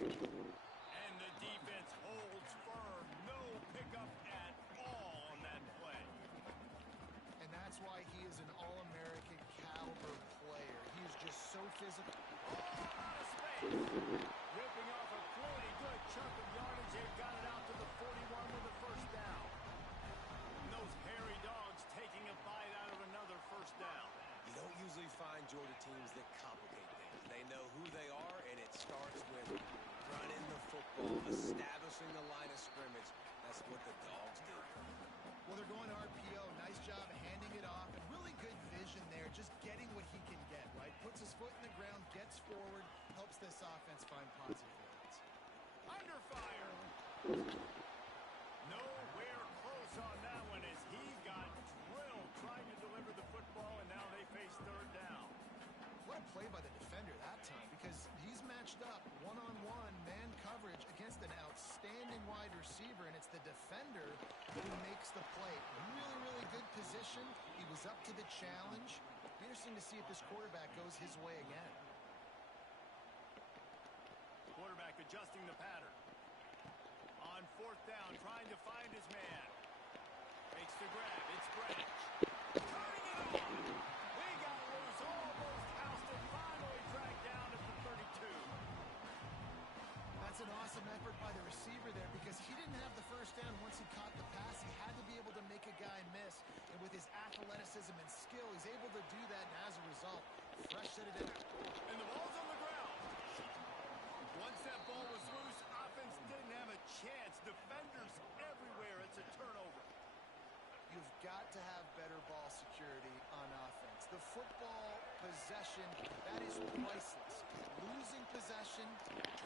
And the defense holds firm. No pickup at all on that play. And that's why he is an All-American caliber player. He is just so physical. Oh, out of space. Ripping off a pretty good chunk of yardage. They've got it out to the 41 with a first down. And those hairy dogs taking a bite out of another first down. You don't usually find Georgia teams that complicate things. They know who they are, and it starts with running the football, establishing the line of scrimmage. That's what the dogs do. Well, they're going RPO. Nice job handing it off, and really good vision there, just getting what he can get, right? Puts his foot in the ground, gets forward, helps this offense find positive yards. Under fire. Nowhere close on that one as he got drilled trying to deliver the football, and now they face third down. What a play by the defender that time, because he's matched up one-on-one man coverage against an outstanding wide receiver, and it's the defender who makes the play. Really, really good position. He was up to the challenge. Be interesting to see if this quarterback goes his way again. Quarterback adjusting the pattern. On fourth down, trying to find his man. Makes the grab. It's Branch. Turning it on. He got loose, almost housed it, finally dragged down at the 32. That's an awesome effort by the receiver there because he didn't have the first down once he caught the pass. He had to be able to make a guy miss. And with his athleticism and skill, he's able to do that. And as a result, fresh set it in. And the ball's on the ground. Once that ball was loose, offense didn't have a chance. Defenders everywhere. It's a turnover. You've got to have better ball security on offense. The football possession, that is priceless. Losing possession,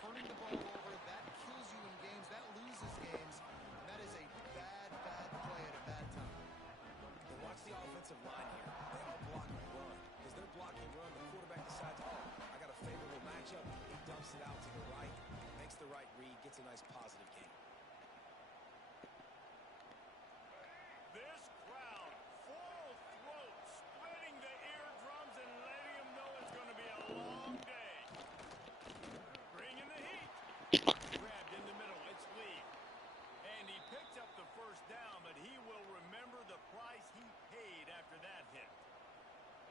turning the ball over, that kills you in games, that loses games, and that is a bad, bad play at a bad time. But watch the offensive line here. They all block and run. Because they're blocking run, the quarterback decides, oh, I got a favorable matchup. He dumps it out to the right, makes the right read, gets a nice positive gain. This crowd, full throat, splitting the eardrums and letting them know it's going to be a long day. Bringing the heat. Grabbed in the middle. It's Lee. And he picked up the first down, but he will remember the price he paid after that hit.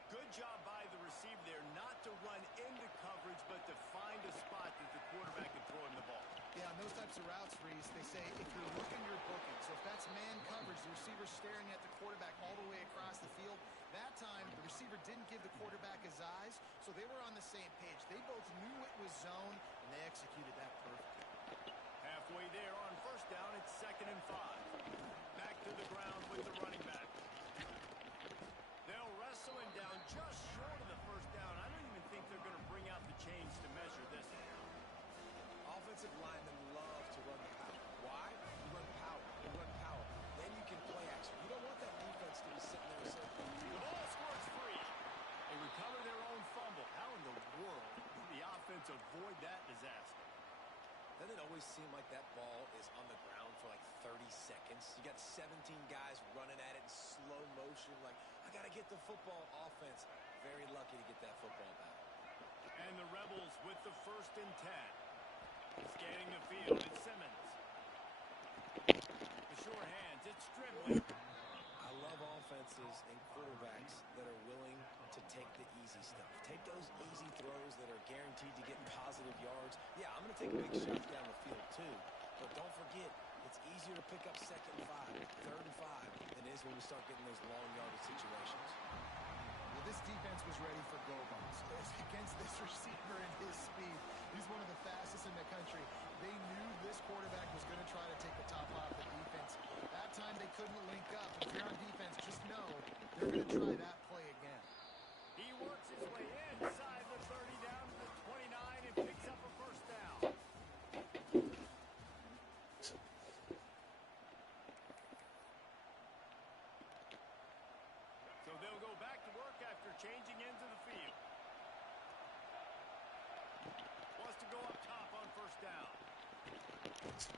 Good job by the receiver there, not to run into coverage, but to find a spot that the quarterback can throw him the ball. Yeah, on those types of routes, Reese, they say if you're looking, you're booking. So if that's man coverage, the receiver's staring at the quarterback all the way across the field. That time, the receiver didn't give the quarterback his eyes, so they were on the same page. They both knew it was zone, and they executed that perfectly. Halfway there on first down, it's 2nd and 5. Back to the ground with the running back. They'll wrestle him down just short of the first down. I don't even think they're going to bring out the chains to measure this. Offensive linemen love to run power. Why? You run power. You run power. Then you can play action. You don't want that defense to be sitting there circling. The ball squirts free. They recover their own fumble. How in the world did the offense avoid that disaster? Doesn't it always seem like that ball is on the ground for like 30 seconds? You got 17 guys running at it in slow motion. Like, I got to get the football. Offense, very lucky to get that football back. And the Rebels with the 1st and 10. Scanning the field, it's Simmons. The short hands, it's Stribling. I love offenses and quarterbacks that are willing to take the easy stuff. Take those easy throws that are guaranteed to get positive yards. Yeah, I'm going to take big shots down the field too. But don't forget, it's easier to pick up 2nd and 5, 3rd and 5 than it is when we start getting those long yardage situations. Well, this defense was ready for go-bombs against this receiver and his speed. He's one of the fastest in the country. They knew this quarterback was going to try to take the top off the defense. That time they couldn't link up. If you're on defense, just know they're going to try that play again. He works his way inside the 30 down to the 29 and picks up a first down. So they'll go back to work after changing into the field. Wants to go up top on first down.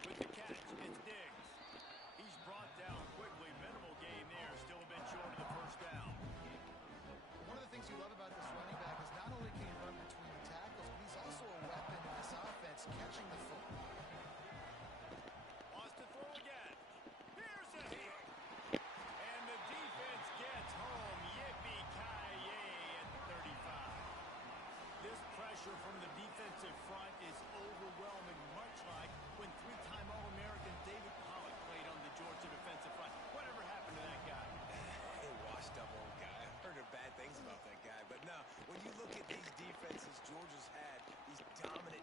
With the catch, it's Diggs. He's brought down quickly. Minimal gain there. Still a bit short of the first down. One of the things you love about this running back is not only can he run between the tackles, but he's also a weapon in this offense, catching the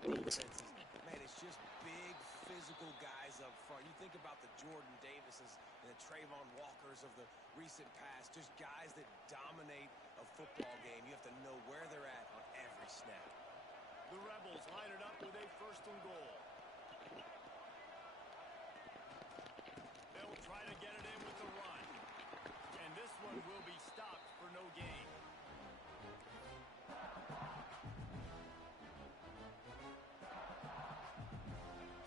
defenses, man, it's just big, physical guys up front. You think about the Jordan Davises and the Trayvon Walkers of the recent past, just guys that dominate a football game. You have to know where they're at on every snap. The Rebels line it up with a 1st and goal. They'll try to get it in with the run. And this one will be stopped for no gain.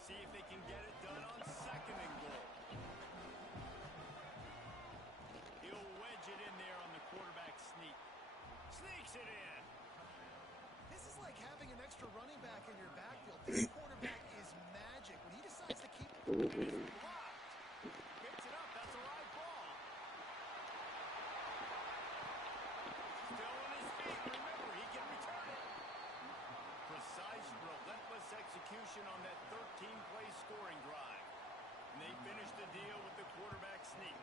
See if they can get it done on 2nd and goal. He'll wedge it in there on the quarterback sneak. Sneaks it in. This is like having an extra running back in your backfield. This quarterback is magic. When he decides to keep it, It is blocked. Picks it up. That's a live ball. Still on his feet. Remember, he can return it. Precise, relentless execution on that 13-play scoring drive. And they finish the deal with the quarterback sneak.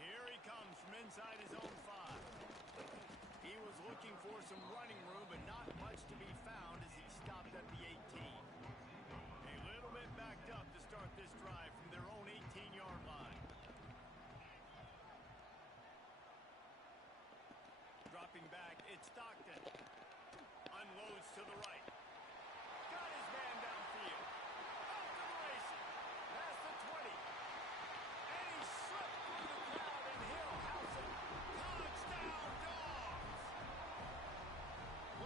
Here he comes from inside his own 5. He was looking for some running room, but not much to be found as he stopped at the 18. A little bit backed up to start this drive from their own 18-yard line. Dropping back, it's Stockton. Unloads to the right. Got his man downfield. Out to the races. Past the 20. And he slipped through the crowd, and he'll house it. Touchdown, Dogs!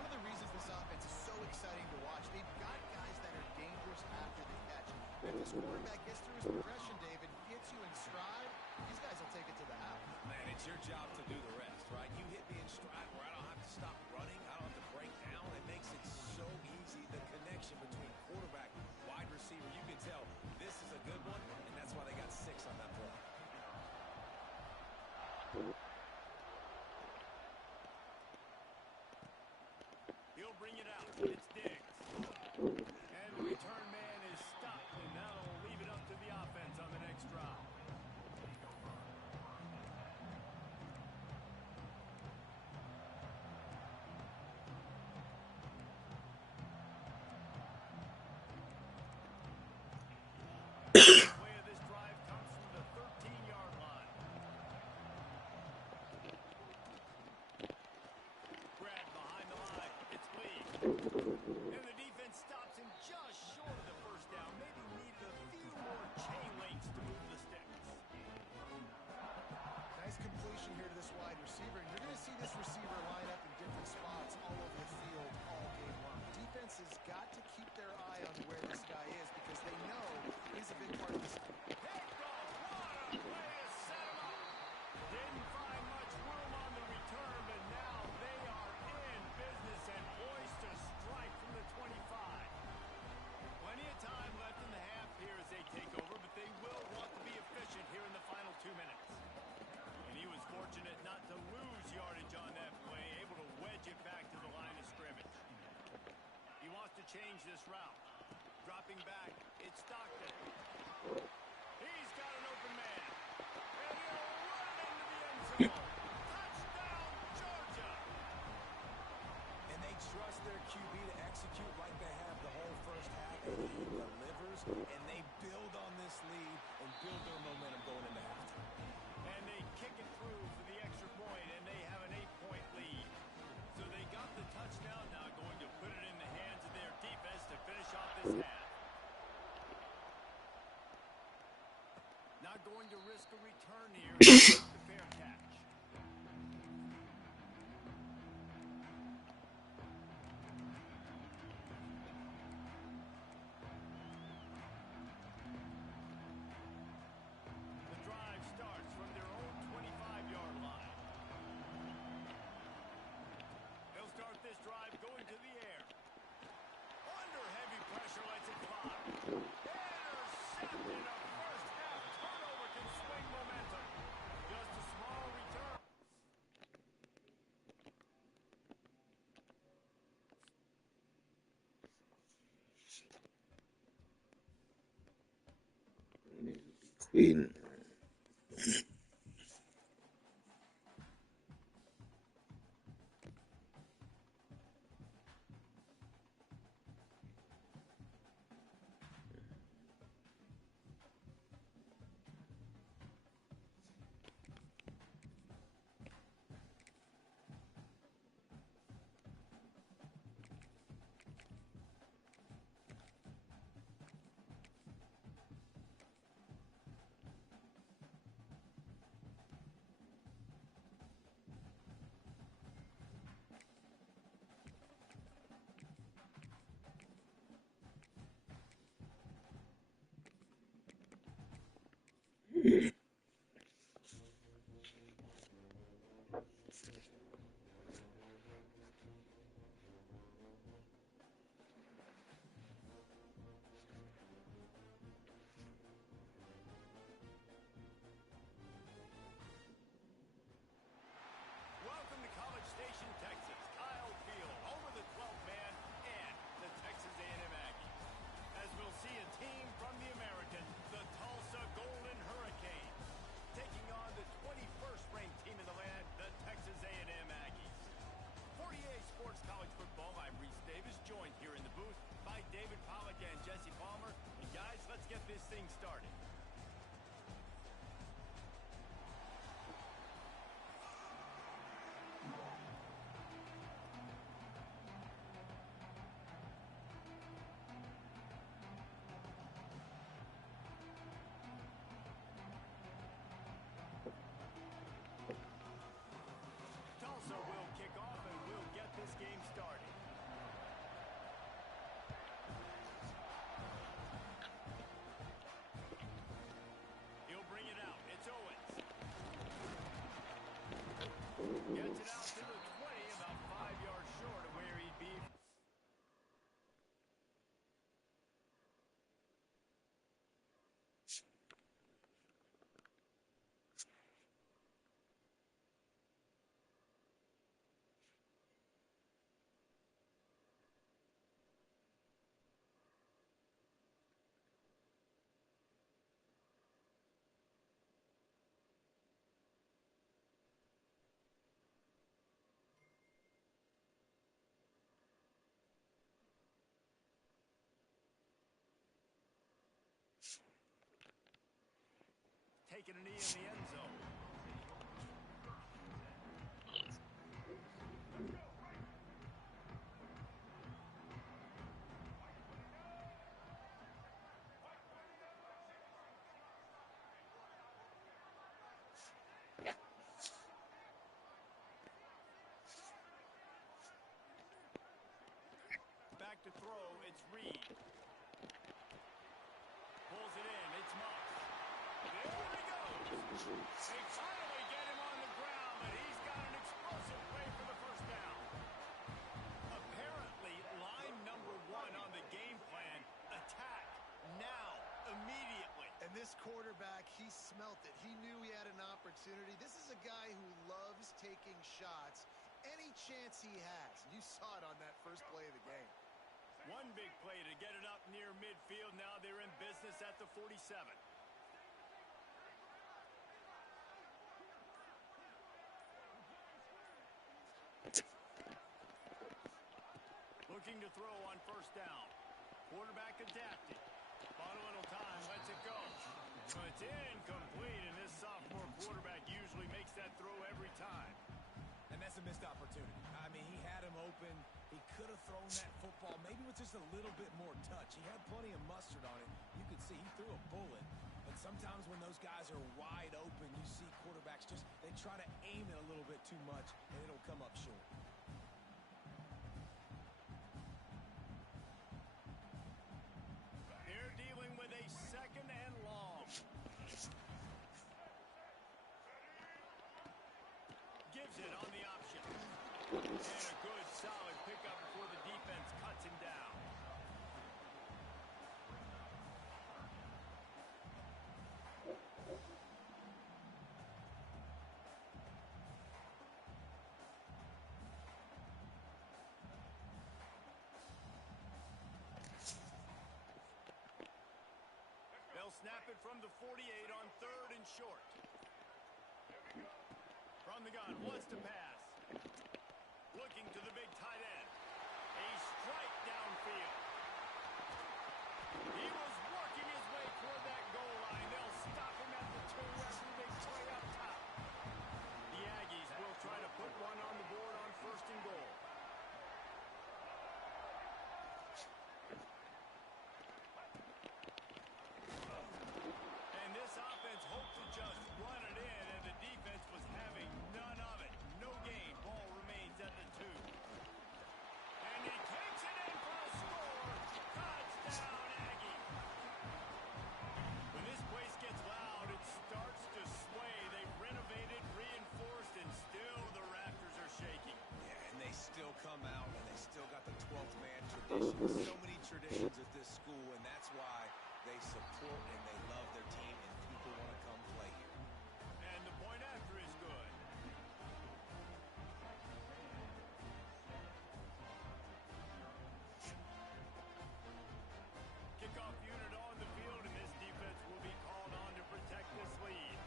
one of the reasons this offense is so exciting to watch, they've got guys that are dangerous after the catch. If this quarterback gets through his progression, David, gets you in stride, these guys will take it to the house. Man, it's your job to do the rest, right? You hit me in stride where I don't have to stop running. I don't have to break down. It makes it so easy, the connection between quarterback, wide receiver. You can tell this is a good one, and that's why they got 6 on that play. He'll bring it out. It's Diggs. And the return man is stopped, and that'll leave it up to the offense on the next drive. The way of this drive comes from the 13-yard line. Grab behind the line. It's Lee. And the defense stops him just short of the 1st down. Maybe needed a few more chain links to move the sticks. Nice completion here to this wide receiver, and you're going to see this receiver line up in different spots all over the field all game long. Defense has got to keep their eye on where this guy is because they know he's a big part of this. Picked off. What a way to set him up. Didn't find much room on the return, but now they are in business and poised to strike from the 25. Plenty of time left in the half here as they take over, but they will want to be efficient here in the final 2 minutes. And he was fortunate not to lose yardage on that play, able to wedge it back to the line of scrimmage. He wants to change this route. Dropping back, it's Stockton. He's got an open man. And he'll run into the end zone. Touchdown, Georgia! And they trust their QB to execute like they have the whole 1st half, and he delivers, and they build on this lead and build their momentum going into halftime. And they kick it through for the extra point, and they have an 8-point lead. So they got the touchdown, now going to put it in the hands of their defense to finish off this half. Not going to risk a return here. The fair catch. The drive starts from their own 25-yard line. They'll start this drive going to the air. Under heavy pressure, lets it fly. Intercepted. A first half turnover can swing momentum. Just a small return. Queen. Gets it out to the 20, about 5 yards short of where he'd be. Taking a knee in the end zone. Back to throw, it's Reed. Pulls it in, it's Moss. There he goes. They finally get him on the ground, but he's got an explosive play for the first down. Apparently, line number 1 on the game plan, attack now, immediately. And this quarterback, he smelt it. He knew he had an opportunity. This is a guy who loves taking shots any chance he has. You saw it on that first play of the game. One big play to get it up near midfield. Now they're in business at the 47. Looking to throw on first down. Quarterback adapting. Bought a little time, lets it go. So it's incomplete, and this sophomore quarterback usually makes that throw every time. And that's a missed opportunity. I mean, he had him open. He could have thrown that football maybe with just a little bit more touch. He had plenty of mustard on it. You could see he threw a bullet. But sometimes when those guys are wide open, you see quarterbacks just, they try to aim it a little bit too much, and it'll come up short. They're dealing with a second and long. Gives it on the option. And a good, solid pickup before the defense cuts him down. They'll snap it from the 48 on 3rd and short. From the gun, wants to pass. Looking to the big tight end. A strike downfield. He was working his way toward that goal line. They'll stop him at the 2 after the big play up top. The Aggies will try to put one on the board on 1st and goal. And this offense hoped to just run it in, and the defense was having none of it. No gain. Ball remains at the 2. And he takes it in for a score. Touchdown, Aggie. When this place gets loud, it starts to sway. They renovated, reinforced, and still the rafters are shaking. Yeah, and they still come out, and they still got the 12th man tradition. So many traditions at this school, and that's why they support and they love their team, and people want to come play here. And the point after is good. Kickoff unit on the field, and this defense will be called on to protect this lead.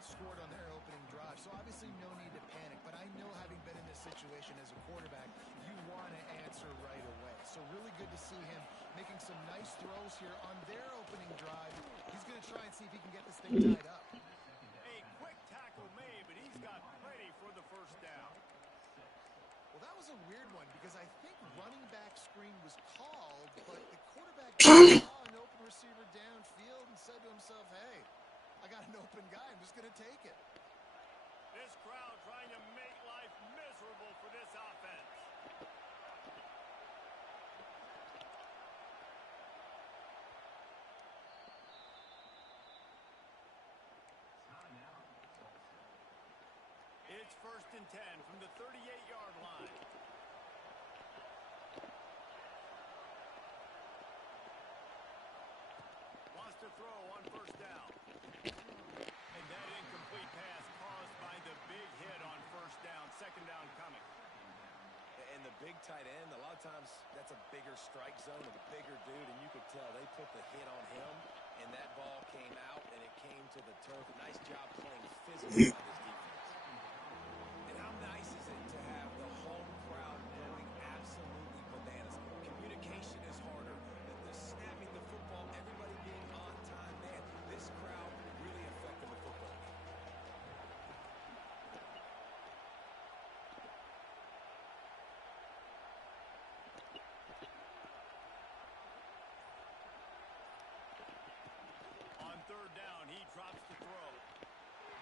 opponent scored on their opening drive, so obviously no need to panic. But I know, having been in this situation as a quarterback, you want to answer right away. So really good to see him making some nice throws here on their opening drive. He's going to try and see if he can get this thing tied up. A quick tackle made, but he's got plenty for the first down. Well, that was a weird one because I think running back screen was called, but the quarterback saw an open receiver downfield and said to himself, hey, I got an open guy. I'm just going to take it. This crowd trying to make life miserable for this offense. It's 1st and 10 from the 38-yard line. Wants to throw on 1st down. And that incomplete pass caused by the big hit on 1st down. 2nd down coming. And the big tight end, a lot of times that's a bigger strike zone, a bigger dude, and you could tell they put the hit on him, and that ball came out, and it came to the turf. Nice job playing physical by this defense. And how nice is it to have the home crowd going absolutely bananas? Communication is harder. The snapping the football, everybody being on time. Man, this crowd really affected the football game. On 3rd down, he drops the throw.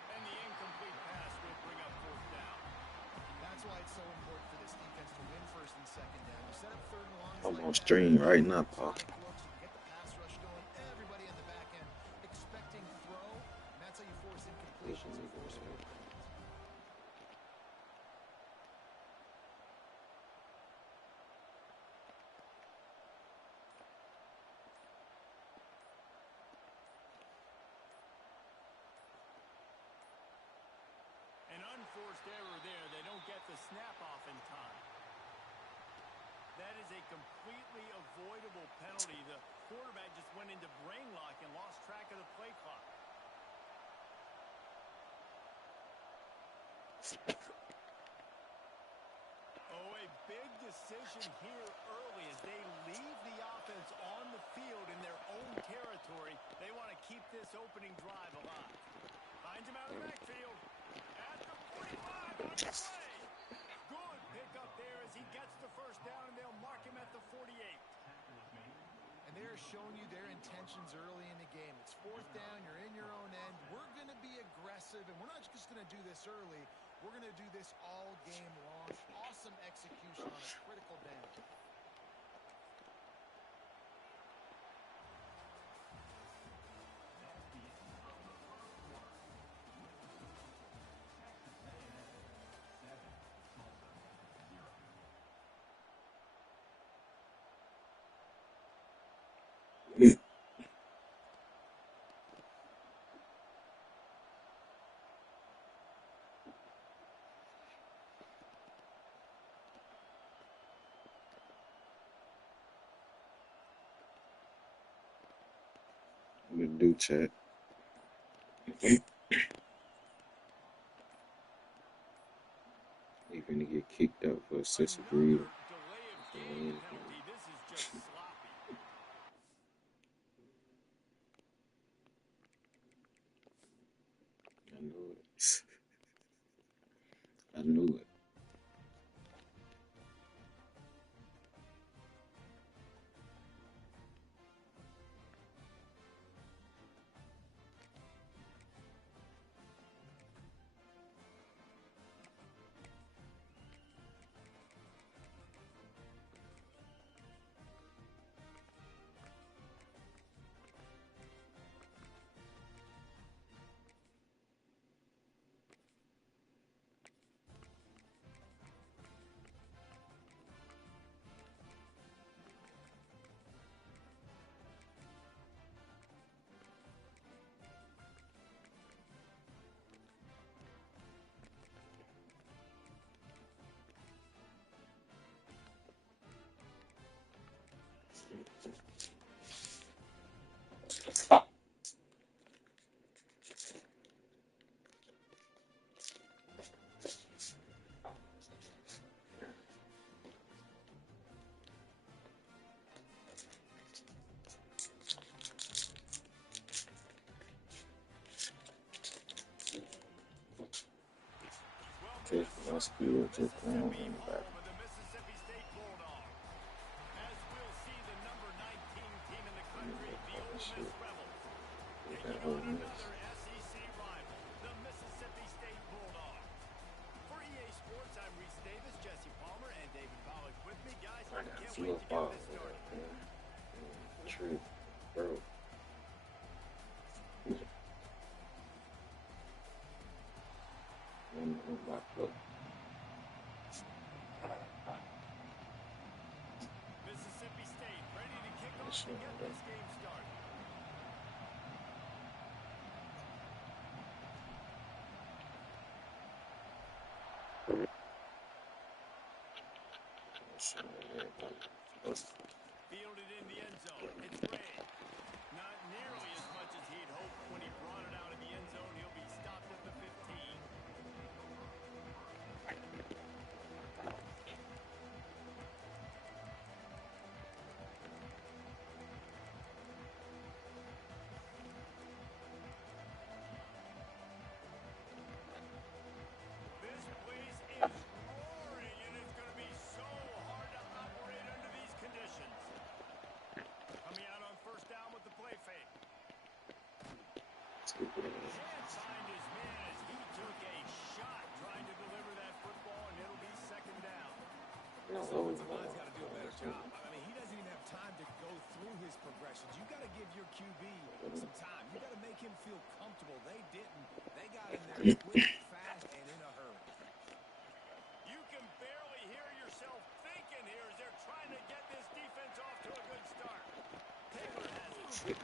And the incomplete pass will bring up 4th down. That's why it's so important for this defense to win 1st and 2nd down. You set up 3rd and longs I'm like on that, stream right now, Paul. exotic looks, you get the pass rush going, everybody on the back end expecting throw, and that's how you force incompletions and force field goals. An unforced error there. They don't get the snap off in time. That is a completely avoidable penalty. The quarterback just went into brain lock and lost track of the play clock. Oh, a big decision here early as they leave the offense on the field in their own territory. They want to keep this opening drive alive. Finds him out of the backfield. At the 45 on the play. Good pickup there as he gets the 1st down, and they'll mark him at the 48. And they're showing you their intentions early in the game. It's 4th down, you're in your own end. We're going to be aggressive, and we're not just going to do this early. We're going to do this all game long. Awesome execution on a critical down. We do chat. You're gonna get kicked out for excessive Another reading. delay of game penalty. This is just sloppy. I knew it. I knew it. speed just going Mississippi, in the back. home of the Mississippi State Bulldogs. As we'll see the number 19 team in the country, the Ole Miss Shit. Rebels, Get that taking whole on mess. another SEC rival, the Mississippi State Bulldogs. For EA Sports, I'm Reese Davis, Jesse Palmer, and David Bollock with me. Guys, I got can't flew wait to up get out this of started. there, man. Tree, bro. My plug. Mississippi State ready to kick off This to one, get bro. this game started. This one, everybody. Fielded in the end zone. It's Ray. Not nearly as much as he'd hoped when he brought it out of the end zone. He'll be stopped at the 15. This place is roaring, and it's going to be so hard to operate under these conditions. Coming out on first down with the play fake. Can't find his man as he took a shot trying to deliver that football, and it'll be second down. This offensive line's got to do a better job. I mean, he doesn't even have time to go through his progressions. You got to give your QB some time. You got to make him feel comfortable. They didn't. They got in there quick, fast, and in a hurry. You can barely hear yourself thinking here as they're trying to get this defense off to a good start. Taylor has it.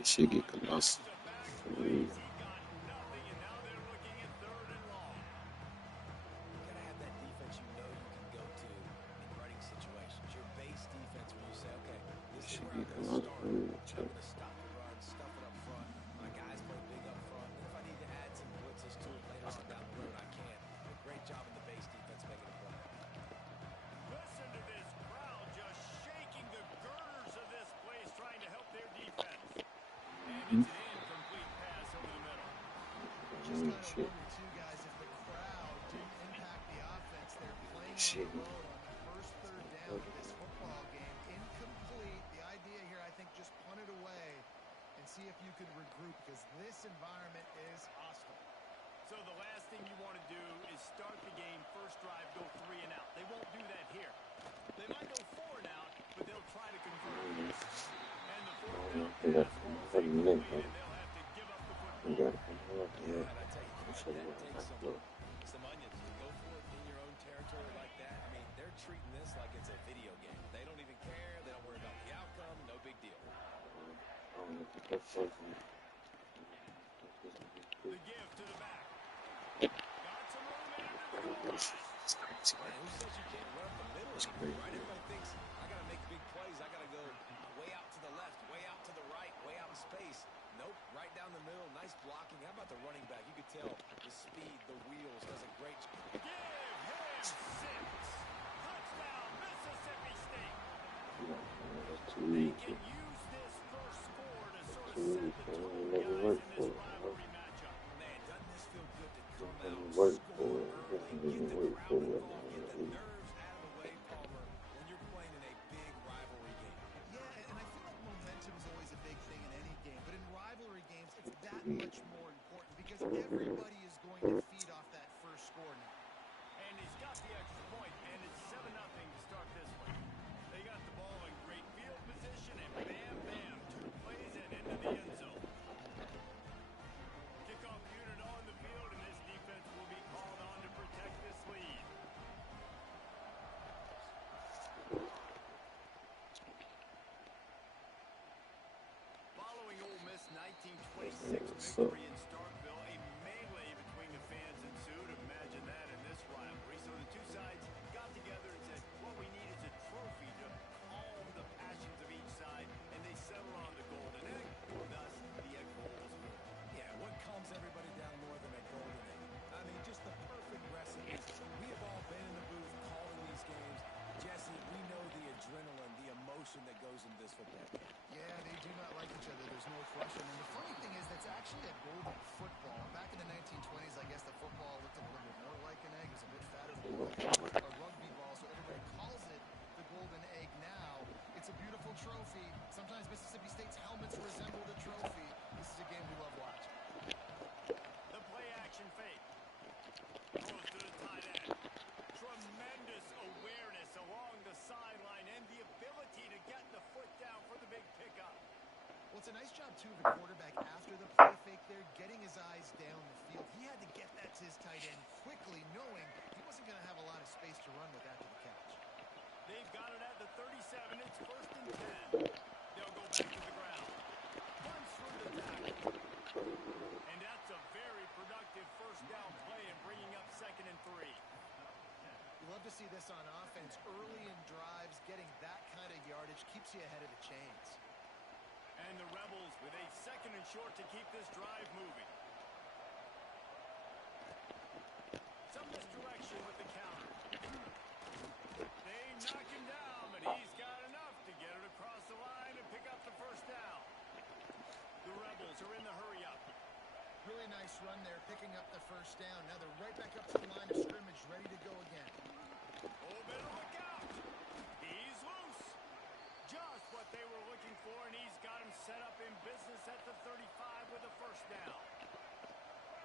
This shit get colossal. Back-to-back For plays, real. he got nothing, and now they're looking at third and long. You got to have that defense you know you can go to in running situations. Your base defense where you say, okay, this is where I'm going to start. I'm going to stop the run, stuff it up front. My guys play big up front. And if I need to add some blitzes to it later on down the road, I can. But great job in the base defense making a play. Listen to this crowd just shaking the girders of this place, trying to help their defense. And it's an incomplete pass over the middle. Just kind of wonder, too, guys, if the crowd didn't impact the offense. They're playing on the road on the first third down of this football game. Incomplete. The idea here, I think, just punt it away and see if you can regroup, because this environment is hostile. So the last thing you want to do is start the game, first drive, go 3 and out. They won't do that here. They might go 4 and out, but they'll try to convert. And the fourth down pass falls incomplete, and they'll have to give up the football. Yeah, and I tell you, that takes some onions. You go for it in your own territory like that. I mean, they're treating this like it's a video game. They don't even care. They don't worry about the outcome. No big deal. The give to the back. Got some room in into the goal line. Man, who says you can't run up the middle anymore, right? Everybody thinks, I got to make big plays. I got to go way out to the left, way out to the right, way out in space. Nope, right down the middle. Nice blocking. How about the running back? You could tell the speed, the wheels, does a great job. Give him 6. Touchdown, Mississippi State. They can use this first score to sort of set the tone, guys, in this rivalry matchup. Man, doesn't this feel good to come out, score early, get the crowd involved, get the nerves out of the way, Palmer, when you're playing in a big rivalry game. Yeah, and I feel like momentum is always a big thing in any game, but in rivalry games, it's that much more important because everybody is going to feed off that first score now. And he's got the extra point, and it's 7-0 to start this one. They got the ball in great field position, and bam, bam, 2 plays and into the end zone. Kickoff unit on the field, and this defense will be called on to protect this lead. Following Ole Miss 1926 victory in Starkville, a melee between the fans ensued. Imagine that in this rivalry. So the two sides got together and said, what we need is a trophy to calm the passions of each side, and they settled on the golden egg. Thus, the egg bowl was born. Yeah, what calms everybody down more than a golden egg? I mean, just the perfect recipe. We have all been in the booth calling these games. Jesse, we know the adrenaline, the emotion that goes into this football game. Yeah, they do not like each other, there's no question. And the funny thing is, that's actually a golden football. Back in the 1920s, I guess the football looked a little bit more it's a nice job, too, of the quarterback after the play fake there, getting his eyes down the field. He had to get that to his tight end quickly, knowing he wasn't going to have a lot of space to run with after the catch. They've got it at the 37. It's 1st and 10. They'll go back to the ground. Runs through the tackle. And that's a very productive first down play and bringing up 2nd and 3. You love to see this on offense. Early in drives, getting that kind of yardage keeps you ahead of the chains. And the Rebels with a 2nd and short to keep this drive moving. Some misdirection with the counter. They knock him down, but he's got enough to get it across the line and pick up the first down. The Rebels are in the hurry-up. Really nice run there, picking up the first down. Now they're right back up to the line of scrimmage, ready to go again. Oh, better look out. He's loose. Just what they were looking for, and he's got him set up in business at the 35 with a first down.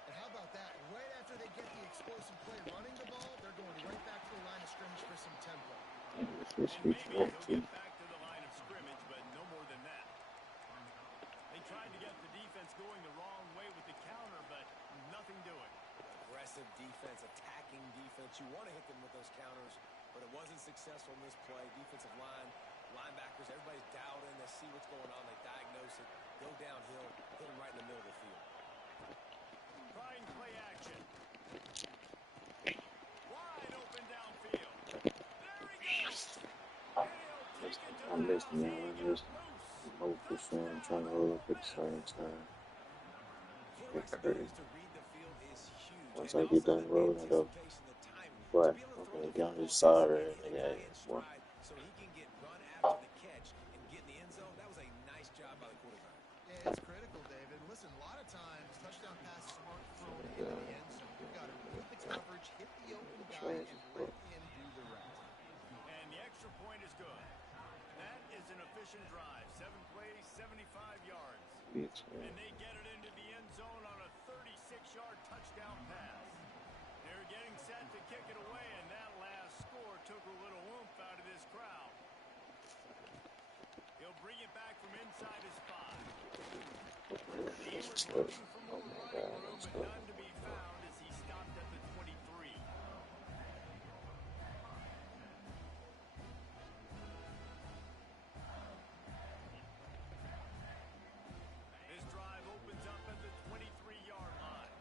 And how about that? Right after they get the explosive play running the ball, they're going right back to the line of scrimmage for some tempo. And maybe he'll get back to the line of scrimmage, but no more than that. They tried to get the defense going the wrong way with the counter, but nothing doing. Aggressive defense, attacking defense. You want to hit them with those counters, but it wasn't successful in this play. Defensive line, linebackers, everybody's dialed in. They see what's going on. They diagnose it, go downhill, hit them right in the middle of the field. Trying play action. Wide open downfield. There he goes. And he'll take it to I'm the house. listening. He I'm got just loose. focusing. I'm trying to roll up at the same time. Quarterback's Okay. abilities to read the field is huge. Once And I get also done the rolling it up, anticipation, the timing. but To be able to throw okay, the get on football this side easily, right hit a there. guy Yeah, in boy. stride so he can get run after the catch and get in the end zone. That was a nice job by the quarterback. Yeah, it's critical, David. Listen, a lot of times touchdown passes aren't thrown into the end zone. You've got to read the coverage, hit the open guy, and let him do the rest. And the extra point is good. That is an efficient drive. 7 plays, 75 yards. And they get it into the end zone on a 36-yard touchdown pass. They're getting set to kick it away, and that last score took a little oomph out of this crowd. He'll bring it back from inside his 5. He was looking for more running room, but none to be found as he stopped at the 23. This drive opens up at the 23-yard line.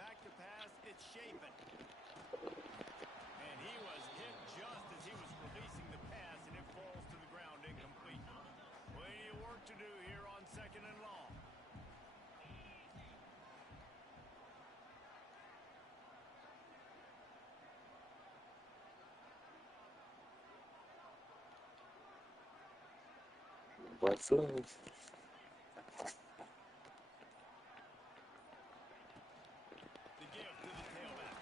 Back to pass, it's Shapen. And he was hit just as he was releasing the pass, and it falls to the ground incomplete. Plenty of work to do here on 2nd and long. What flow? The give to the tailback.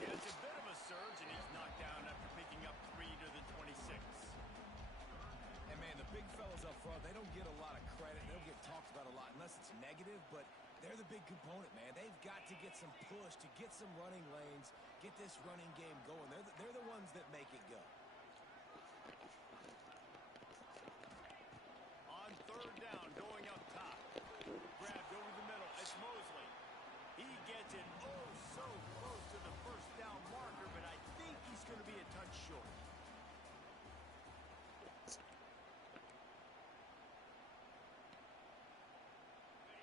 Gets a bit of a surge, and he's knocked down after picking up 3 to the 26. And, man, the big fellas up front, they don't get a lot of credit. They don't get talked about a lot unless it's negative, but they're the big component, man. They've got to get some push, to get some running lanes, get this running game going. They're the ones that make it go. On 3rd down, going up top. Grabbed over the middle. It's Mosley. He gets it oh so close to the first down marker, but I think he's going to be a touch short.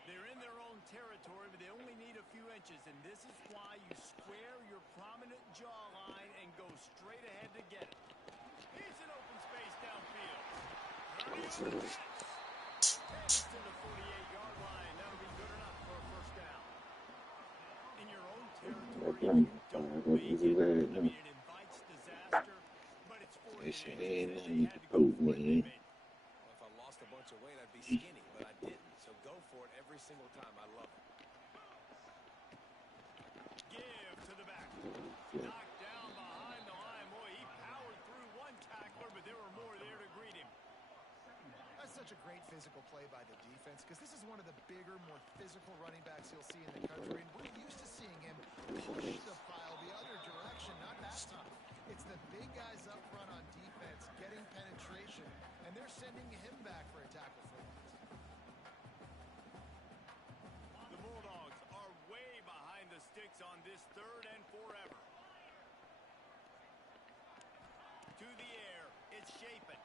They're in their own territory, but they only need a few inches, and this is why you square your prominent jawline and go straight ahead to get it. Here's an open space downfield. Heads to the 48-yard line. That'll be good enough for a first down. In your own territory, if you don't make it, I mean, it invites disaster, but it's 48 inches. They had to go for it, they made it. Well, if I lost a bunch of weight, I'd be skinny, but I didn't. So go for it every single time. I love it. Give to the back. Knocked down behind the line. Boy, he powered through one tackler, but there were more there to greet him. That's such a great physical play by the defense because this is one of the bigger, more physical running backs you'll see in the country. And we're used to seeing him push the pile the other direction. protection, not that time. It's the big guys up front on defense getting penetration, and they're sending him back for a tackle for loss. The Bulldogs are way behind the sticks on this third and forever. To the air, it's Shapen.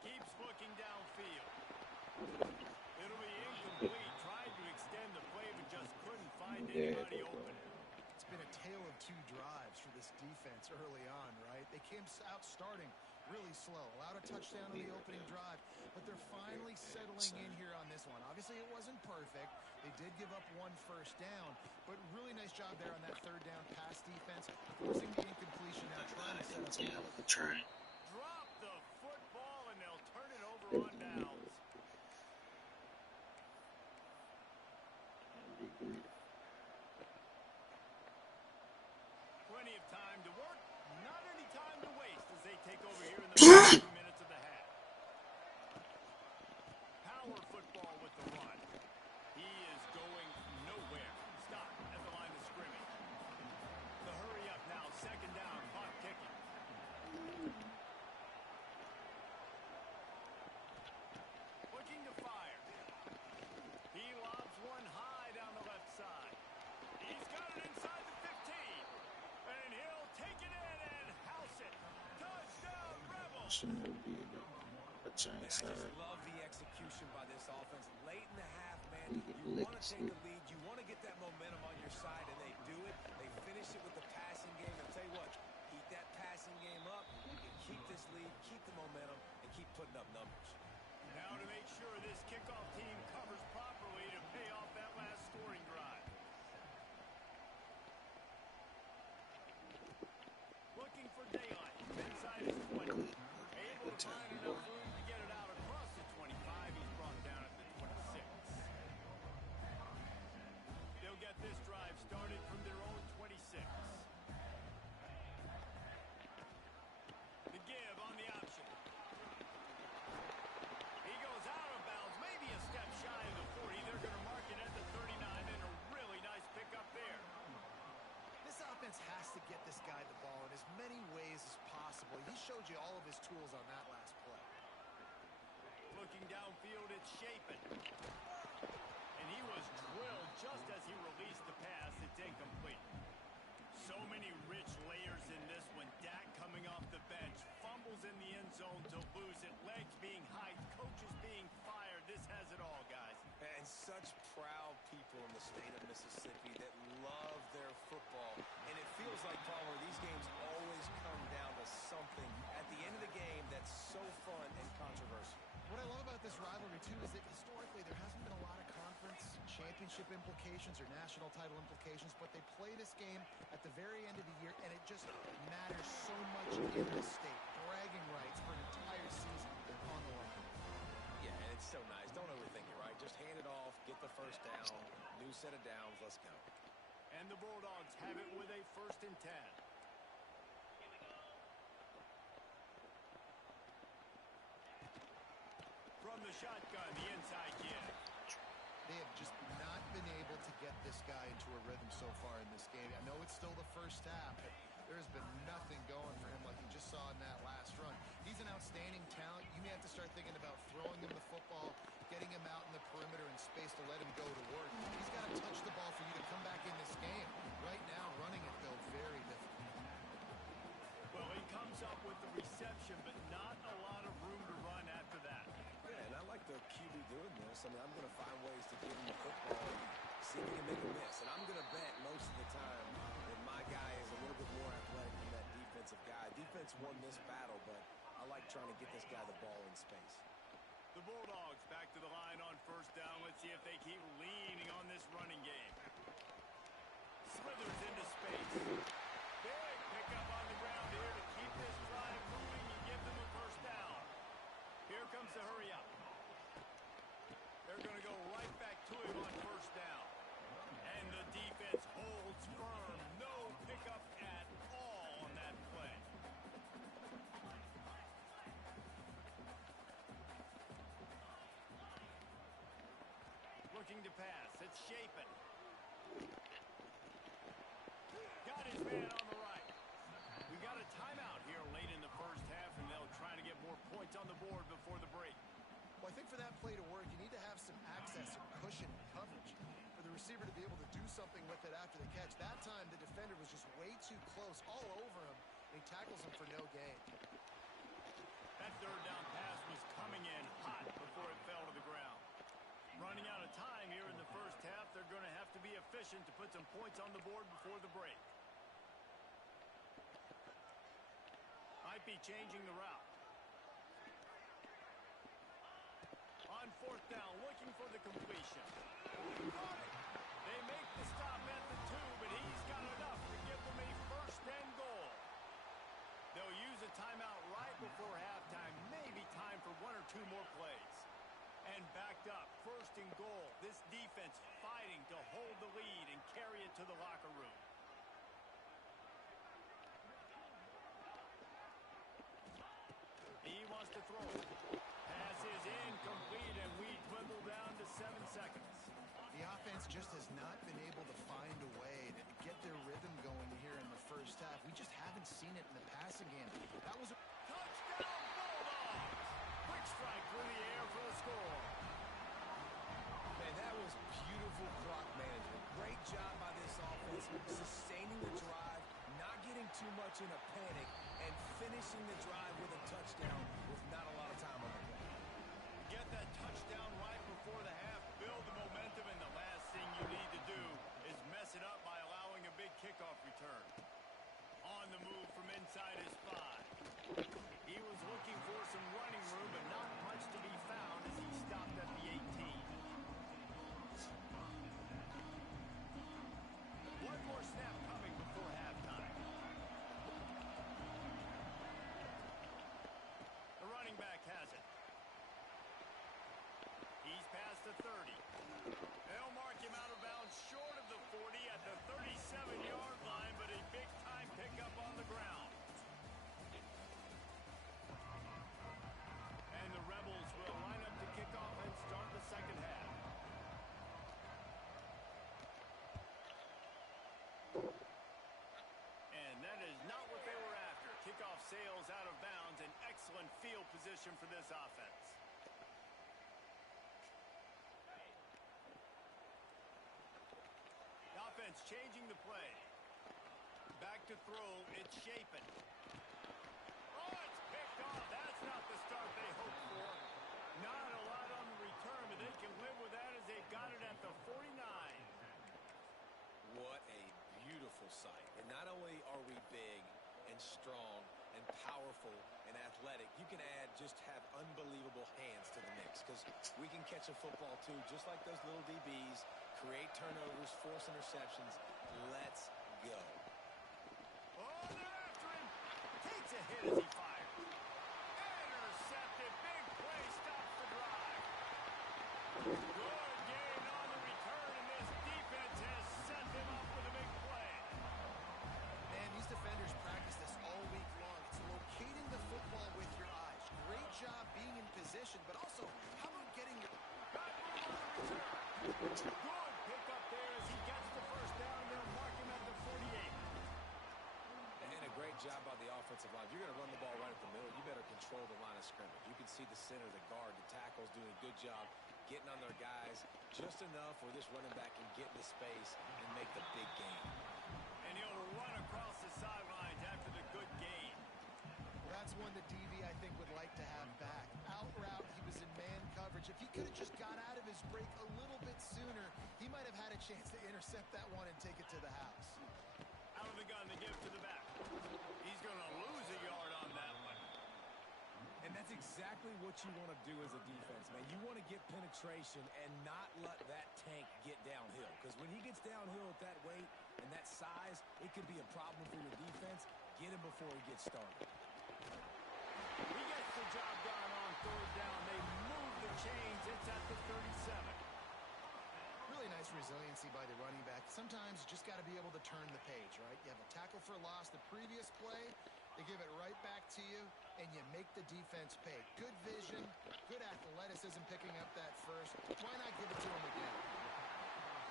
Keeps looking downfield. It'll be incomplete. Tried to extend the play, but just couldn't find anybody open. It's been a tale of two drives for this defense early on, right? They came out starting really slow, allowed a touchdown on the opening drive, but they're finally settling in here on this one. Obviously, it wasn't perfect. They did give up one first down, but really nice job there on that third down pass defense, forcing the incompletion, now trying to set up a play. Drop the football, and they'll turn it over on downs. Plenty of time to work, not any time to waste as they take over here in the first 2 minutes of the half. Power football with the run. He is going nowhere. Stop at the line of scrimmage. The hurry up now, second down, clock ticking. Looking to fire. He lobs one high down the left side. He's got it inside the 15. And he'll take it in and house it. Touchdown, Rebels! I just love the execution by this offense. Late in the half, man, you want to take the lead. You want to get that momentum on your side, and they do it. They finish it with the passing game. I'll tell you what, keep that passing game up. You can keep this lead, keep the momentum, and keep putting up numbers. Now to make sure this kickoff team covers properly to pay off that last scoring drive. Looking for daylight. Inside his 20. Able to find enough room to get it out across the 25. He's brought down at the 26. They'll get this drive started from their own 26. The give on the option. He goes out of bounds, maybe a step shy of the 40. They're going to mark it at the 39, and a really nice pickup there. This offense has to get this guy the ball in as many ways as possible. He showed you all of his tools on that last play. Looking downfield, it's Shapen. And he was drilled just as he released the pass. It's incomplete. So many rich layers in this one. Dak coming off the bench. Fumbles in the end zone to lose it. Legs being hiked. Coaches being fired. This has it all, guys. And such proud people in the state of Mississippi that love their football. And it feels like, Palmer, these games always come down to something at the end of the game that's so fun and controversial. What I love about this rivalry, too, is that historically there hasn't been a lot of conference championship implications or national title implications, but they play this game at the very end of the year, and it just matters so much in the state. Bragging rights for an entire season on the line. Yeah, and it's so nice. Don't overthink it, right? Just hand it off, get the first down, new set of downs, let's go. And the Bulldogs have it with a 1st and 10. From the shotgun, the inside kid. They have just not been able to get this guy into a rhythm so far in this game. I know it's still the first half, but there's been nothing going for him like you just saw in that last run. He's an outstanding talent. You may have to start thinking about throwing him the football, getting him out in the perimeter and space to let him go to work. He's got to touch the ball for you to come back in this game. Right now, running it, though, very difficult. Well, he comes up with the reception, but not a lot of room to run after that. Yeah, and I like the QB doing this. I mean, I'm going to find ways to give him the football and see if he can make a miss. And I'm going to bet most of the time that my guy is a little bit more athletic than that defensive guy. Defense won this battle, but I like trying to get this guy the ball in space. The Bulldogs back to the line on 1st down. Let's see if they keep leaning on this running game. Slithers into space. Big pickup on the ground here to keep this drive moving and give them a 1st down. Here comes the hurry up. They're going to go right back to him on 1st down. And the defense holds firm. No pickup at all on that play. Looking to pass. It's Shapen. Got his man on the right. cushion coverage for the receiver to be able to do something with it after the catch. That time, the defender was just way too close, all over him, and he tackles him for no gain. That third down pass was coming in hot before it fell to the ground. Running out of time here in the first half, they're going to have to be efficient to put some points on the board before the break. Might be changing the route. On fourth down, looking for the completion. They make the stop at the 2, but he's got enough to give them a first and goal. They'll use a timeout right before halftime. Maybe time for 1 or 2 more plays. And backed up, first and goal. This defense fighting to hold the lead and carry it to the locker room. He wants to throw it. Pass is incomplete, and we dwindle down to 7 seconds. The offense just has not been able to find a way to get their rhythm going here in the first half. We just haven't seen it in the passing game. That was a touchdown Bulldogs! Quick strike through the air for the score. Man, that was beautiful clock management. Great job by this offense, sustaining the drive, not getting too much in a panic, and finishing the drive with a touchdown with not a lot of time on the clock. Get that touchdown right before the half, build the momentum, and the last thing you need to do is mess it up by allowing a big kickoff return. On the move from inside his 5. He was looking for some running room, but not much to be found as he stopped at the 18. One more snap coming before halftime. The running back has it. He's past the 30. They'll mark him out of bounds short of the 40 at the 37-yard line, but a big-time pickup on the ground. And the Rebels will line up to kick off and start the second half. And that is not what they were after. Kickoff sails out of bounds, an excellent field position for this offense. Offense changing the play. Back to throw. It's Shapen. Oh, it's picked off. That's not the start they hoped for. Not a lot on the return, but they can live with that as they've got it at the 49. What a beautiful sight. And not only are we big and strong and powerful and athletic, you can have unbelievable hands to the mix, because we can catch a football too, just like those little DBs, create turnovers, force interceptions. Let's go. Oh, they're after him. Takes a hit as he fires. Intercepted. Big play. Stops the drive. Good gain on the return, and this defense has set them up with a big play. Man, these defenders practice this all week long. It's locating the football with your eyes. Great job being in position, but also, how about getting your... Got move on the return. Good pick up there as he gets the first down, and they'll mark him at the 48. And a great job by the offensive line. If you're going to run the ball right at the middle, you better control the line of scrimmage. You can see the center, the guard, the tackles doing a good job getting on their guys just enough where this running back can get into space and make the big gain. And he'll run across the sidelines after the good gain. Well, that's one that DB, I think, would like to have back. Out route, he was in man coverage. If he could have just got out of his break a little bit sooner, he might have had a chance to intercept that one and take it to the house. Out of the gun to give to the back. He's going to lose a yard on that one. And that's exactly what you want to do as a defense, man. You want to get penetration and not let that tank get downhill. Because when he gets downhill at that weight and that size, it could be a problem for your defense. Get him before he gets started. He gets the job done on third down. They move the chains. It's at the 37. Really nice resiliency by the running back. Sometimes you just got to be able to turn the page, right? You have a tackle for a loss the previous play. They give it right back to you, and you make the defense pay. Good vision, good athleticism picking up that first. Why not give it to him again?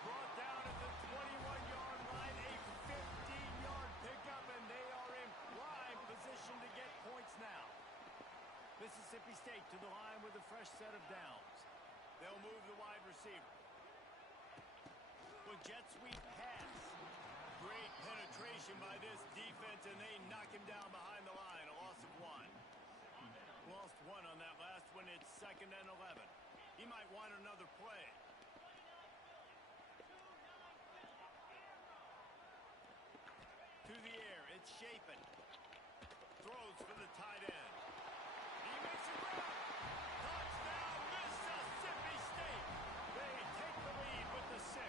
Brought down at the 21-yard line, a 15-yard pickup, and they are in prime position to get points now. Mississippi State to the line with a fresh set of downs. They'll move the wide receiver. With jet sweep pass. Great penetration by this defense, and they knock him down behind the line. A loss of 1. Lost 1 on that last one. It's 2nd and 11. He might want another play. To the air, it's Chapin. Throws for the tight end. He makes a grab. Touchdown, Mississippi State. They take the lead with the 6.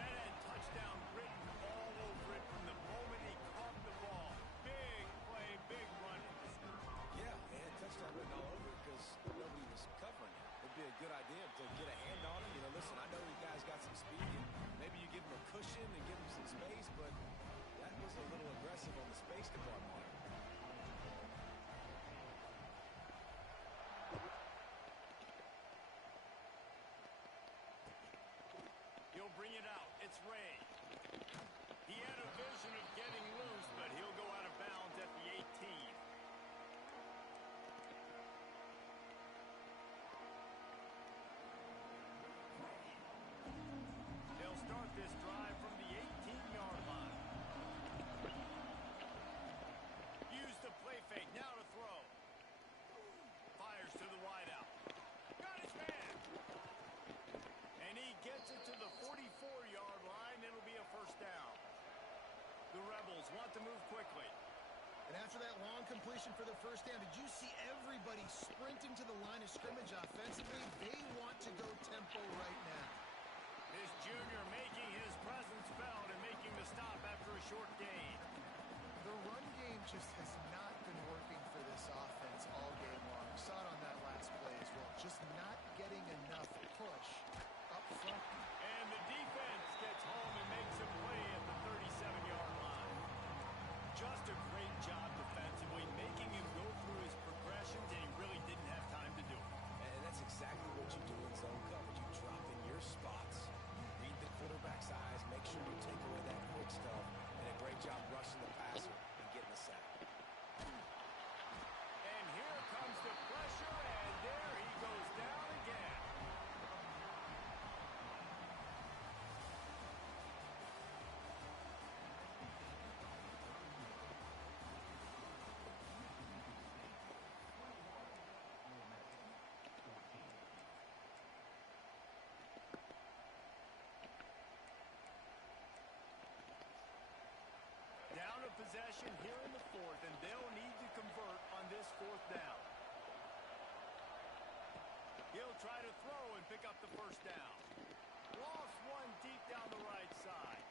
That had touchdown written all over it from the moment he caught the ball. Big play, big run. Yeah, they had touchdown written all over it because nobody was covering it. It'd be a good idea to get a hand on him. You know, listen, I know you guys got some speed, and maybe you give him a cushion and give him some space, but that was a little aggressive on the space department. He'll bring it out. It's Ray. He had a vision of getting loose, but he'll go out of bounds at the 18. They'll start this drive from the 18-yard line. Use the play fake. Now to throw. Fires to the wideout. Got his man. And he gets it to the 44-yard line. It'll be a first down. The Rebels want to move quickly. And after that long completion for the first down, did you see everybody sprinting to the line of scrimmage offensively? They want to go tempo right now. This junior making his presence felt and making the stop after a short gain. The run game just has not been working for this offense all game long. We saw it on that last play as well. Just not getting enough push up front. And the defense gets home and makes a play at the 37-yard line. Just a great job defensively, making him go through his progressions, and he really didn't have time to do it. And that's exactly what you do in zone coverage. You drop in your spots, read the quarterback's eyes, make sure you take away that quick stuff, and a great job rushing the passer and getting the sack. And here comes the pressure, and there he goes down again. Down a possession here in the 4th, and they'll need to convert on this 4th down. He'll try to throw and pick up the first down. Lost 1 deep down the right side.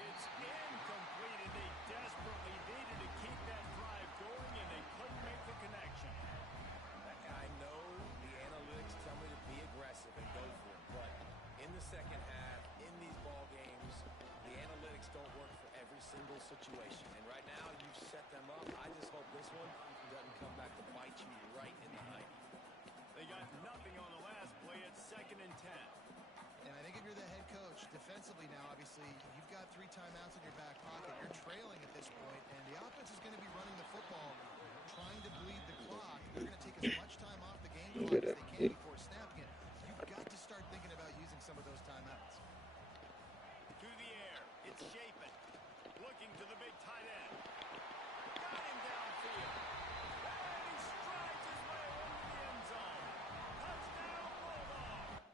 It's incomplete, and they desperately needed to keep that drive going, and they couldn't make the connection. I know the analytics tell me to be aggressive and go for it, but in the second half, in these ball games, the analytics don't work for every single situation. And right now, you've set them up. I just hope this one doesn't come back to bite you right in the hiney. They got nothing on the last play. It's 2nd and 10. And I think if you're the head coach, defensively now, obviously, you've got 3 timeouts in your back pocket. You're trailing at this point, and the offense is going to be running the football, trying to bleed the clock. They're going to take as much time off the game clock as they can before snapping it. You've got to start thinking about using some of those timeouts. To the air, it's Chapin. Looking to the big tight end. Got him downfield. And he strides his way into the end zone. Touchdown, Bulldogs.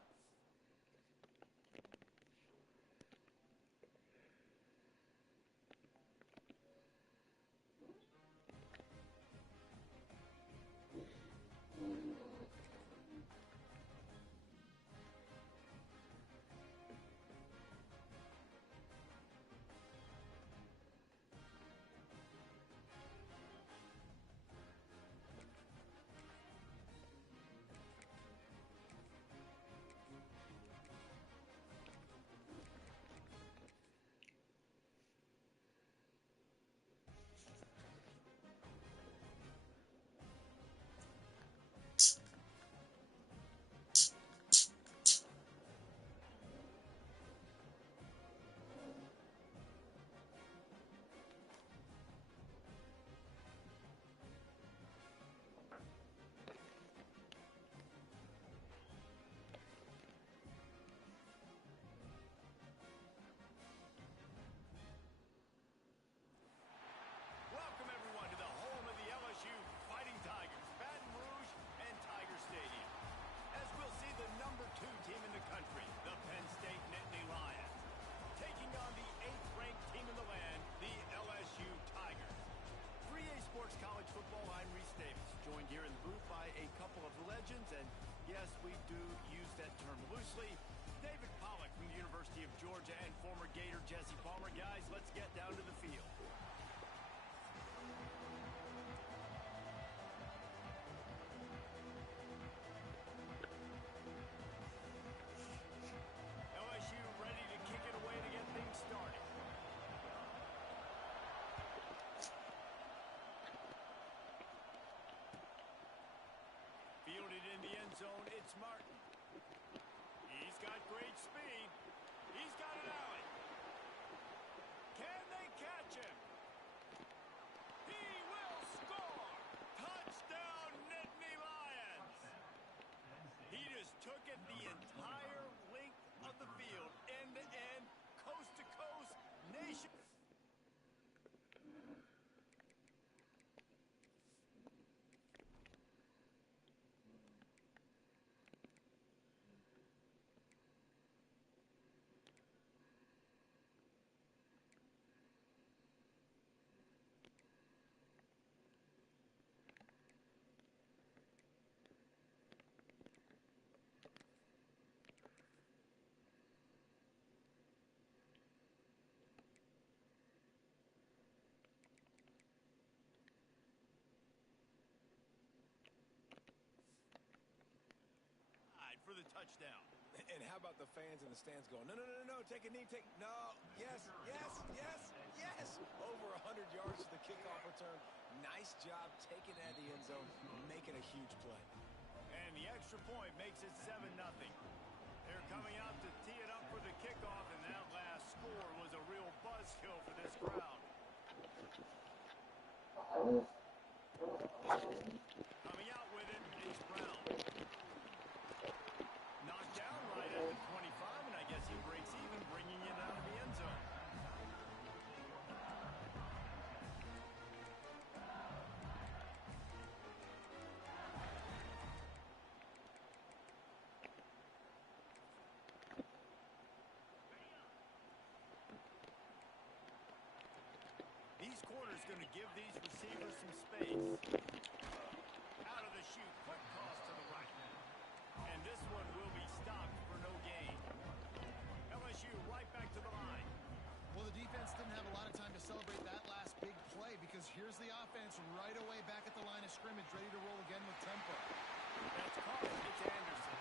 yes, we do use that term loosely. David Pollock from the University of Georgia and former Gator Jesse Palmer. Guys, let's get down to the field. LSU ready to kick it away to get things started. Fielded in the end zone, it's Martin. He's got great speed. He's got an alley. Can they catch him? He will score! Touchdown, Nittany Lions! He just took it the entire length of the field, end to end, coast to coast, nation. For the touchdown. And how about the fans in the stands going, no, no, no, no, no, take a knee, no, yes, yes, yes, yes. Over 100 yards to the kickoff return. Nice job taking that in the end zone, making a huge play. And the extra point makes it 7-0. They're coming out to tee it up for the kickoff, and that last score was a real buzzkill for this crowd. Coming out with it is Brown. Knocked down right at the 25, and I guess he breaks even, bringing it out of the end zone. These corners going to give these receivers some space. Out of the chute, quick toss to the right. And this one will be stopped for no gain. LSU right back to the line. Well, the defense didn't have a lot of time to celebrate that last big play because here's the offense right away back at the line of scrimmage, ready to roll again with tempo. That's caught. It's Anderson.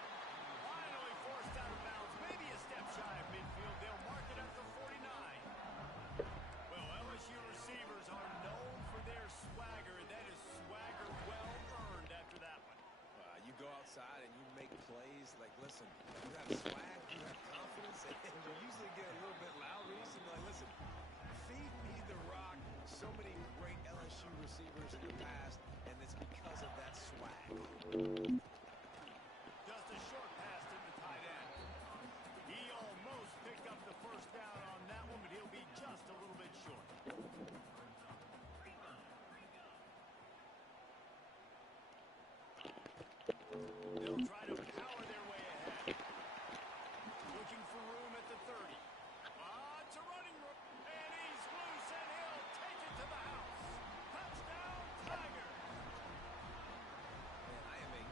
Finally forced out of bounds. Maybe a step shy of midfield. They'll mark it at the 49. Well, LSU receivers are known for their swagger. That is swagger well earned after that one. You go outside and you make plays. Like, listen, you have swag, you have confidence, and you usually get a little bit loud recently. Like, listen, feed me the rock. So many great LSU receivers in the past, and it's because of that swag. Just a short pass to the tight end. He almost picked up the first down on that one, but he'll be just a little bit short. They'll try to power their way ahead. Looking for room at the 30. It's a running room. And he's loose, and he'll take it to the house. Touchdown, Tiger. Man, I am a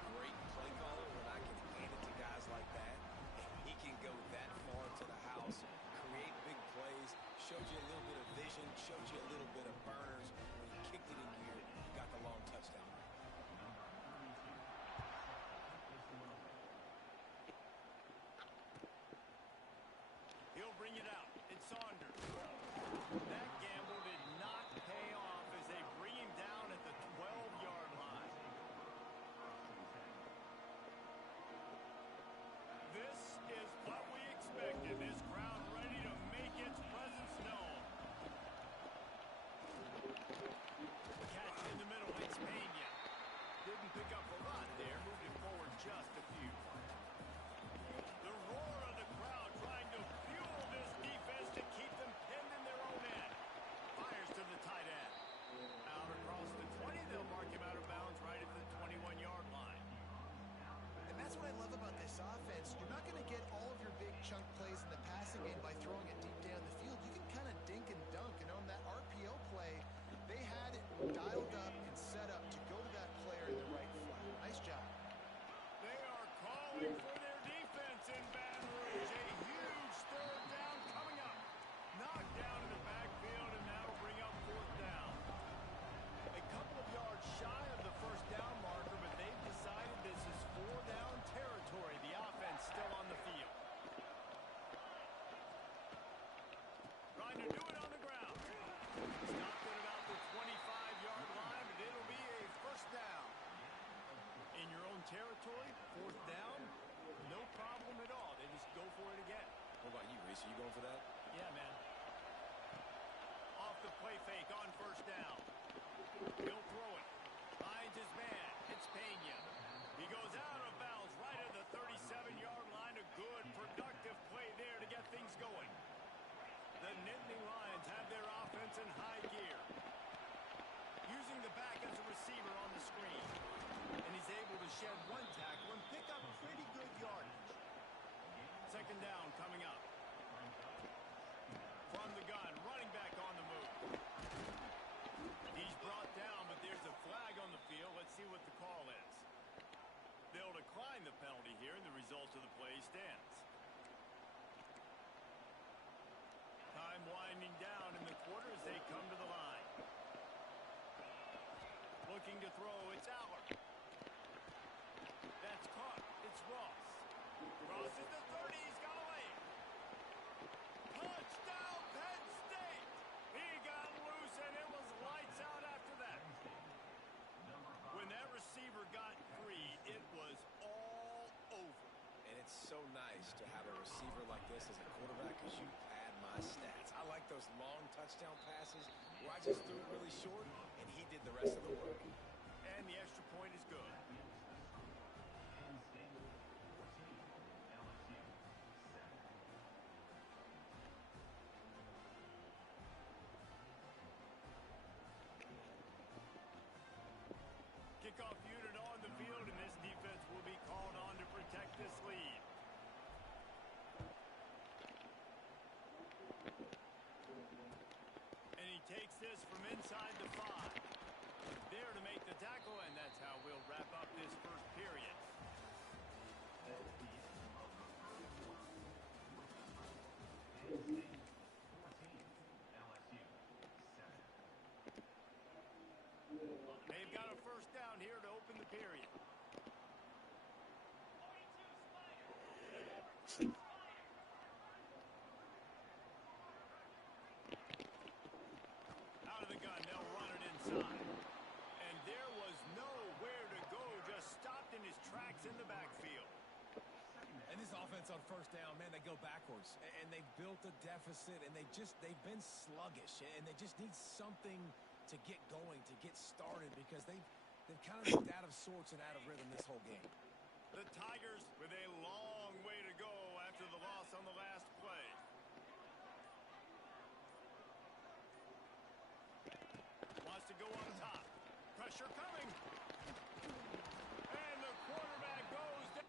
territory, fourth down, no problem at all. They just go for it again. What about you, Reese? Are you going for that? Yeah, man. Off the play fake on first down. He'll throw it. Finds his man. It's Pena. He goes out of bounds right at the 37-yard line. A good, productive play there to get things going. The Nittany Lions have their offense in high gear. Using the back as a receiver on the screen. And he's able to shed one tackle and pick up pretty good yardage. Second down coming up. From the gun, running back on the move. He's brought down, but there's a flag on the field. Let's see what the call is. They'll decline the penalty here, and the result of the play stands. Time winding down in the quarter as they come to the line. Looking to throw, it's Aller. That's caught. It's Ross. Ross is the 30. He's got a lane. Touchdown, Penn State! He got loose, and it was lights out after that. When that receiver got free, it was all over. And it's so nice to have a receiver like this as a quarterback because you pad my stats. I like those long touchdown passes where I just threw it really short, and he did the rest of the work. And the extra point is good. Kickoff unit on the field, and this defense will be called on to protect this lead. And he takes this from inside the 5. There to make the tackle, and that's how we'll wrap up this first period. They've got a first down here to open the period. Out of the gun, they'll run it inside. And there was nowhere to go, just stopped in his tracks in the backfield. And this offense on first down, man, they go backwards. And they've built a deficit, and they've been sluggish. And they just need something to get going, to get started, because they've kind of looked out of sorts and out of rhythm this whole game. The Tigers with a long way to go after the loss on the last play. Wants to go on top. Pressure coming. And the quarterback goes down.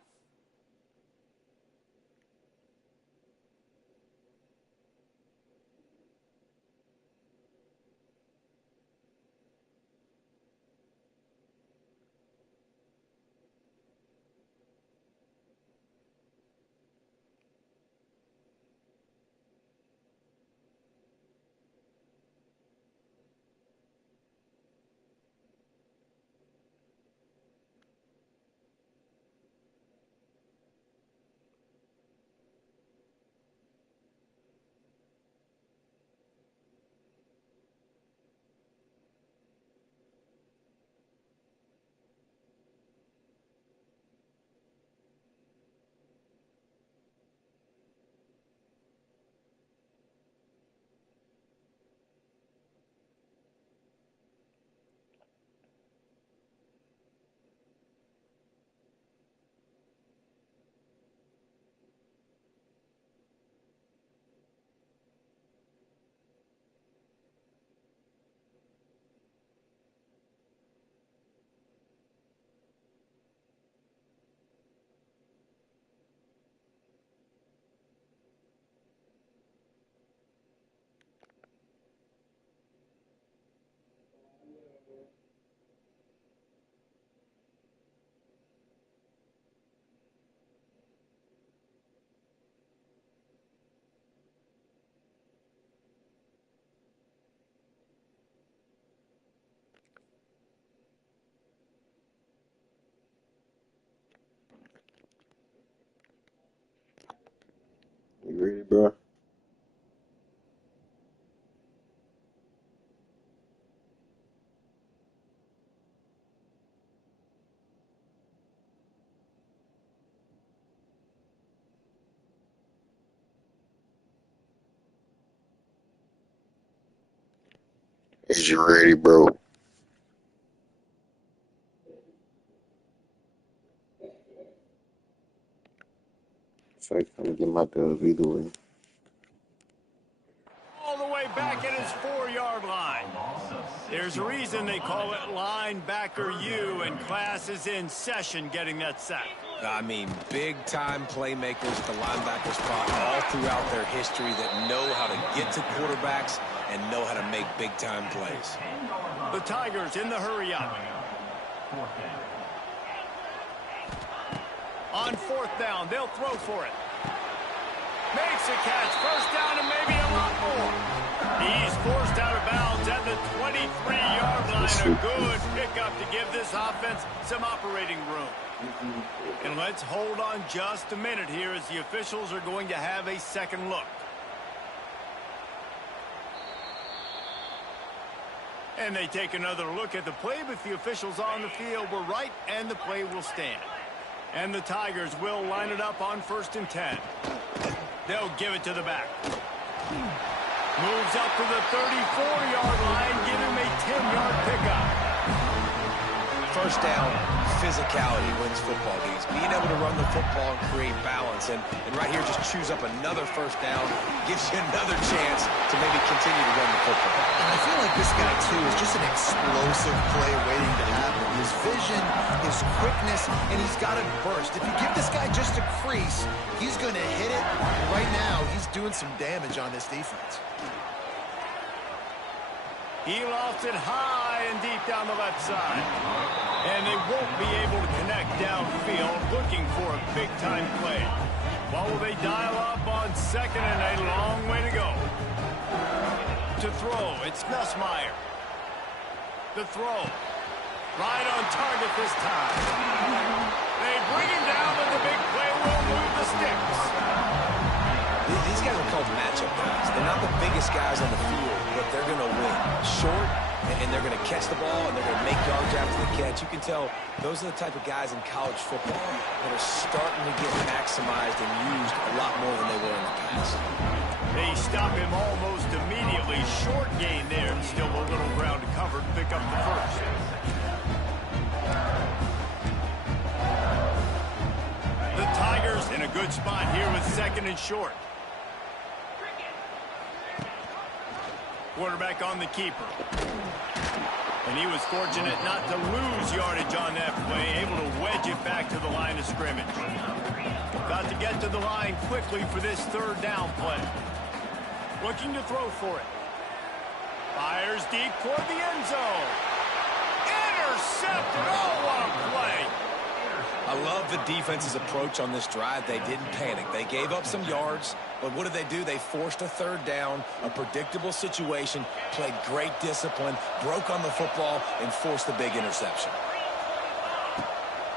Is you ready, bro? So I'm gonna get my dub either way. All the way back at his 4-yard line. There's a reason they call it linebacker U, and class is in session getting that sack. I mean, big-time playmakers at the linebacker spot all throughout their history that know how to get to quarterbacks and know how to make big-time plays. The Tigers in the hurry up. On 4th down, they'll throw for it. Makes a catch, first down and maybe a lot more. He's forced out of bounds at the 23-yard line. A good pickup to give this offense some operating room. And let's hold on just a minute here as the officials are going to have a second look. And they take another look at the play, but the officials on the field were right, and the play will stand. And the Tigers will line it up on 1st and 10. They'll give it to the back. Moves up to the 34-yard line, give him a 10-yard pickup. First down, physicality wins football games. Being able to run the football and create balance. And right here, just choose up another first down. Gives you another chance to maybe continue to run the football. And I feel like this guy, too, is just an explosive play waiting to happen. His vision, his quickness, and he's got a burst. If you give this guy just a crease, he's going to hit it. And right now, he's doing some damage on this defense. He lofts it high and deep down the left side. And they won't be able to connect downfield, looking for a big-time play. What will they dial up on 2nd and a long way to go? To throw, it's Nussmeier. The throw. Right on target this time. They bring him down, but the big play will move the sticks. These guys are called matchup guys. They're not the biggest guys on the field, but they're going to win. Short, and they're going to catch the ball, and they're going to make yards after the catch. You can tell those are the type of guys in college football that are starting to get maximized and used a lot more than they were in the past. They stop him almost immediately. Short gain there, and still a little ground to cover to pick up the first. The Tigers in a good spot here with 2nd and short. Quarterback on the keeper. And he was fortunate not to lose yardage on that play, able to wedge it back to the line of scrimmage. Got to get to the line quickly for this 3rd down play. Looking to throw for it. Fires deep toward the end zone. Intercepted. Oh, what a play. I love the defense's approach on this drive. They didn't panic. They gave up some yards, but what did they do? They forced a 3rd down, a predictable situation, played great discipline, broke on the football, and forced the big interception.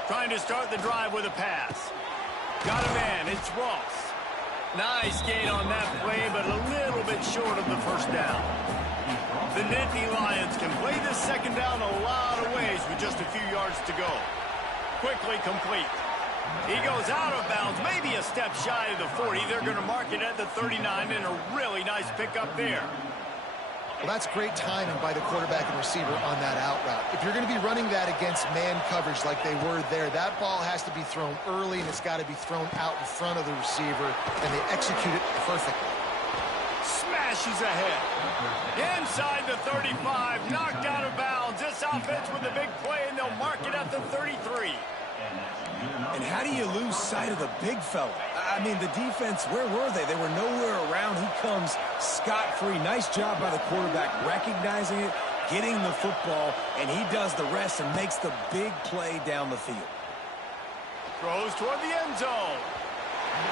Trying to start the drive with a pass. Got a man. It's Ross. Nice gain on that play, but a little bit short of the first down. The Nittany Lions can play this 2nd down a lot of ways with just a few yards to go. Quickly complete. He goes out of bounds, maybe a step shy of the 40. They're going to mark it at the 39, and a really nice pickup there. Well, that's great timing by the quarterback and receiver on that out route. If you're going to be running that against man coverage like they were there, that ball has to be thrown early, and it's got to be thrown out in front of the receiver, and they execute it perfectly. Smashes ahead. Inside the 35, knocked out of bounds. This offense with a big play, and they'll mark it at the 33. And how do you lose sight of the big fella? I mean, the defense, where were they? They were nowhere around. He comes scot-free. Nice job by the quarterback recognizing it, getting the football, and he does the rest and makes the big play down the field. Throws toward the end zone.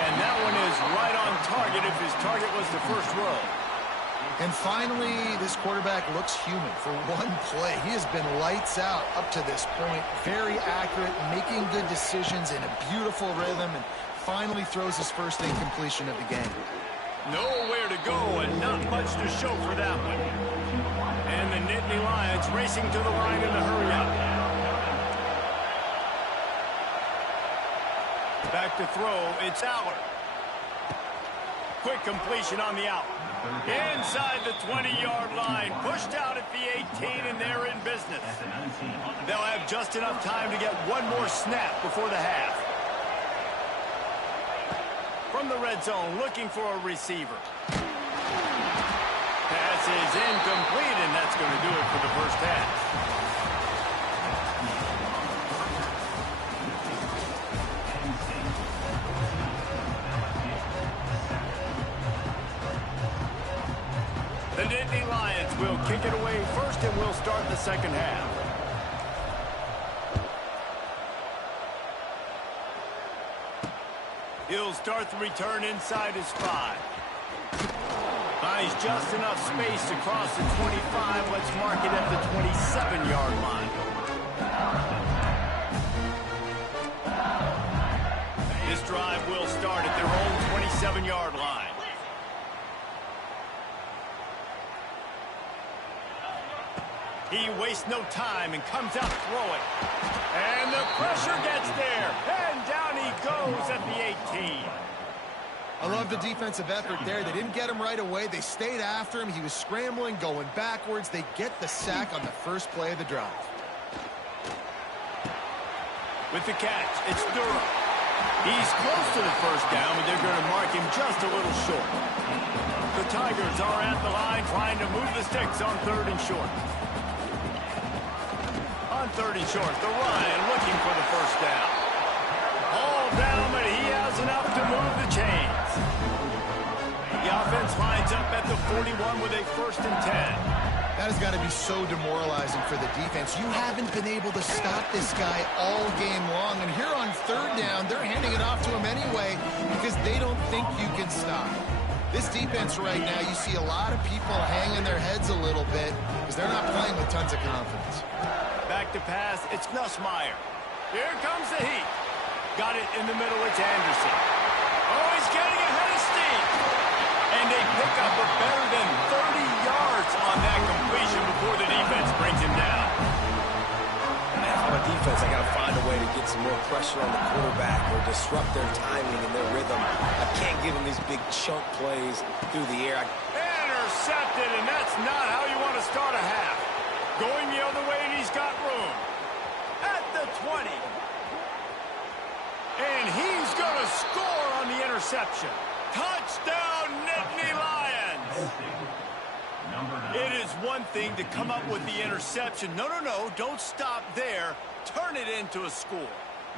And that one is right on target if his target was the first row. And finally, this quarterback looks human for one play. He has been lights out up to this point. Very accurate, making good decisions in a beautiful rhythm, and finally throws his first incompletion of the game. Nowhere to go and not much to show for that one. And the Nittany Lions racing to the line in the hurry-up. Back to throw, it's Aller. Quick completion on the out. Inside the 20-yard line, pushed out at the 18, and they're in business. They'll have just enough time to get one more snap before the half. From the red zone, looking for a receiver. Pass is incomplete, and that's going to do it for the first half. The Nittany Lions will kick it away first, and we'll start the second half. He'll start the return inside his 5. Finds just enough space to cross the 25. Let's mark it at the 27-yard line. This drive will start at their own 27-yard line. He wastes no time and comes out throwing. And the pressure gets there. And down he goes at the 18. I love the defensive effort there. They didn't get him right away. They stayed after him. He was scrambling, going backwards. They get the sack on the first play of the drive. With the catch, it's Durham. He's close to the first down, but they're going to mark him just a little short. The Tigers are at the line trying to move the sticks on 3rd and short. On 3rd and short, the Ryan looking for the first down. All down, but he has enough to move the chains. The offense lines up at the 41 with a 1st and 10. That has got to be so demoralizing for the defense. You haven't been able to stop this guy all game long. And here on 3rd down, they're handing it off to him anyway because they don't think you can stop. This defense right now, you see a lot of people hanging their heads a little bit because they're not playing with tons of confidence. Back to pass, it's Nussmeier. Here comes the heat. Got it in the middle, it's Anderson. Oh, he's getting ahead of steam. And they pick up a better than 30 yards on that completion before the defense brings him down. Man, for my defense, I got to find a way to get some more pressure on the quarterback or disrupt their timing and their rhythm. I can't give them these big chunk plays through the air. Intercepted, and that's not how you want to start a half. Going the other way, and he's got room. At the 20. And he's going to score on the interception. Touchdown, Nittany Lions! It is one thing to come up with the interception. No, don't stop there. Turn it into a score.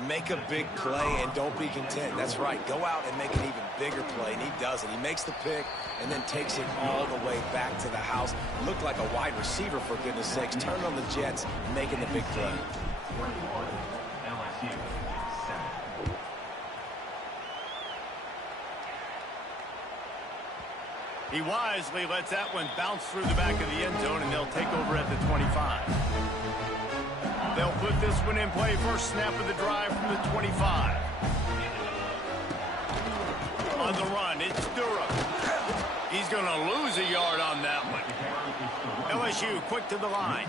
Make a big play and don't be content. That's right. Go out and make an even bigger play, and he does it. He makes the pick and then takes it all the way back to the house. Looked like a wide receiver, for goodness sakes. Turned on the Jets, making the big play. He wisely lets that one bounce through the back of the end zone, and they'll take over at the 25. They'll put this one in play. First snap of the drive from the 25. On the run, it's Durham. He's going to lose a yard on that one. LSU quick to the line.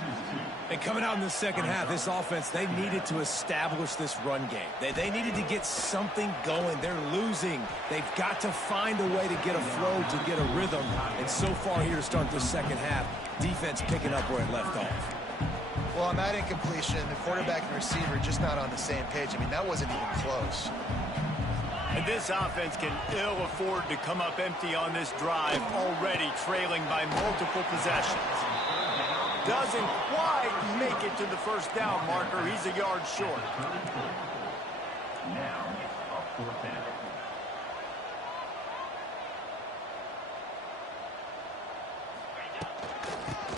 And coming out in the second half, this offense, they needed to establish this run game. They needed to get something going. They're losing. They've got to find a way to get a flow, to get a rhythm. And so far here to start the second half, defense picking up where it left off. Well, on that incompletion, the quarterback and receiver just not on the same page. I mean, that wasn't even close. And this offense can ill afford to come up empty on this drive, already trailing by multiple possessions. Doesn't quite make it to the first down marker. He's a yard short. Now, a 4th down.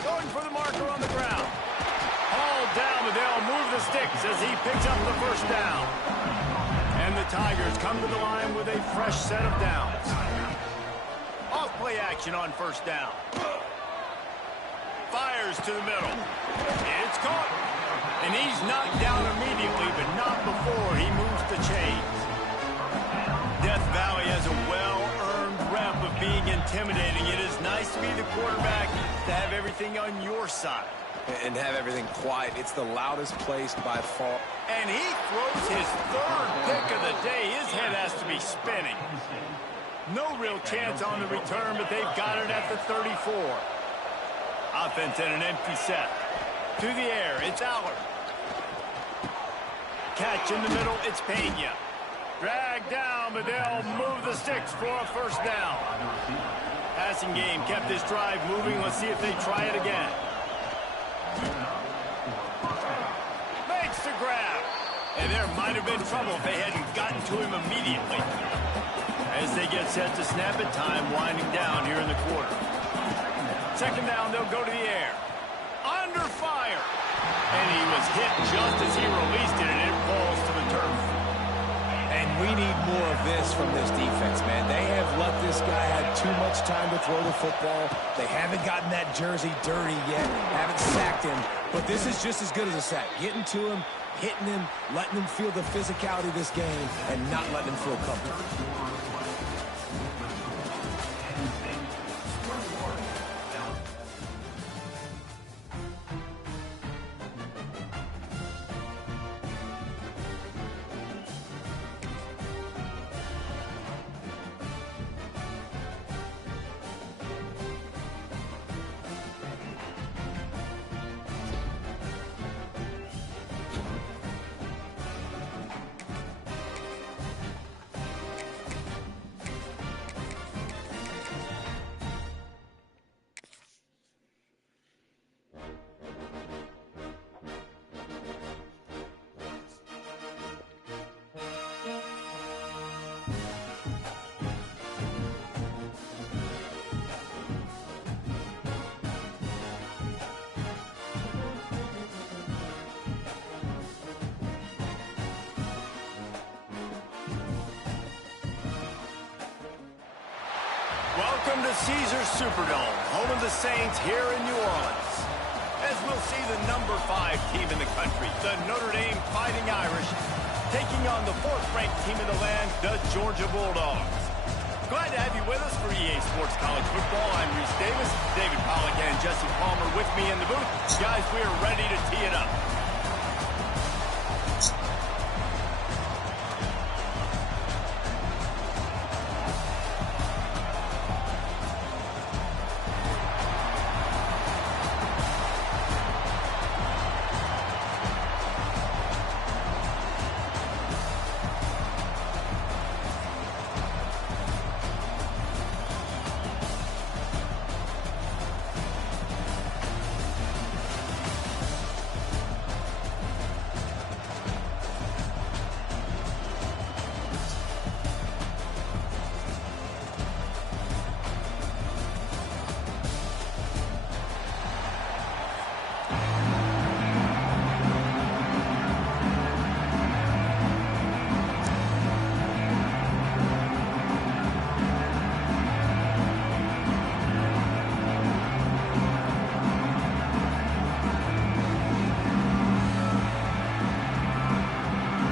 Going for the marker on the ground. Hauled down, but they'll move the sticks as he picks up the first down. And the Tigers come to the line with a fresh set of downs. Off play action on first down. Fires to the middle. It's caught. And he's knocked down immediately, but not before he moves the chains. Death Valley has a well-earned rep of being intimidating. It is nice to be the quarterback, to have everything on your side. And have everything quiet. It's the loudest place by far. And he throws his 3rd pick of the day. His head has to be spinning. No real chance on the return, but they've got it at the 34. Offense in an empty set. To the air, it's Aller. Catch in the middle, it's Pena. Dragged down, but they'll move the sticks for a first down. Passing game kept this drive moving. Let's see if they try it again. Makes the grab. And there might have been trouble if they hadn't gotten to him immediately. As they get set to snap it, time winding down here in the quarter. Second down, they'll go to the air. Under fire. And he was hit just as he released it, and it falls to the turf. And we need more of this from this defense, man. They have let this guy have too much time to throw the football. They haven't gotten that jersey dirty yet, haven't sacked him. But this is just as good as a sack. Getting to him, hitting him, letting him feel the physicality of this game, and not letting him feel comfortable. Welcome to Caesars Superdome, home of the Saints here in New Orleans. As we'll see the number 5 team in the country, the Notre Dame Fighting Irish, taking on the 4th-ranked team in the land, the Georgia Bulldogs. Glad to have you with us for EA Sports College Football. I'm Reese Davis, David Pollack and Jesse Palmer with me in the booth. Guys, we are ready to tee it up.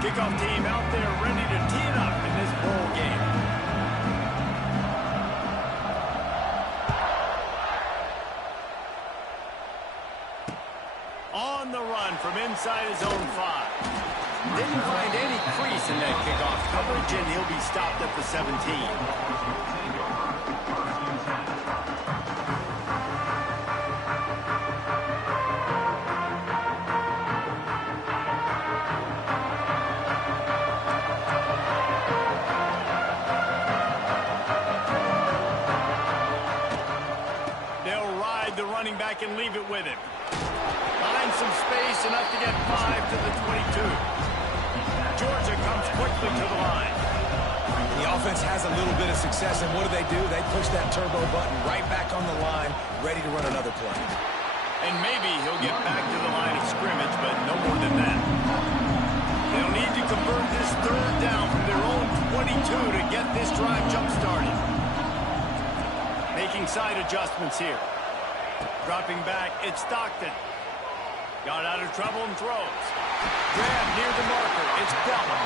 Kickoff team out there ready to tee it up in this bowl game. On the run from inside his own 5. Didn't find any crease in that kickoff coverage, and he'll be stopped at the 17. Back and leave it with him. Find some space, enough to get 5 to the 22. Georgia comes quickly to the line. The offense has a little bit of success, and what do? They push that turbo button right back on the line, ready to run another play. And maybe he'll get back to the line of scrimmage, but no more than that. They'll need to convert this 3rd down from their own 22 to get this drive jump-started. Making side adjustments here. Dropping back, it's Stockton. Got out of trouble and throws. Grab near the marker, it's Bella.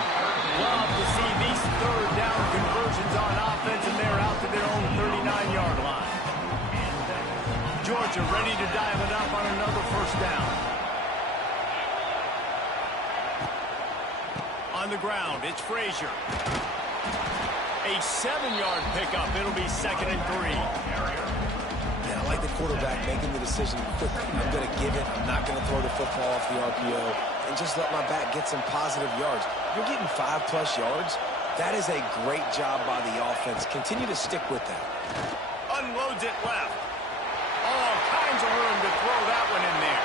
Love to see these 3rd down conversions on offense, and they're out to their own 39-yard line. Georgia ready to dial it up on another first down. On the ground, it's Frazier. A 7-yard pickup. It'll be 2nd and 3. Yeah, I like the quarterback making the decision quickly. I'm going to give it. I'm not going to throw the football off the RPO and just let my back get some positive yards. You're getting 5+ yards. That is a great job by the offense. Continue to stick with that. Unloads it left. All kinds of room to throw that one in there.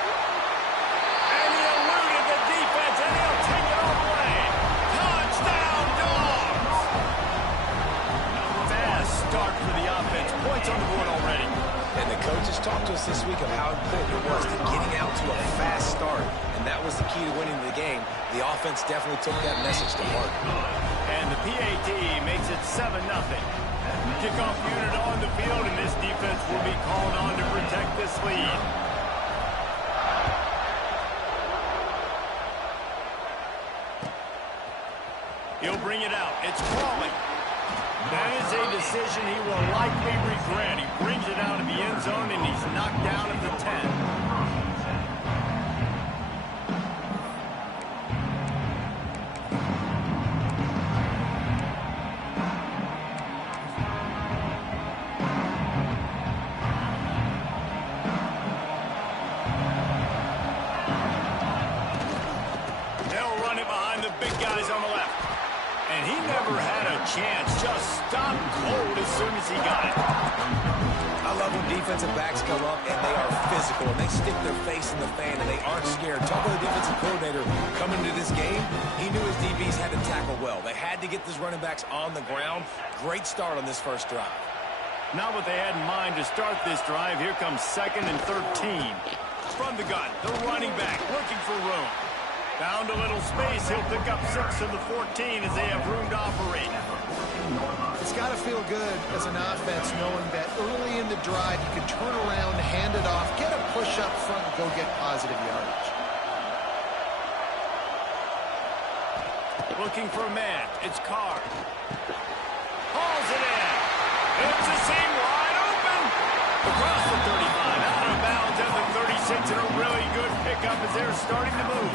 And he eluded the defense, and he'll take it all the way. Touchdown, Dogs! Fast start for the offense. Points on the board already. And the coaches talked to us this week of how important it was to getting out to a fast start. And that was the key to winning the game. The offense definitely took that message to heart. And the PAT makes it 7-0. Kickoff unit on the field, and this defense will be called on to protect this lead. He'll bring it out. It's crawling. That is a decision he will likely regret. He brings it out of the end zone, and he's knocked down at the 10. He never had a chance, just stopped cold as soon as he got it. I love when defensive backs come up and they are physical and they stick their face in the fan and they aren't scared. Talking to the defensive coordinator coming into this game, he knew his DBs had to tackle well. They had to get these running backs on the ground. Great start on this first drive. Not what they had in mind to start this drive. Here comes 2nd and 13. From the gun, the running back looking for room. Found a little space. He'll pick up 6 of the 14 as they have room to operate. It's got to feel good as an offense knowing that early in the drive you can turn around, hand it off, get a push up front, and go get positive yardage. Looking for a man. It's Carr. Hauls it in. It's a seam wide open. Across the 35. Out of bounds at the 36. And a really good pickup as they're starting to move.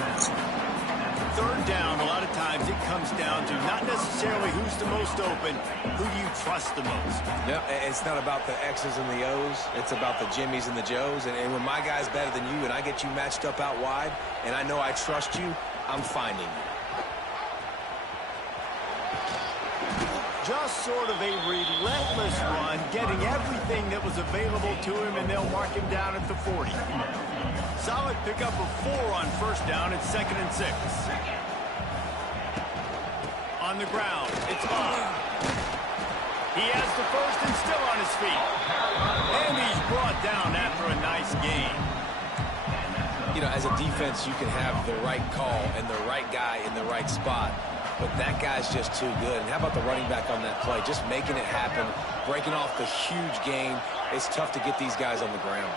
3rd down, a lot of times it comes down to not necessarily who's the most open, who do you trust the most? Yeah, it's not about the X's and the O's. It's about the Jimmies and the Joes. And when my guy's better than you and I get you matched up out wide and I know I trust you, I'm finding you. Just sort of a relentless run, getting everything that was available to him, and they'll mark him down at the 40. Solid pickup of 4 on 1st down. It's 2nd and 6. On the ground, it's on. He has the first and still on his feet. And he's brought down after a nice gain. You know, as a defense, you can have the right call and the right guy in the right spot. But that guy's just too good. And how about the running back on that play? Just making it happen, breaking off the huge gain. It's tough to get these guys on the ground.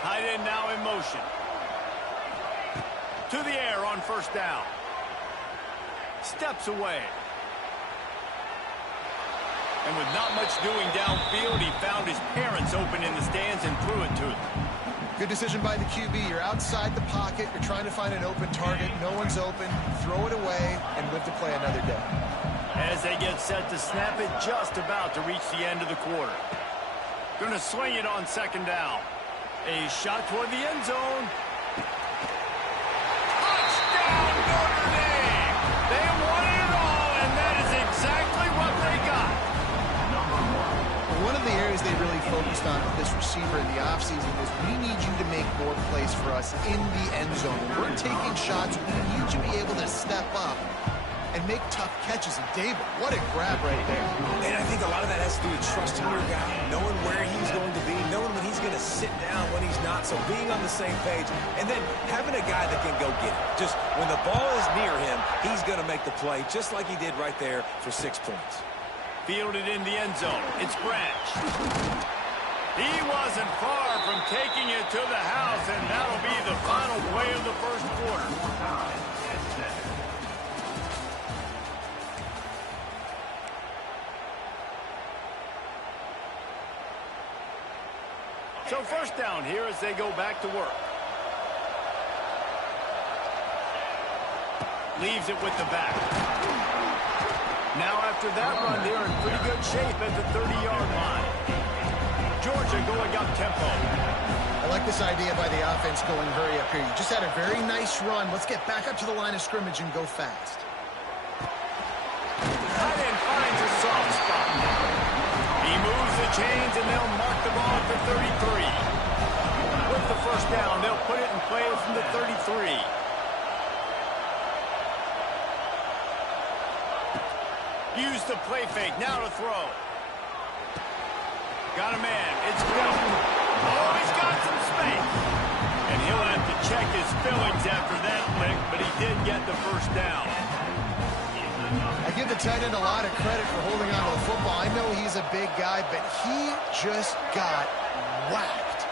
Tight end now in motion. To the air on 1st down. Steps away. And with not much doing downfield, he found his parents open in the stands and threw it to them. Good decision by the QB. You're outside the pocket. You're trying to find an open target. No one's open. Throw it away and live to play another day. As they get set to snap it, just about to reach the end of the quarter. Going to swing it on 2nd down. A shot toward the end zone. Touchdown, Notre Dame! They won it all, and that is exactly what they got. One of the areas they really focused on with this receiver in the offseason was we need you to make more plays for us in the end zone. When we're taking shots, we need you to be able to step up and make tough catches. And David, what a grab right there. And I think a lot of that has to do with trusting your guy, knowing where he's going to be, knowing when he's going to sit down, when he's not. So being on the same page, and then having a guy that can go get it. Just when the ball is near him, he's going to make the play, just like he did right there for 6 points. Fielded in the end zone. It's Branch. He wasn't far from taking it to the house, and that'll be the final play of the 1st quarter. So 1st down here as they go back to work. Leaves it with the back. Now after that run, they're in pretty good shape at the 30-yard line. Georgia going up tempo. I like this idea by the offense going hurry up here. You just had a very nice run. Let's get back up to the line of scrimmage and go fast. Tight end finds a soft spot. He moves the chains, and they'll mark the ball at the 33. With the first down, they'll put it in play from the 33. Use the play fake. Now to throw. Got a man. It's Bill. Oh, he's got some space. And he'll have to check his fillings after that lick, but he did get the first down. I give the tight end a lot of credit for holding on to the football. I know he's a big guy, but he just got whacked.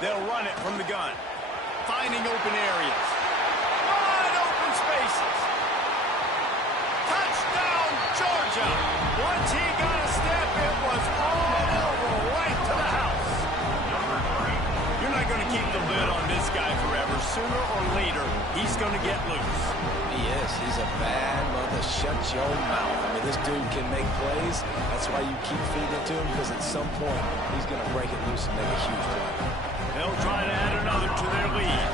They'll run it from the gun. Finding open areas. Wide open spaces. Touchdown, Georgia. Once he got a step, it was all over, right to the house. You're not going to keep the lid on this guy forever. Sooner or later, he's going to get loose. He is. He's a bad mother. Shut your mouth. I mean, this dude can make plays. That's why you keep feeding it to him, because at some point, he's going to break it loose and make a huge play. They'll try to add another to their lead.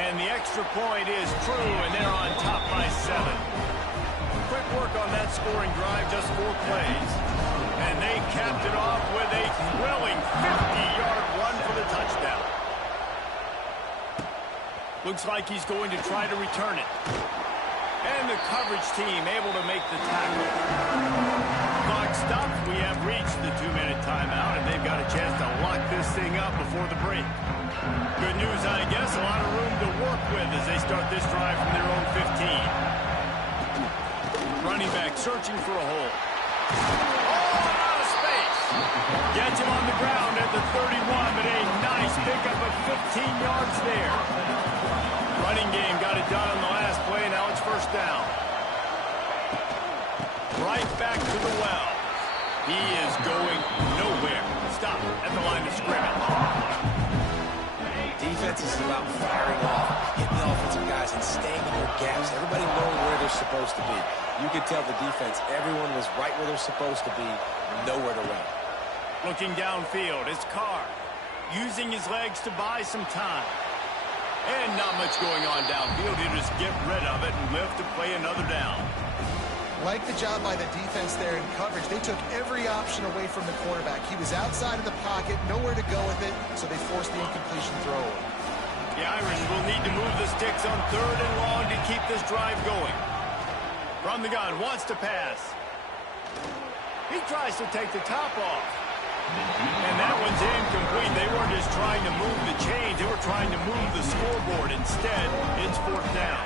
And the extra point is true, and they're on top by 7. Quick work on that scoring drive, just 4 plays. And they capped it off with a thrilling 50-yard run for the touchdown. Looks like he's going to try to return it. And the coverage team able to make the tackle. Clock stopped. We have reached the 2-minute timeout, and they've got a chance to lock this thing up before the break. Good news, I guess. A lot of room to work with as they start this drive from their own 15. Running back searching for a hole. Oh, out of space. Gets him on the ground at the 31, but a nice pickup of 15 yards there. Running game got it done on the last play. Now it's first down. Right back to the well. He is going nowhere. Stop at the line of scrimmage. Defense is about firing off, hitting the offensive guys, and staying in their gaps. Everybody knowing where they're supposed to be. You could tell the defense, everyone was right where they're supposed to be, nowhere to run. Looking downfield, it's Carr. Using his legs to buy some time. And not much going on downfield. He'll just get rid of it and live to play another down. Like the job by the defense there in coverage. They took every option away from the quarterback. He was outside of the pocket, nowhere to go with it, so they forced the incompletion throw. The Irish will need to move the sticks on 3rd and long to keep this drive going. From the gun, wants to pass. He tries to take the top off. And that one's incomplete. They weren't just trying to move the chains. They were trying to move the scoreboard. Instead, it's 4th down.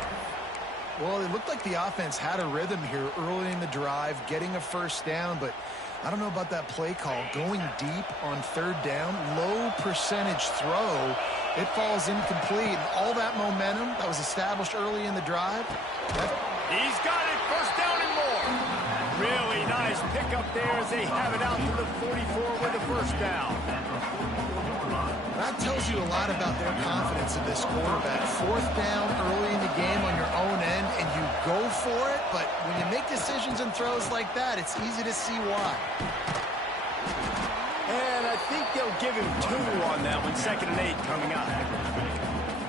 Well, it looked like the offense had a rhythm here early in the drive, getting a first down, but I don't know about that play call. Going deep on 3rd down, low percentage throw, it falls incomplete. And all that momentum that was established early in the drive. He's got it, first down and more. Really nice pickup there as they have it out to the 44 with a first down. That tells you a lot about their confidence in this quarterback. 4th down early in the game on your own end, and you go for it, but when you make decisions and throws like that, it's easy to see why. And I think they'll give him 2 on that one, 2nd and 8 coming up.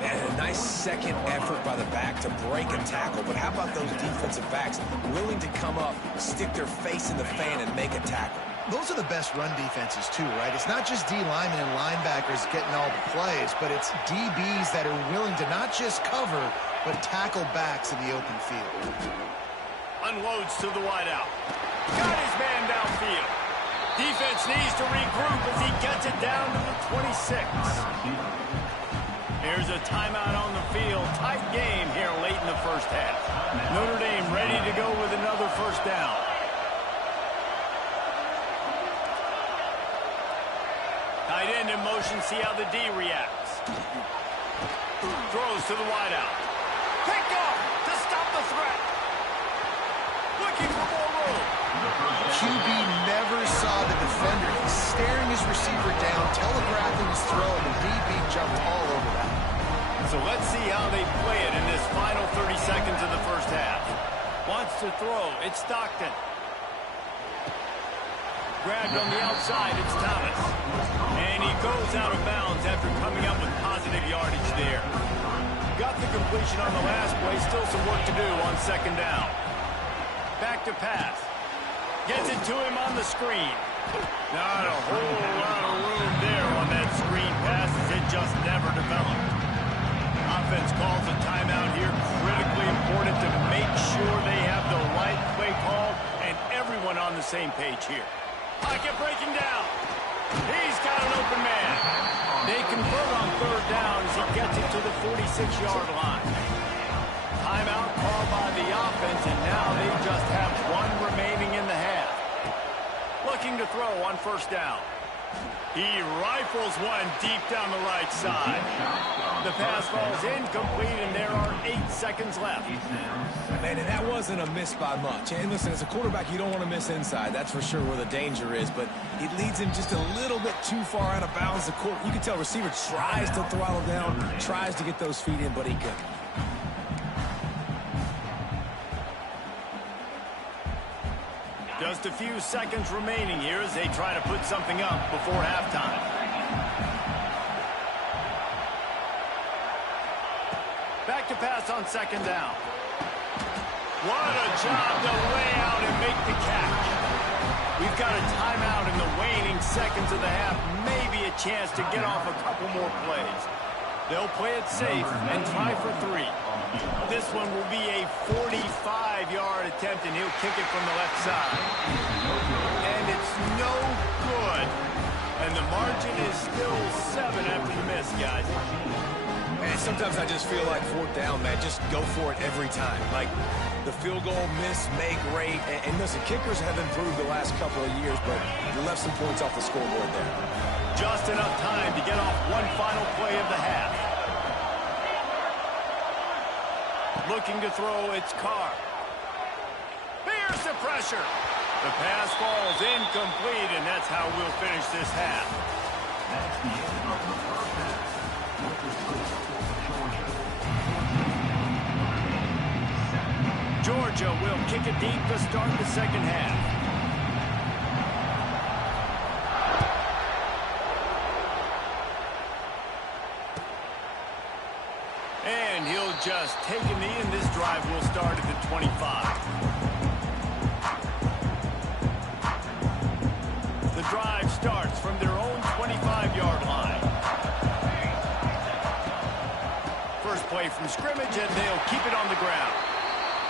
And a nice second effort by the back to break a tackle, but how about those defensive backs willing to come up, stick their face in the fan, and make a tackle? Those are the best run defenses, too, right? It's not just D linemen and linebackers getting all the plays, but it's DBs that are willing to not just cover, but tackle backs in the open field. Unloads to the wideout. Got his man downfield. Defense needs to regroup as he gets it down to the 26. Here's a timeout on the field. Tight game here late in the first half. Notre Dame ready to go with another first down. Tight end in motion, see how the D reacts. Throws to the wideout. Pick off to stop the threat. Looking for more room. QB never saw the defender. He's staring his receiver down, telegraphing his throw, and the DB jumped all over that. So let's see how they play it in this final 30 seconds of the first half. Wants to throw. It's Stockton. Grabbed on the outside. It's Thomas. And he goes out of bounds after coming up with positive yardage there. Got the completion on the last play. Still some work to do on second down. Back to pass. Gets it to him on the screen. Not a whole lot of room there on that screen pass as it just never developed. Offense calls a timeout here. Critically important to make sure they have the right play call and everyone on the same page here. Pocket breaking down. He's got an open man. They convert on third down as he gets it to the 46-yard line. Timeout called by the offense, and now they just have one remaining in the half. Looking to throw on first down. He rifles one deep down the right side. The pass falls incomplete, and there are 8 seconds left. Man, and that wasn't a miss by much. And listen, as a quarterback, you don't want to miss inside. That's for sure where the danger is. But it leads him just a little bit too far out of bounds. You can tell receiver tries to throttle down, tries to get those feet in, but he couldn't. Just a few seconds remaining here as they try to put something up before halftime. Back to pass on second down. What a job to lay out and make the catch. We've got a timeout in the waning seconds of the half. Maybe a chance to get off a couple more plays. They'll play it safe and try for 3. This one will be a 45-yard attempt, and he'll kick it from the left side. And it's no good. And the margin is still 7 after the miss, guys. Man, sometimes I just feel like fourth down, man. Just go for it every time. Like the field goal miss, make rate. And listen, kickers have improved the last couple of years, but you left some points off the scoreboard there. Just enough time to get off one final play of the half. Looking to throw, it's Carr. Bears the pressure. The pass falls incomplete, and that's how we'll finish this half. Georgia will kick it deep to start the second half. And he'll just take a knee, and this drive will start at the 25. The drive starts from their own 25-yard line. First play from scrimmage, and they'll keep it on the ground.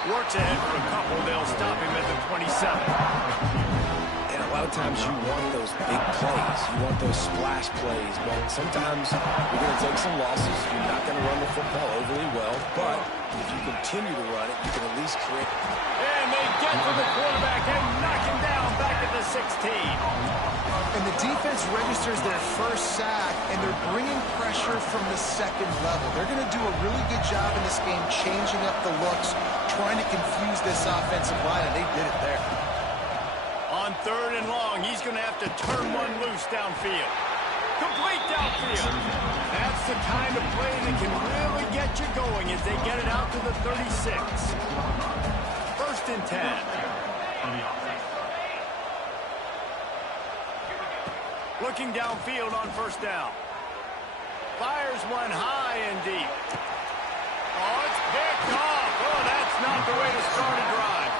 Works ahead for a couple. They'll stop him at the 27. And a lot of times you want those big plays. You want those splash plays. But sometimes you're going to take some losses. You're not going to run the football overly well. But if you continue to run it, you can at least create. And they get to the quarterback and knock him down back at the 16. And the defense registers their first sack, and they're bringing pressure from the second level. They're going to do a really good job in this game changing up the looks, trying to confuse this offensive line, and they did it there. On third and long, he's going to have to turn one loose downfield. Complete downfield. That's the kind of play that can really get you going as they get it out to the 36. First and 10. Looking downfield on first down. Fires one high and deep. Oh, it's picked off. Oh, that's not the way to start a drive.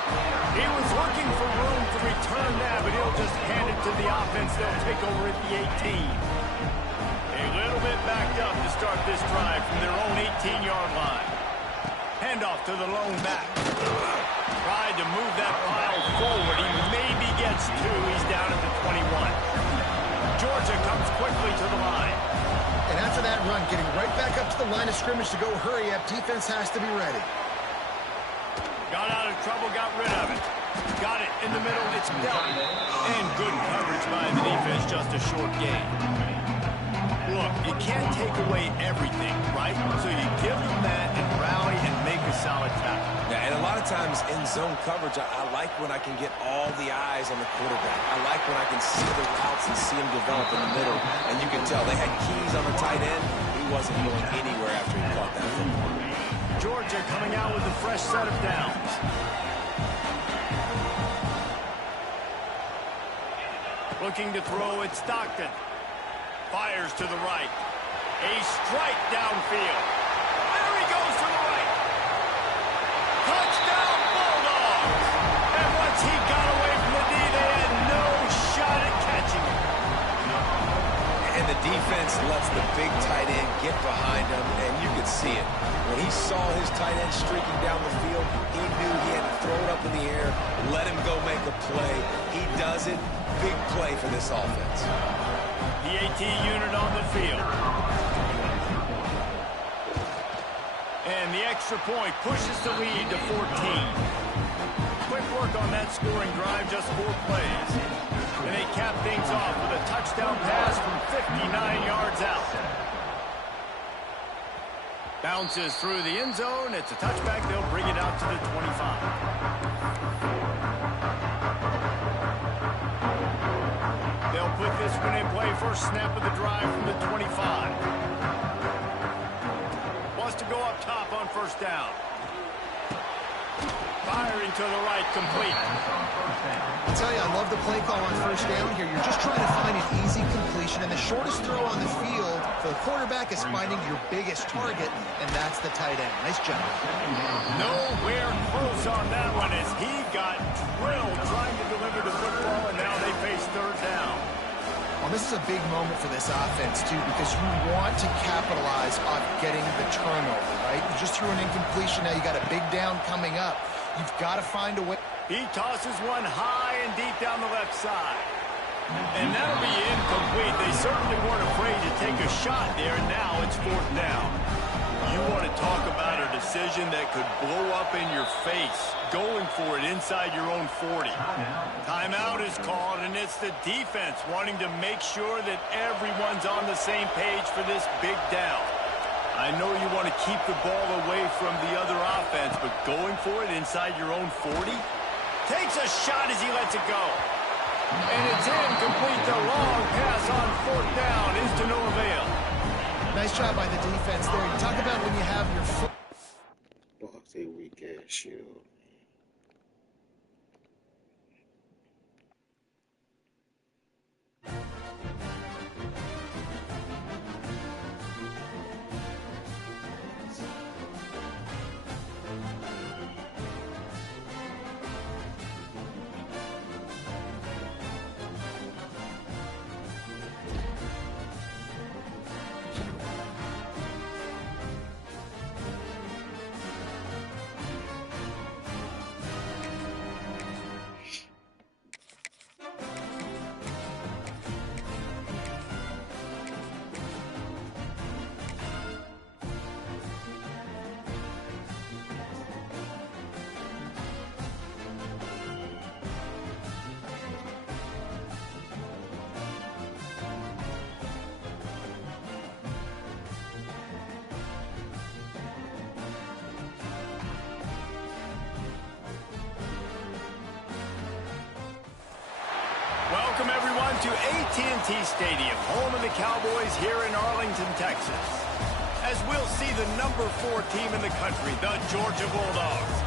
He was looking for room to return that, but he'll just hand it to the offense. They'll take over at the 18. A little bit backed up to start this drive from their own 18-yard line. Handoff to the lone back. Tried to move that pile forward. He maybe gets 2. He's down at the 21. Georgia comes quickly to the line. And after that run, getting right back up to the line of scrimmage to go hurry up, defense has to be ready. Got out of trouble, got rid of it. Got it in the middle, it's dealt. And good coverage by the defense, just a short gain. Look, you can't take away everything, right? So you give them that and rally and make a solid tackle. Yeah, and a lot of times in zone coverage, I like when I can get all the eyes on the quarterback. I like when I can see the routes and see him develop in the middle. And you can tell they had keys on the tight end. He wasn't going anywhere after he caught that. now with a fresh set of downs. Looking to throw, it's Stockton. Fires to the right. A strike downfield. There he goes to the right. Touchdown Bulldogs! And once he got away from the D, they had no shot at catching him. And the defense lets the big tight end get behind him, and you could see it. When he saw his tight end streaking down the field, he knew he had to throw it up in the air, let him go make a play. He does it. Big play for this offense. PAT unit on the field. And the extra point pushes the lead to 14. Quick work on that scoring drive, just 4 plays. And they cap things off with a touchdown pass from 59 yards out. Bounces through the end zone. It's a touchback. They'll bring it out to the 25. They'll put this one in play. First snap of the drive from the 25. Wants to go up top on first down. Firing to the right, complete. I tell you, I love the play call on first down here. You're just trying to find an easy completion, and the shortest throw on the field for the quarterback is finding your biggest target, and that's the tight end. Nice job. Nowhere close on that one as he got drilled trying to deliver the football, and now they face third down. Well, this is a big moment for this offense, too, because you want to capitalize on getting the turnover, right? You just threw an incompletion. Now you got a big down coming up. You've got to find a way. He tosses one high and deep down the left side. And that'll be incomplete. They certainly weren't afraid to take a shot there, and now it's fourth down. You want to talk about a decision that could blow up in your face, going for it inside your own 40. Timeout is called, and it's the defense wanting to make sure that everyone's on the same page for this big down. I know you want to keep the ball away from the other offense, but going for it inside your own 40? Takes a shot as he lets it go. And it's incomplete. The long pass on fourth down is to no avail. Nice job by the defense there. You talk about when you have your foot. Bucks a weak ass shield. Welcome, everyone, to AT&T Stadium, home of the Cowboys here in Arlington, Texas. As we'll see the number 4 team in the country, the Georgia Bulldogs,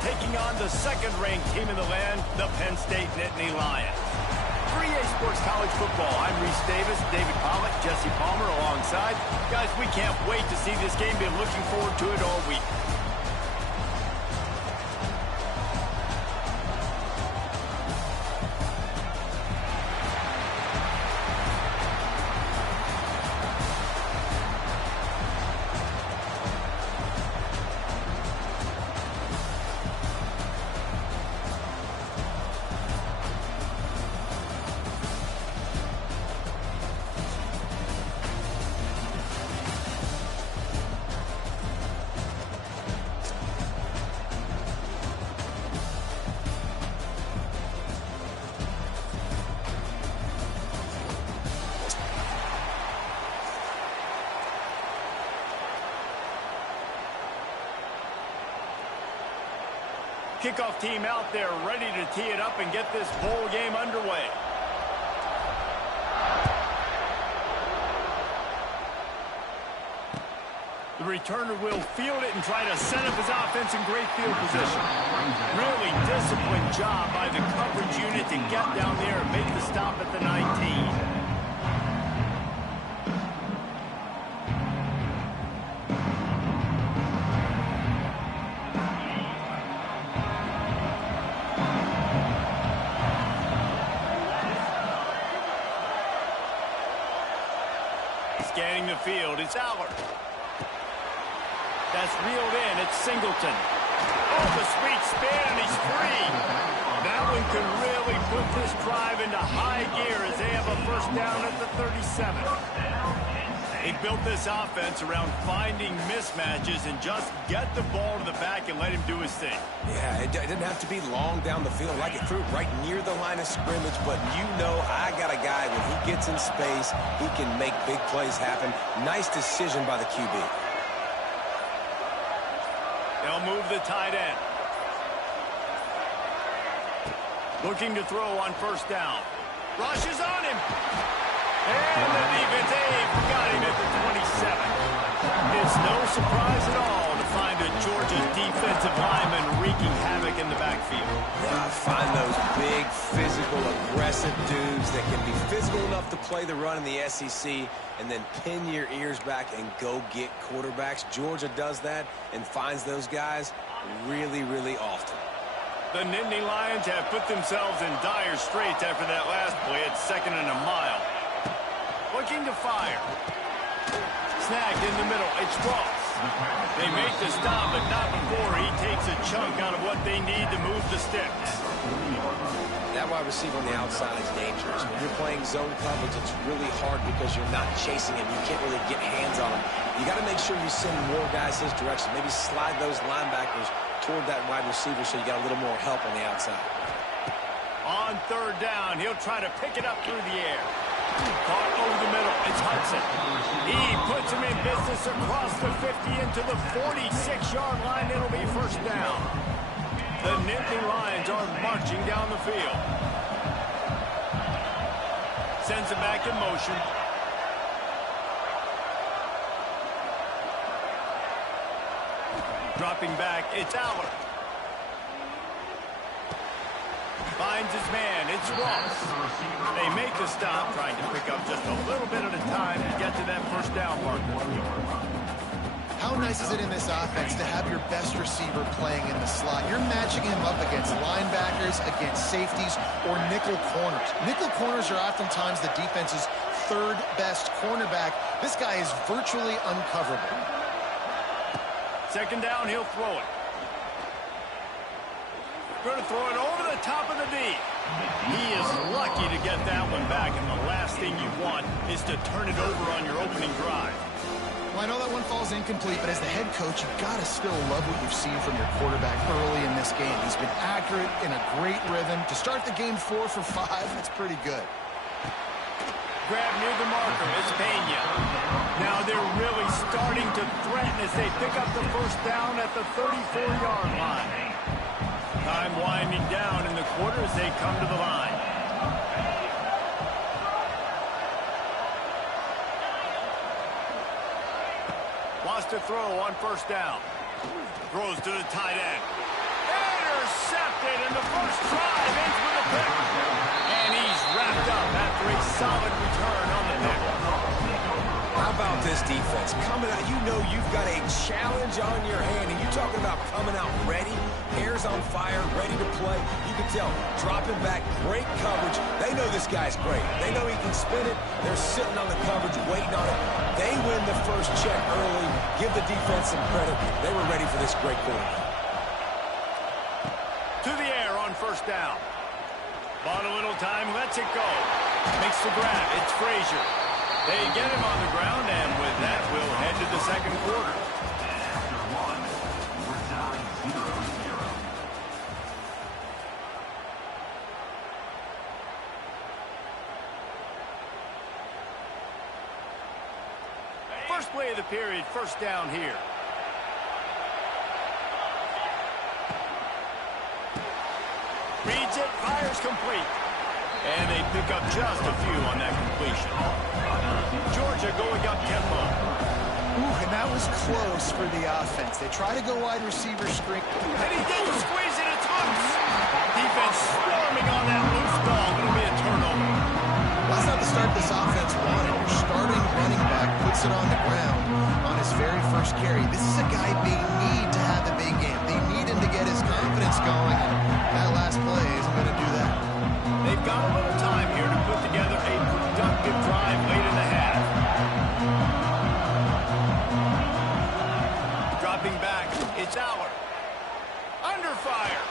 taking on the second-ranked team in the land, the Penn State Nittany Lions. For EA Sports College Football, I'm Reese Davis, David Pollock, Jesse Palmer alongside. Guys, we can't wait to see this game. Been looking forward to it all week. Kickoff team out there ready to tee it up and get this bowl game underway. The returner will field it and try to set up his offense in great field position. Really disciplined job by the coverage unit to get down there and make the stop at the 19. Scanning the field, it's Allard. That's reeled in, it's Singleton. Oh, the sweet spin, and he's free. That one could really put this drive into high gear as they have a first down at the 37. He built this offense around finding mismatches and just get the ball to the back and let him do his thing. Yeah, it didn't have to be long down the field. Like it threw right near the line of scrimmage, but you know I got a guy, when he gets in space, he can make big plays happen. Nice decision by the QB. They'll move the tight end. Looking to throw on first down. Rush is on him. And the defense, got him at the 27. It's no surprise at all to find a Georgia defensive lineman wreaking havoc in the backfield. Yeah, find those big, physical, aggressive dudes that can be physical enough to play the run in the SEC and then pin your ears back and go get quarterbacks. Georgia does that and finds those guys really, really often. The Nittany Lions have put themselves in dire straits after that last play at 2nd and a mile. Looking to fire. Snagged in the middle. It's Ross. They make the stop, but not before he takes a chunk out of what they need to move the sticks. That wide receiver on the outside is dangerous. When you're playing zone coverage, it's really hard because you're not chasing him. You can't really get hands on him. You got to make sure you send more guys his direction. Maybe slide those linebackers toward that wide receiver so you got a little more help on the outside. On third down, he'll try to pick it up through the air. Caught over the middle. It's Hudson. He puts him in business across the 50 into the 46-yard line. It'll be first down. The Nittany Lions are marching down the field. Sends it back in motion. Dropping back, it's Allard. Finds his man, it's Ross. They make the stop, trying to pick up just a little bit at a time to get to that first down marker. How nice is it in this offense to have your best receiver playing in the slot? You're matching him up against linebackers, against safeties, or nickel corners. Nickel corners are oftentimes the defense's third best cornerback. This guy is virtually uncoverable. Second down, he'll throw it. Going to throw it over the top of the D. He is lucky to get that one back, and the last thing you want is to turn it over on your opening drive. Well, I know that one falls incomplete, but as the head coach, you've got to still love what you've seen from your quarterback early in this game. He's been accurate, in a great rhythm. To start the game 4 for 5, that's pretty good. Grab near the marker, it's Pena. Now they're really starting to threaten as they pick up the first down at the 34-yard line. Time winding down in the quarter as they come to the line. Wants to throw on first down. Throws to the tight end. Intercepted, and the first drive ends with a pick. And he's wrapped up after a solid return on the pick. How about this defense? Coming out, you know you've got a challenge on your hand, and you're talking about coming out ready, hair's on fire, ready to play. You can tell, dropping back, great coverage. They know this guy's great. They know he can spin it. They're sitting on the coverage, waiting on it. They win the first check early. Give the defense some credit. They were ready for this great quarterback. To the air on first down. Bought a little time, lets it go. Makes the grab, it's Frazier. They get him on the ground, and with that, we'll head to the second quarter. First play of the period, first down here. Reads it, fires complete. And they pick up just a few on that completion. Georgia going up tempo. Ooh, and that was close for the offense. They try to go wide receiver screen. And he didn't squeeze it. It's loose. Defense swarming on that loose ball. It'll be a turnover. That's not the start this offense wanted. Your starting running back puts it on the ground on his very first carry. This is a guy they need to have a big game. They need him to get his confidence going, and that last play isn't going to do that. They've got a little time here to put together a productive drive late in the half. Dropping back, it's Aller. Under fire.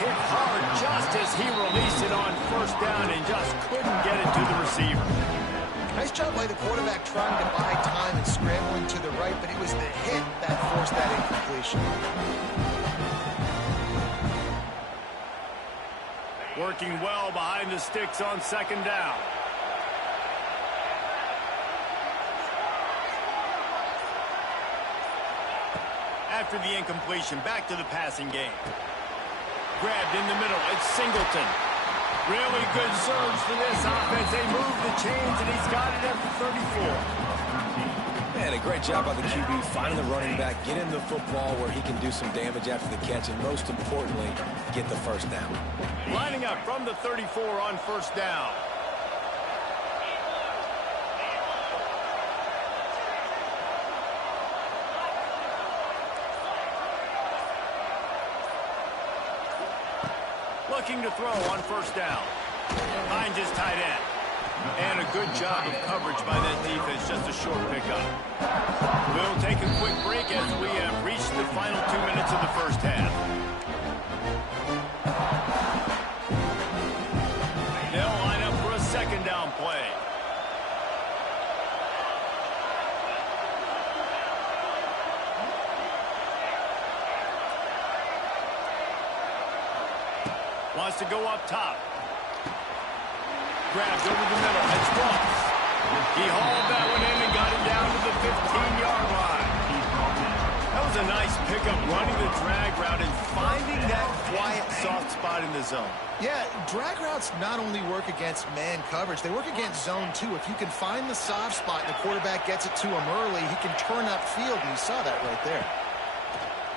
Hit hard just as he released it on first down and just couldn't get it to the receiver. Nice job by the quarterback trying to buy time and scrambling to the right, but it was the hit that forced that incompletion. Working well behind the sticks on second down. After the incompletion, back to the passing game. Grabbed in the middle, it's Singleton. Really good surge for this offense. They move the chains, and he's got it at the 34. Man, a great job by the QB finding the running back, get him the football where he can do some damage after the catch, and most importantly, get the first down. Lining up from the 34 on first down. Looking to throw on first down. Finds his tight end. And a good job of coverage by that defense. Just a short pickup. We'll take a quick break as we have reached the final 2 minutes of the first half. They'll line up for a second down play. Wants to go up top. Grabbed over the middle. It's Ross. He hauled that one in and got it down to the 15-yard line. That was a nice pickup, running the drag route and finding that quiet, soft spot in the zone. Yeah, drag routes not only work against man coverage, they work against zone too. If you can find the soft spot and the quarterback gets it to him early, he can turn upfield, and you saw that right there.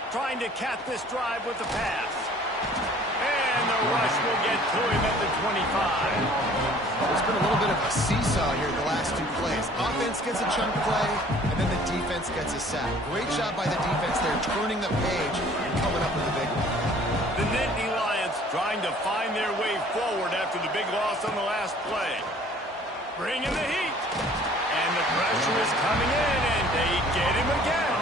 Trying to cap this drive with the pass. And the rush will get to him at the 25. There's been a little bit of a seesaw here the last two plays. Offense gets a chunk play, and then the defense gets a sack. Great job by the defense there, turning the page and coming up with the big one. The Nittany Lions trying to find their way forward after the big loss on the last play. Bringing the heat. And the pressure is coming in, and they get him again.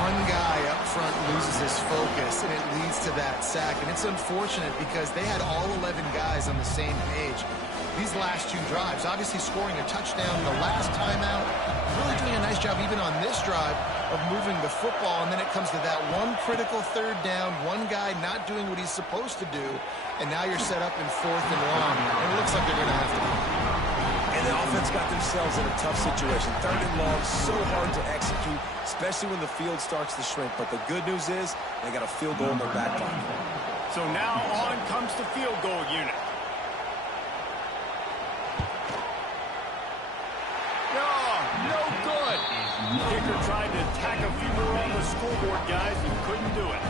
One guy up front loses his focus, and it leads to that sack. And it's unfortunate because they had all 11 guys on the same page. These last two drives, obviously scoring a touchdown the last timeout, really doing a nice job even on this drive of moving the football. And then it comes to that one critical third down, one guy not doing what he's supposed to do, and now you're set up in 4th and long. And it looks like they're going to have to. And the offense got themselves in a tough situation. 3rd and long, so hard to execute, especially when the field starts to shrink. But the good news is they got a field goal in their back pocket. So now on comes the field goal unit. No good. Kicker tried to tack a few more on the scoreboard, guys, and couldn't do it.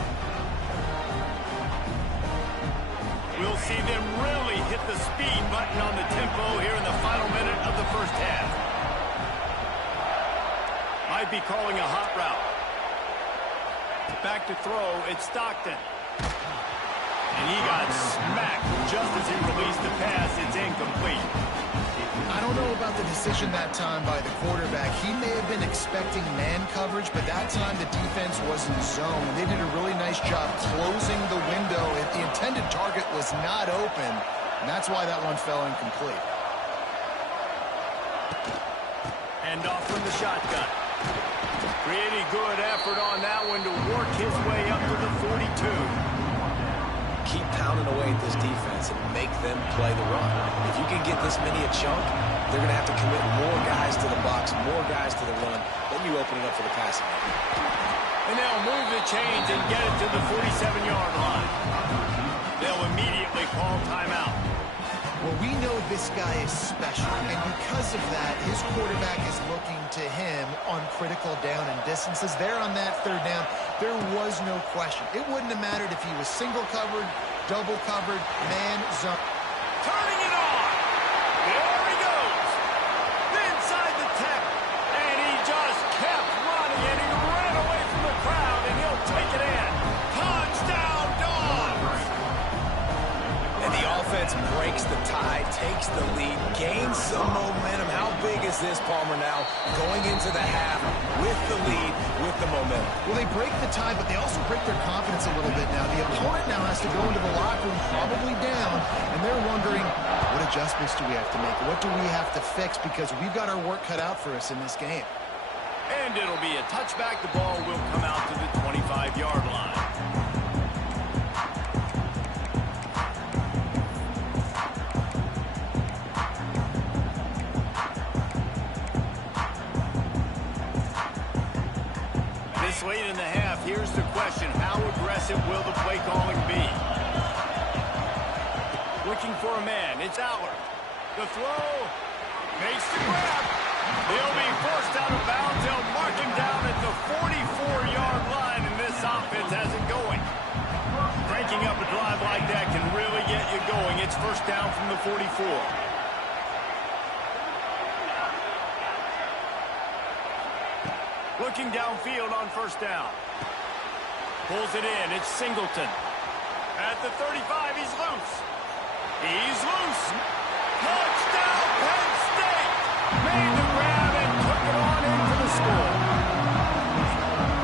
We'll see them really hit the speed button on the tempo here in the final minute of the first half. Might be calling a hot route. Back to throw, it's Stockton. And he got smacked just as he released the pass. It's incomplete. I don't know about the decision that time by the quarterback. He may have been expecting man coverage, but that time the defense was in zone. They did a really nice job closing the window. The intended target was not open, and that's why that one fell incomplete. And off from the shotgun. Pretty good effort on that one to work his way up to the 42. Keep pounding away at this defense and make them play the run. If you can get this many a chunk, they're going to have to commit more guys to the box, more guys to the run, then you open it up for the passing game. And they'll move the chains and get it to the 47-yard line. They'll immediately call timeout. Well, we know this guy is special, and because of that, his quarterback is looking to him on critical down and distances. There on that third down, there was no question. It wouldn't have mattered if he was single covered, double covered, man, zone. Turning it on. There he goes. Inside the tech. And he just kept running, and he ran away from the crowd, and he'll take it in. Touchdown, Dogs! And the offense breaks the tie, takes the lead, gains some momentum. How big is this, Palmer, now going into the half with the lead, with the momentum? Well, they break the tie, but they also break their confidence a little bit now. The opponent now has to go into the locker room probably down, and they're wondering, what adjustments do we have to make? What do we have to fix? Because we've got our work cut out for us in this game. And it'll be a touchback. The ball will come out to the 25-yard line. This late in the half, here's the question. How aggressive will the play calling be? Looking for a man. It's Aller. The throw makes the grab. He'll be forced out of bounds. They'll mark him down at the 44-yard line, and this offense has it going. Breaking up a drive like that can really get you going. It's first down from the 44. Looking downfield on first down. Pulls it in. It's Singleton. At the 35, he's loose. He's loose. Touchdown, Penn State. Made the grab and took it on in for the score.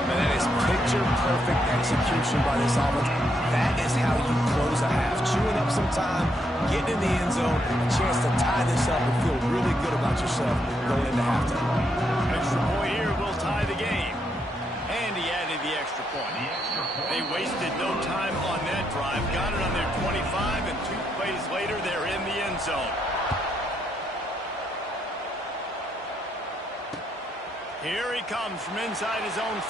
And that is picture-perfect execution by this offense. That is how you close a half. Chewing up some time, getting in the end zone, a chance to tie this up and feel really good about yourself going into halftime. Extra point here will tie the game. And he added the extra point. They wasted no time on that drive. Got it on their 25, and 2 plays later, they're in the end zone. Here he comes from inside his own 5.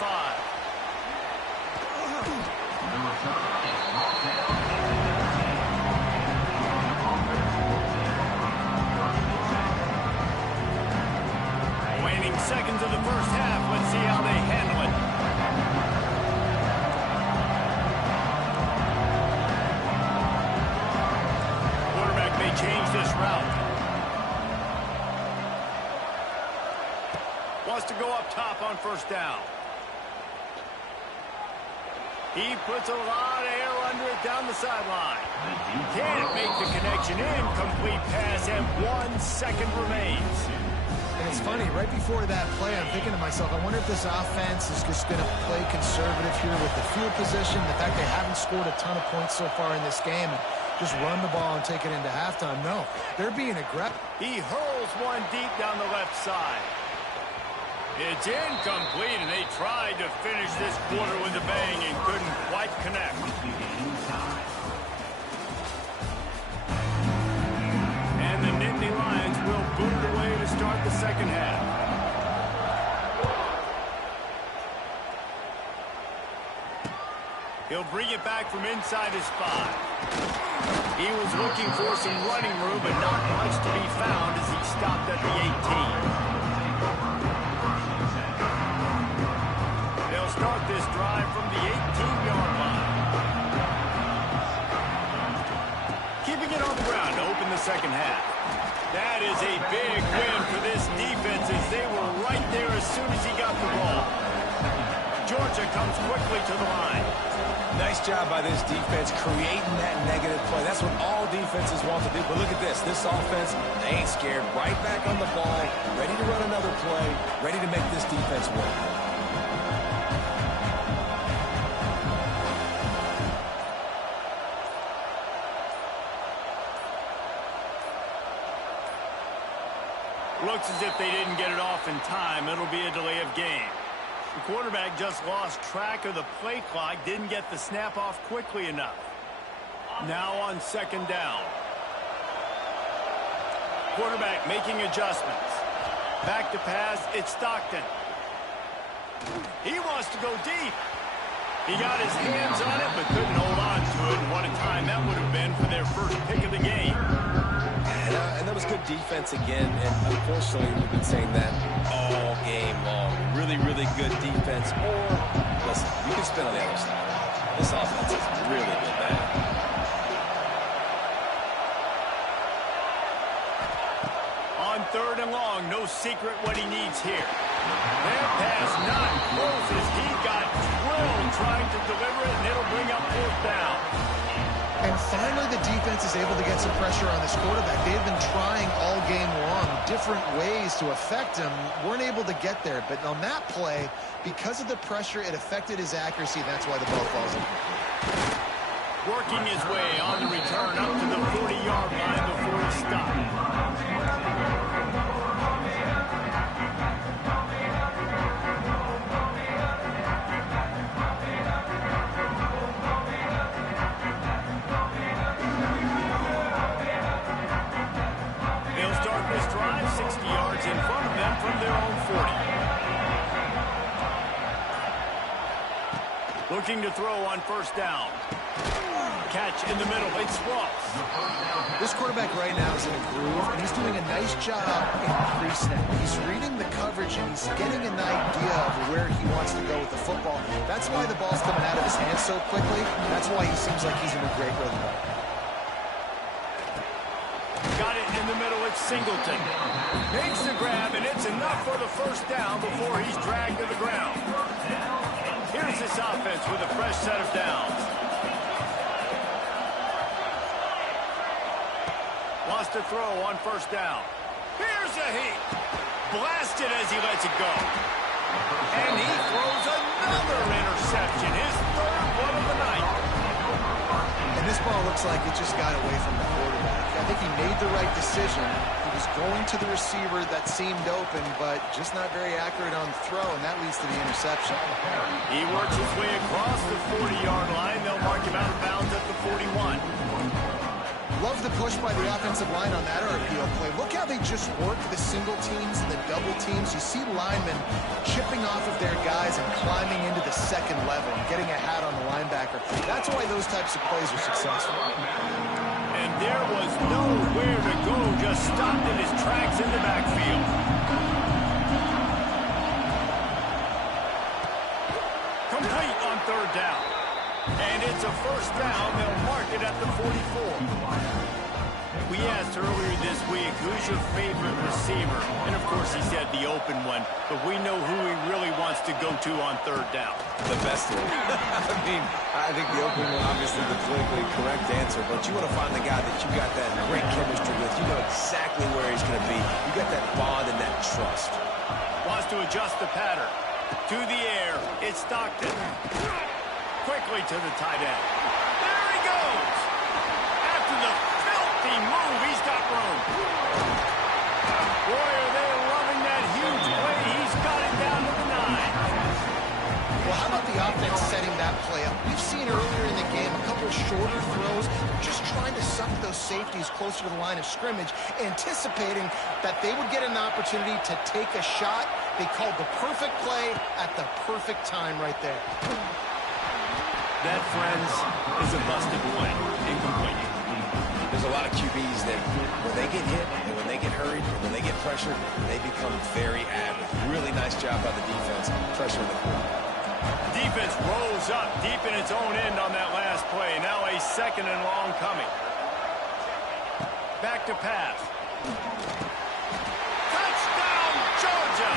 Waning seconds of the first half. Let's see how they handle it. Quarterback may change this route. Wants to go up top on first down. He puts a lot of air under it down the sideline. Can't make the connection. Incomplete pass, and 1 second remains. And it's funny, right before that play, I'm thinking to myself, I wonder if this offense is just going to play conservative here with the field position, the fact they haven't scored a ton of points so far in this game, and just run the ball and take it into halftime. No, they're being aggressive. He hurls one deep down the left side. It's incomplete, and they tried to finish this quarter with a bang and couldn't quite connect. And the Nittany Lions will boot it away to start the second half. He'll bring it back from inside his 5. He was looking for some running room, but not much to be found as he stopped at the 18. They'll start this drive from the 18-yard line. Keeping it on the ground to open the second half. That is a big win for this defense as they were right there as soon as he got the ball. Georgia comes quickly to the line. Nice job by this defense creating that negative play. That's what all defenses want to do. But look at this. This offense, they ain't scared. Right back on the ball, ready to run another play, ready to make this defense work. Looks as if they didn't get it off in time. It'll be a delay of game. The quarterback just lost track of the play clock, didn't get the snap off quickly enough. Now on second down. Quarterback making adjustments. Back to pass, it's Stockton. He wants to go deep. He got his hands on it, but couldn't hold on to it. And what a time that would have been for their first pick of the game. And that was good defense again. And unfortunately, we've been saying that all game long. Really, really good defense. Or, listen, you can spin on the other side. This offense is really good, man. On 3rd and long, no secret what he needs here. Their pass not close as he got drilled trying to deliver it, and it'll bring up 4th down. And finally, the defense is able to get some pressure on this quarterback. They've been trying all game long different ways to affect him. Weren't able to get there. But on that play, because of the pressure, it affected his accuracy. That's why the ball falls in. Working his way on the return up to the 40-yard line before he stopped. Looking to throw on 1st down. Catch in the middle. It's Ross. This quarterback right now is in a groove, and he's doing a nice job in pre-snap. He's reading the coverage, and he's getting an idea of where he wants to go with the football. That's why the ball's coming out of his hands so quickly. That's why he seems like he's in a great rhythm. Got it in the middle. It's Singleton. Makes the grab, and it's enough for the 1st down before he's dragged to the ground. Here's this offense with a fresh set of downs. Wants to throw on 1st down. Here's a heat. Blasted as he lets it go. And he throws another interception. His 3rd one of the night. And this ball looks like it just got away from the quarterback. I think he made the right decision. He was going to the receiver that seemed open, but just not very accurate on the throw, and that leads to the interception. He works his way across the 40-yard line. They'll mark him out of bounds at the 41. Love the push by the offensive line on that RPO play. Look how they just work the single teams and the double teams. You see linemen chipping off of their guys and climbing into the 2nd level and getting a hat on the linebacker. That's why those types of plays are successful. And there was nowhere to go, just stopped in his tracks in the backfield. Complete on 3rd down. And it's a 1st down. They'll mark it at the 44. We asked earlier this week, who's your favorite receiver? And, of course, he said the open one. But we know who he really wants to go to on 3rd down. The best one. I mean, I think the open one, obviously, the politically correct answer. But you want to find the guy that you got that great chemistry with. You know exactly where he's going to be. You got that bond and that trust. Wants to adjust the pattern. To the air. It's Stockton. Quickly to the tight end. There he goes. After the filthy move, he's got room. Boy, are they loving that huge play. He's got it down to the 9. Well, how about the offense setting that play up? We've seen earlier in the game a couple shorter throws, just trying to suck those safeties closer to the line of scrimmage, anticipating that they would get an opportunity to take a shot. They called the perfect play at the perfect time right there. That, friends, is a busted play. Incomplete. There's a lot of QBs that when they get hit and when they get hurried and when they get pressured, they become very agile. Really nice job by the defense, pressuring the quarterback. Defense rolls up deep in its own end on that last play. Now a 2nd and long coming. Back to pass. Touchdown, Georgia!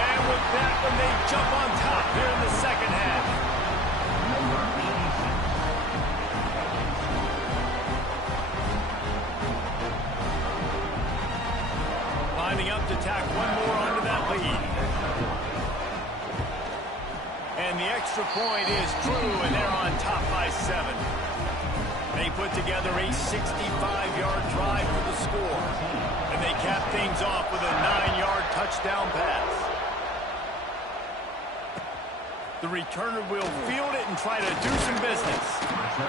And with that one, they jump on top here in the 2nd half. Lining up to tack one more onto that lead. And the extra point is true, and they're on top by 7. They put together a 65-yard drive for the score. And they cap things off with a 9-yard touchdown pass. The returner will field it and try to do some business.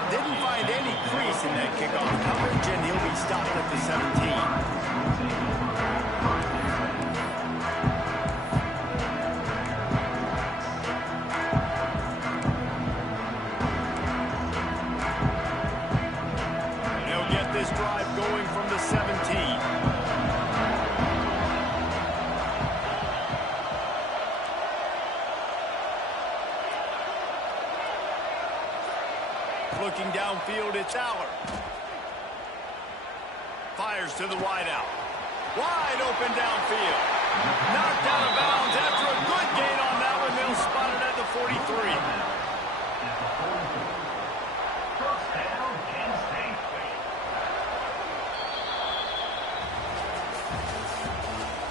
Didn't find any crease in that kickoff coverage, and he'll be stopped at the 17. Looking downfield, it's Aller. Fires to the wideout. Wide open downfield. Knocked out of bounds after a good gain on that one. They'll spot it at the 43.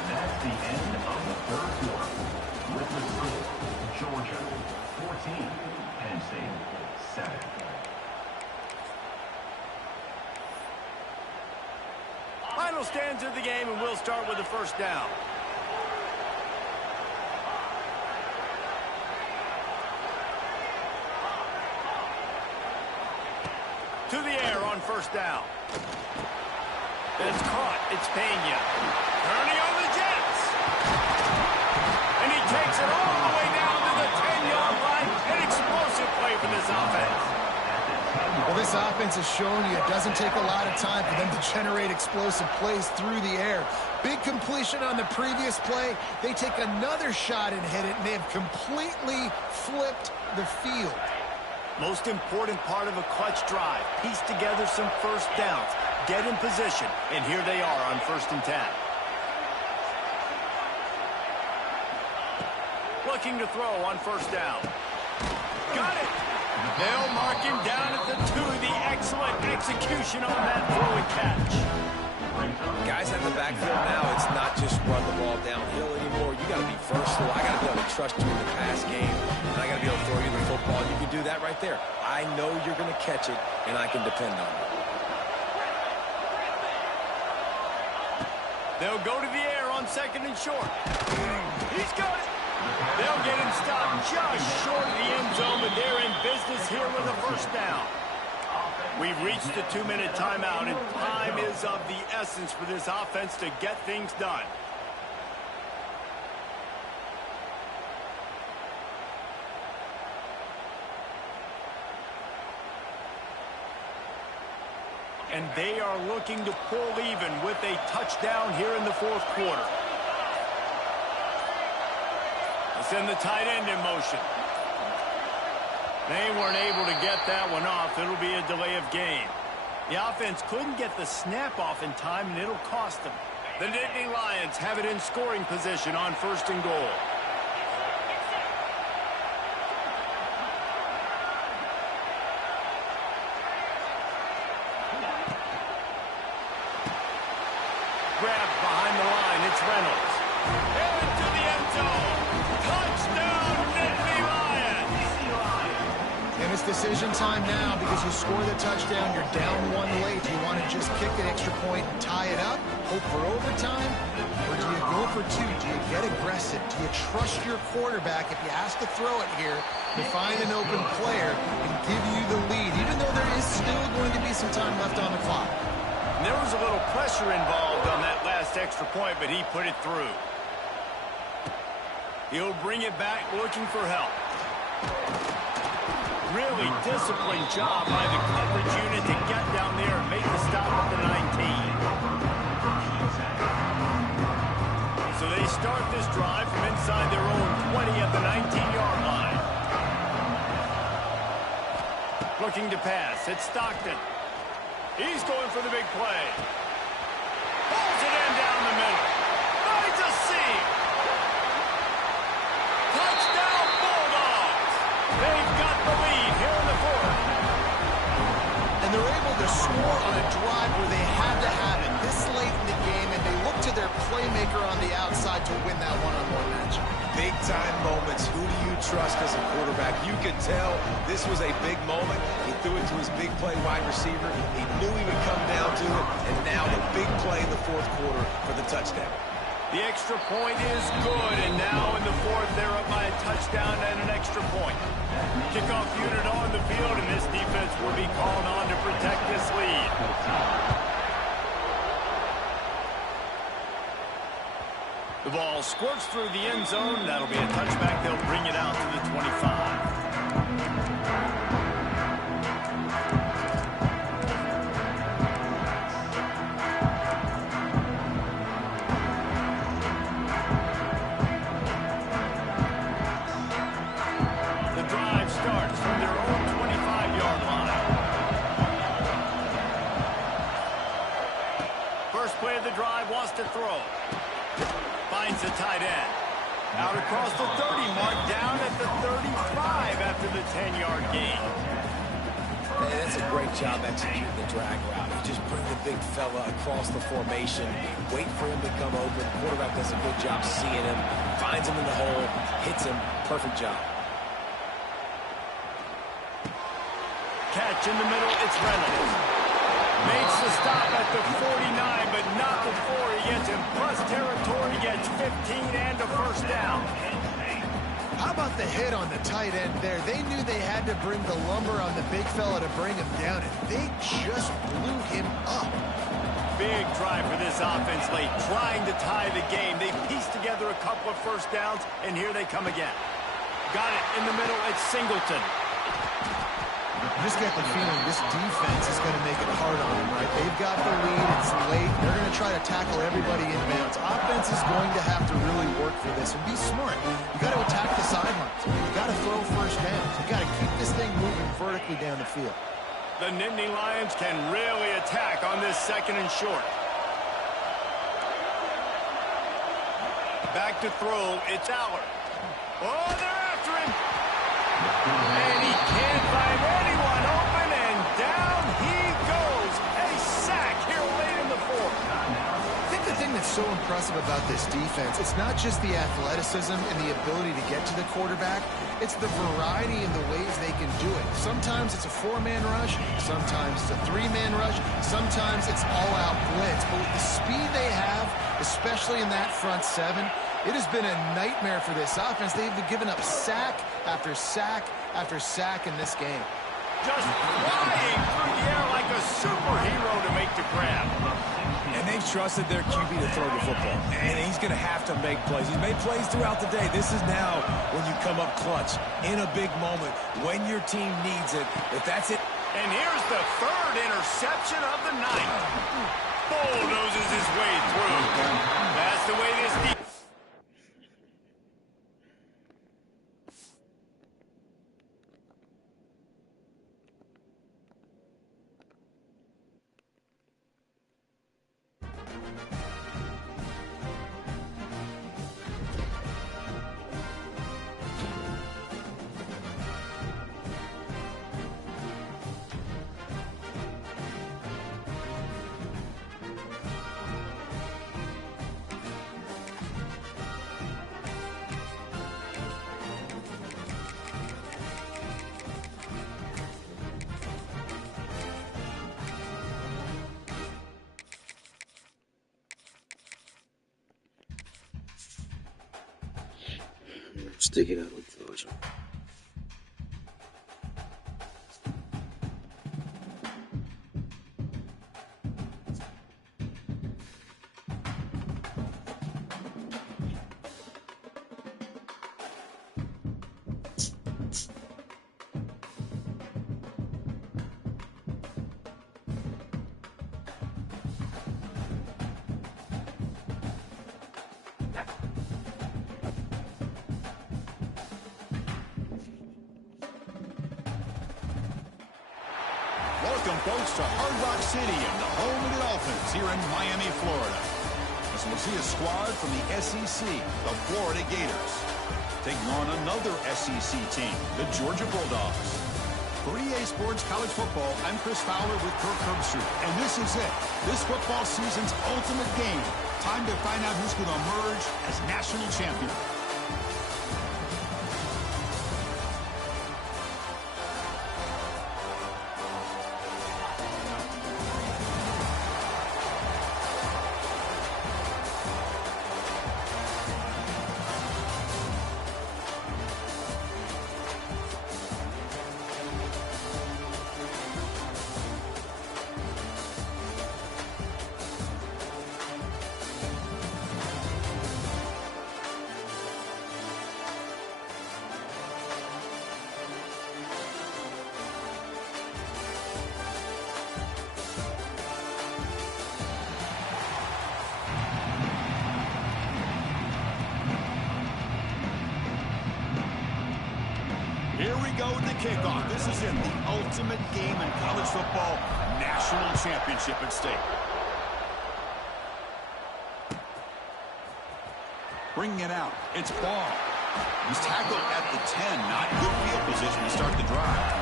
That's the end of the third quarter. With the score, Georgia 14, Penn State 7. Final stands of the game, and we'll start with the first down. To the air on first down. It's caught. It's Pena. Turning on the Jets. And he takes it all the way down to the 10-yard line. An explosive play for this offense. Well, this offense has shown you it doesn't take a lot of time for them to generate explosive plays through the air. Big completion on the previous play. They take another shot and hit it, and they have completely flipped the field. Most important part of a clutch drive. Piece together some first downs. Get in position, and here they are on 1st and 10. Looking to throw on first down. Got it! They'll mark him down at the 2. The excellent execution on that throw and catch. Guys in the backfield now, it's not just run the ball downhill anymore. You got to be versatile. I got to be able to trust you in the pass game, and I got to be able to throw you the football. You can do that right there. I know you're going to catch it, and I can depend on it. They'll go to the air on 2nd and short. He's got it. They'll get him stopped just short of the end zone, but they're in business here with a first down. We've reached the 2-minute timeout, and time is of the essence for this offense to get things done. And they are looking to pull even with a touchdown here in the 4th quarter. Send the tight end in motion. They weren't able to get that one off. It'll be a delay of game. The offense couldn't get the snap off in time, and it'll cost them. The Nittany Lions have it in scoring position on 1st and goal. Grabbed behind the line. It's Reynolds. Into the end zone. Touchdown, Nittany Lions. And it's decision time now because you score the touchdown, you're down 1 late. Do you want to just kick the extra point and tie it up, hope for overtime, or do you go for 2? Do you get aggressive? Do you trust your quarterback if he has to throw it here to find an open player and give you the lead, even though there is still going to be some time left on the clock? And there was a little pressure involved on that last extra point, but he put it through. He'll bring it back looking for help. Really disciplined job by the coverage unit to get down there and make the stop at the 19. So they start this drive from inside their own 20 at the 19-yard line. Looking to pass. It's Stockton. He's going for the big play. Pulls it in down the middle. Finds a seam. Touchdown Bulldogs. They've got the lead here in the 4th. And they're able to score on a drive where they had to have it this late in the game, and they look to their playmaker on the outside to win that one-on-one matchup. Big-time moments. Who do you trust as a quarterback? You could tell this was a big moment. He threw it to his big play wide receiver. He knew he would come down to it, and now the big play in the 4th quarter for the touchdown. The extra point is good, and now in the 4th, they're up by a touchdown and an extra point. Kickoff unit on the field, and this defense will be called on to protect this lead. The ball squirts through the end zone. That'll be a touchback. They'll bring it out to the 25. The drive starts from their own 25-yard line. It's a tight end. Out across the 30 mark, down at the 35 after the 10-yard gain. Hey, that's a great job executing the drag route. You just bring the big fella across the formation, wait for him to come open. Quarterback does a good job seeing him, finds him in the hole, hits him. Perfect job. Catch in the middle, it's Reynolds. Makes the stop at the 49, but not before he gets in plus territory, gets 15 and a first down. How about the hit on the tight end there? They knew they had to bring the lumber on the big fella to bring him down, and they just blew him up. Big drive for this offense late, trying to tie the game. They pieced together a couple of first downs, and here they come again. Got it in the middle, it's Singleton. You just get the feeling this defense is going to make it hard on them, right? They've got the lead, it's late. They're going to try to tackle everybody inbounds. Offense is going to have to really work for this and be smart. You got to attack the sidelines. You got to throw first downs. You got to keep this thing moving vertically down the field. The Nittany Lions can really attack on this second and short. Back to throw, it's Aller. Oh, they're after him. And he can't find anyone open, and down he goes. A sack here late in the fourth. I think the thing that's so impressive about this defense, it's not just the athleticism and the ability to get to the quarterback. It's the variety in the ways they can do it. Sometimes it's a four-man rush. Sometimes it's a three-man rush. Sometimes it's all-out blitz. But with the speed they have, especially in that front seven, it has been a nightmare for this offense. They've been giving up sack after sack after sack in this game. Just flying through the air like a superhero to make the grab. And they've trusted their QB to throw the football. And he's going to have to make plays. He's made plays throughout the day. This is now when you come up clutch in a big moment when your team needs it. If that's it. And here's the third interception of the night. Bulldozes his way through. That's the way this defense. Stick it out with Georgia. Welcome, folks, to Hard Rock City and the home of the Dolphins here in Miami, Florida. As we'll see a squad from the SEC, the Florida Gators, taking on another SEC team, the Georgia Bulldogs. For EA Sports College Football, I'm Chris Fowler with Kirk Herbstreit, and this is it. This football season's ultimate game. Time to find out who's going to emerge as national champion. Here we go with the kickoff. This is it, the ultimate game in college football, national championship at stake. Bringing it out. It's Ball. He's tackled at the 10. Not good field position to start the drive.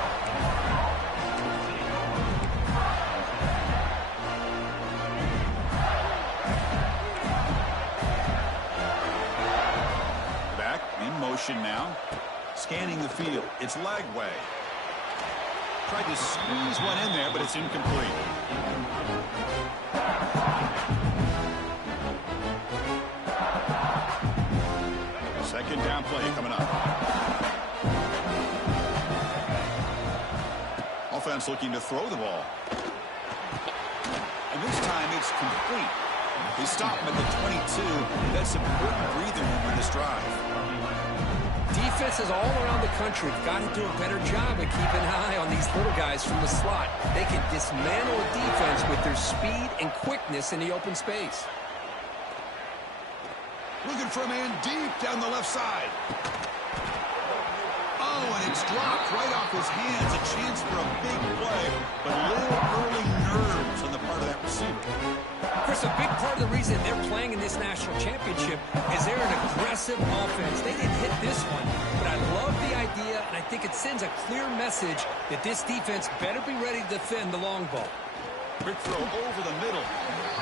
Back in motion now. Scanning the field. It's Lagway. Tried to squeeze one in there, but it's incomplete. Second down play coming up. Offense looking to throw the ball. And this time it's complete. They stop him at the 22. That's important breathing room in this drive. Defenses all around the country have got to do a better job of keeping an eye on these little guys from the slot. They can dismantle a defense with their speed and quickness in the open space. Looking for a man deep down the left side. Oh, and it's dropped right off his hands. A chance for a big play, but a little early nerves on the part of that receiver. Chris, a big part of the reason they're playing in this national championship is they're an aggressive offense. They didn't hit this one, but I love the idea, and I think it sends a clear message that this defense better be ready to defend the long ball. Quick throw over the middle.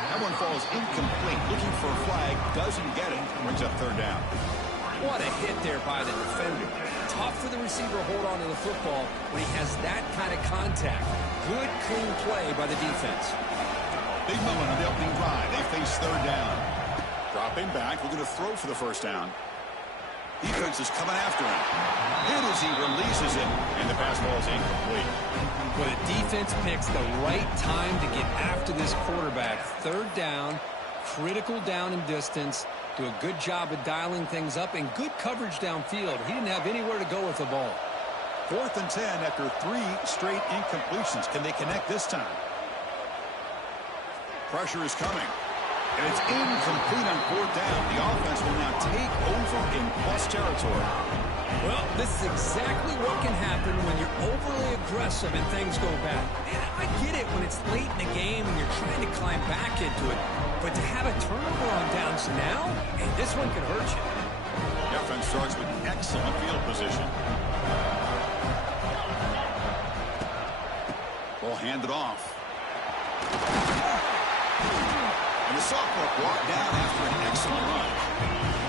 That one falls incomplete. Looking for a flag, doesn't get it. Brings up third down. What a hit there by the defender. Tough for the receiver to hold on to the football when he has that kind of contact. Good, clean play by the defense. Big moment on the opening drive. They face third down. Dropping back, looking to throw for the first down. Defense is coming after him. Hit as he releases it, and the pass ball is incomplete. Well, the defense picks the right time to get after this quarterback. Third down, critical down and distance. Do a good job of dialing things up and good coverage downfield. He didn't have anywhere to go with the ball. 4th and 10 after 3 straight incompletions. Can they connect this time? Pressure is coming. And it's incomplete on 4th down. The offense will now take over in plus territory. Well, this is exactly what can happen when you're overly aggressive and things go bad. And I get it when it's late in the game and you're trying to climb back into it. But to have a turnover on downs now, and this one could hurt you. The offense starts with excellent field position. Ball handed off. And the sophomore brought down after an excellent run.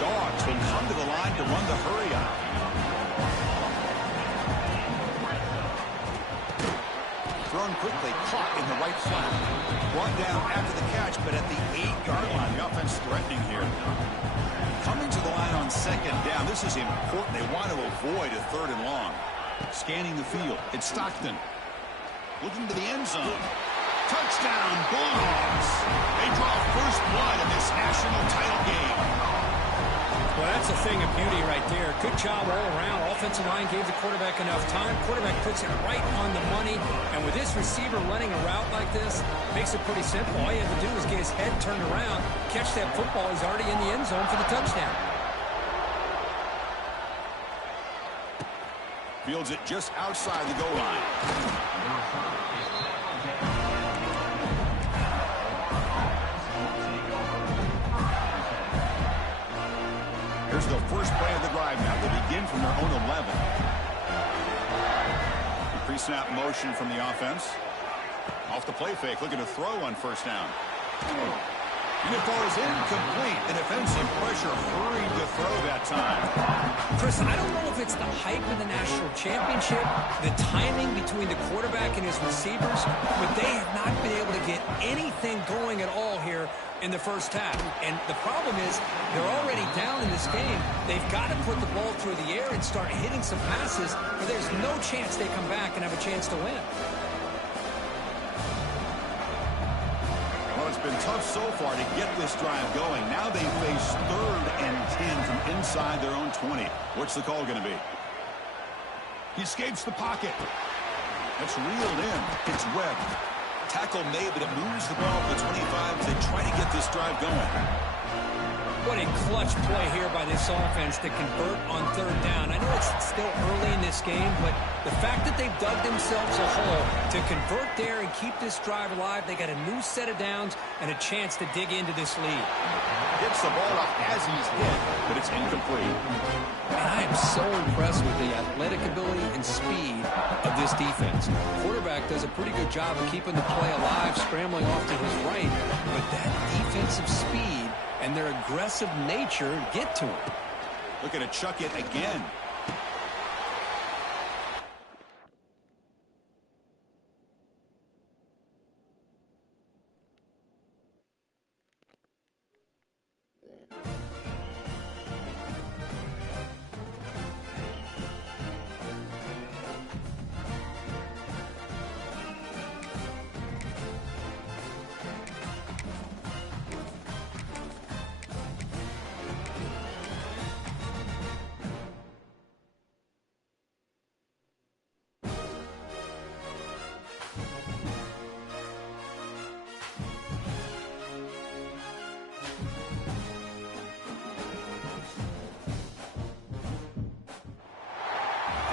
Dogs will come to the line to run the hurry up. Thrown quickly, caught in the right flat. Brought down after the catch, but at the 8-yard line, the offense threatening here. Coming to the line on second down. This is important. They want to avoid a third and long. Scanning the field. It's Stockton. Looking to the end zone. Touchdown, Bulldogs. They draw first blood in this national title game. Well, that's a thing of beauty right there. Good job all around. Offensive line gave the quarterback enough time. Quarterback puts it right on the money. And with this receiver running a route like this, makes it pretty simple. All you have to do is get his head turned around, catch that football. He's already in the end zone for the touchdown. Fields it just outside the goal line. Here's the first play of the drive now. They begin from their own 11. Pre-snap motion from the offense. Off the play fake, looking to throw on first down. And it falls incomplete. The defensive pressure hurried to throw that time. Chris, I don't know if it's the hype of the national championship, the timing between the quarterback and his receivers, but they have not been able to get anything going at all here in the first half. And the problem is they're already down in this game. They've got to put the ball through the air and start hitting some passes, or there's no chance they come back and have a chance to win. Well, it's been tough so far to get this drive going. Now they face 3rd and 10 from inside their own 20. What's the call going to be? He escapes the pocket. That's reeled in. It's Webb. Tackle made, but it moves the ball to the 25 to try to get this drive going. What a clutch play here by this offense to convert on third down. I know it's still early in this game, but the fact that they've dug themselves a hole to convert there and keep this drive alive, they got a new set of downs and a chance to dig into this lead. Gets the ball up as he's hit, but it's incomplete. And I am so impressed with the athletic ability and speed of this defense. Quarterback does a pretty good job of keeping the play alive, scrambling off to his right, but that defensive speed and their aggressive nature get to him. Looking to chuck it again.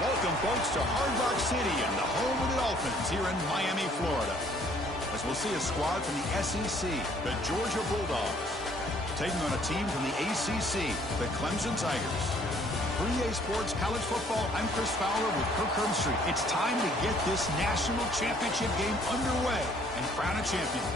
Welcome, folks, to Hard Rock City and the home of the Dolphins here in Miami, Florida. As we'll see a squad from the SEC, the Georgia Bulldogs, taking on a team from the ACC, the Clemson Tigers. For EA Sports College Football, I'm Chris Fowler with Kirk Herbstreit. It's time to get this national championship game underway and crown a champion.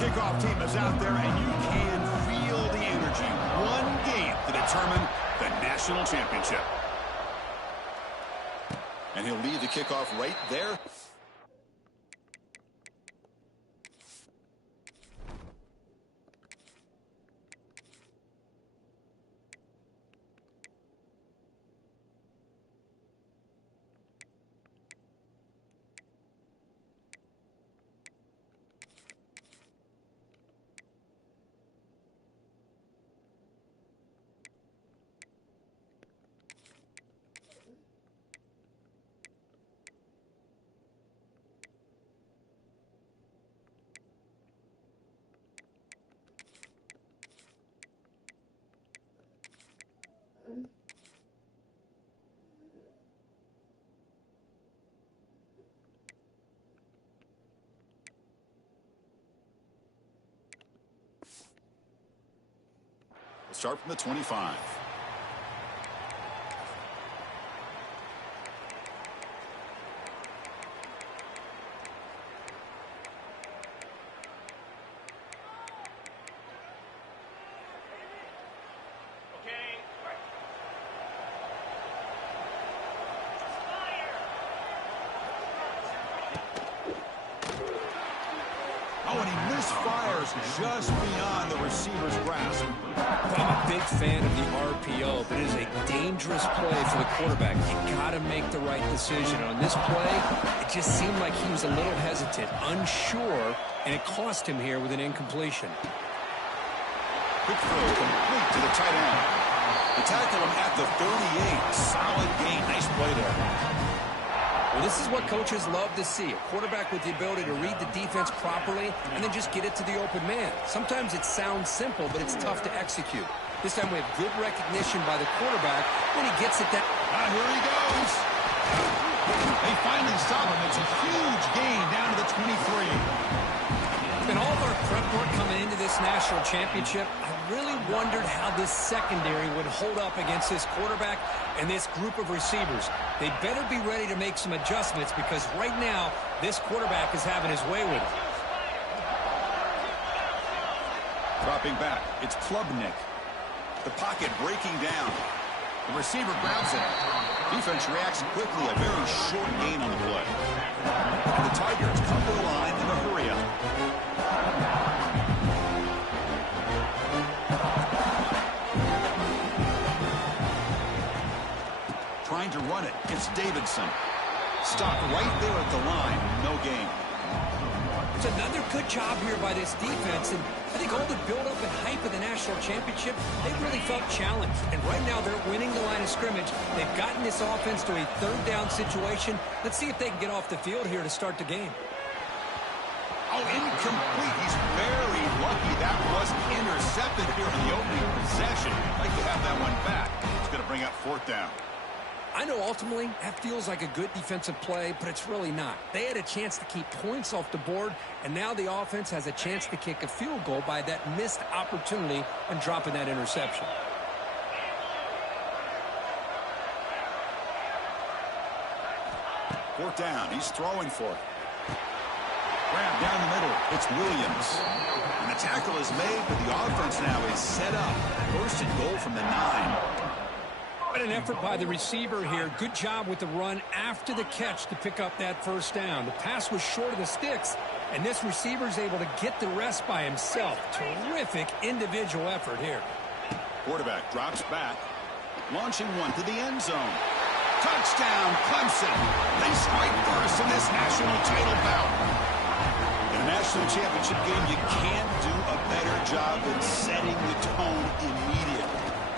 Kickoff team is out there, and you can feel the energy. One game to determine the national championship. And he'll lead the kickoff right there. We'll start from the 25. Oh, and he misfires just beyond the receiver's grasp. I'm a big fan of the RPO, but it is a dangerous play for the quarterback. You got to make the right decision. On this play, it just seemed like he was a little hesitant, unsure, and it cost him here with an incompletion. Quick throw complete to the tight end. They tackle him at the 38. Solid gain. Nice play there. Well, this is what coaches love to see. A quarterback with the ability to read the defense properly and then just get it to the open man. Sometimes it sounds simple, but it's tough to execute. This time we have good recognition by the quarterback when he gets it down. Here he goes. They finally stop him. It's a huge gain down to the 23. In all of our prep work coming into this national championship, I really wondered how this secondary would hold up against this quarterback and this group of receivers. They better be ready to make some adjustments because right now, this quarterback is having his way with it. Dropping back, it's Klubnik. The pocket breaking down. The receiver grabs it. Defense reacts quickly. A very short gain on the play. And the Tigers come to the line in a hurry up. Trying to run it. It's Davidson. Stopped right there at the line. No gain. It's another good job here by this defense, and I think all the build-up and hype of the national championship, they really felt challenged. And right now they're winning the line of scrimmage. They've gotten this offense to a third down situation. Let's see if they can get off the field here to start the game. Oh, incomplete. He's very lucky that wasn't intercepted here in the opening possession. I'd like to have that one back. It's going to bring up fourth down. I know ultimately that feels like a good defensive play, but it's really not. They had a chance to keep points off the board, and now the offense has a chance to kick a field goal by that missed opportunity and dropping that interception. Fourth down. He's throwing for it. Grab down the middle. It's Williams. And the tackle is made, but the offense now is set up. First and goal from the 9. What an effort by the receiver here. Good job with the run after the catch to pick up that first down. The pass was short of the sticks, and this receiver is able to get the rest by himself. Terrific individual effort here. Quarterback drops back, launching one to the end zone. Touchdown, Clemson. They strike first in this national title bout. In a national championship game, you can't do a better job than setting the tone immediately.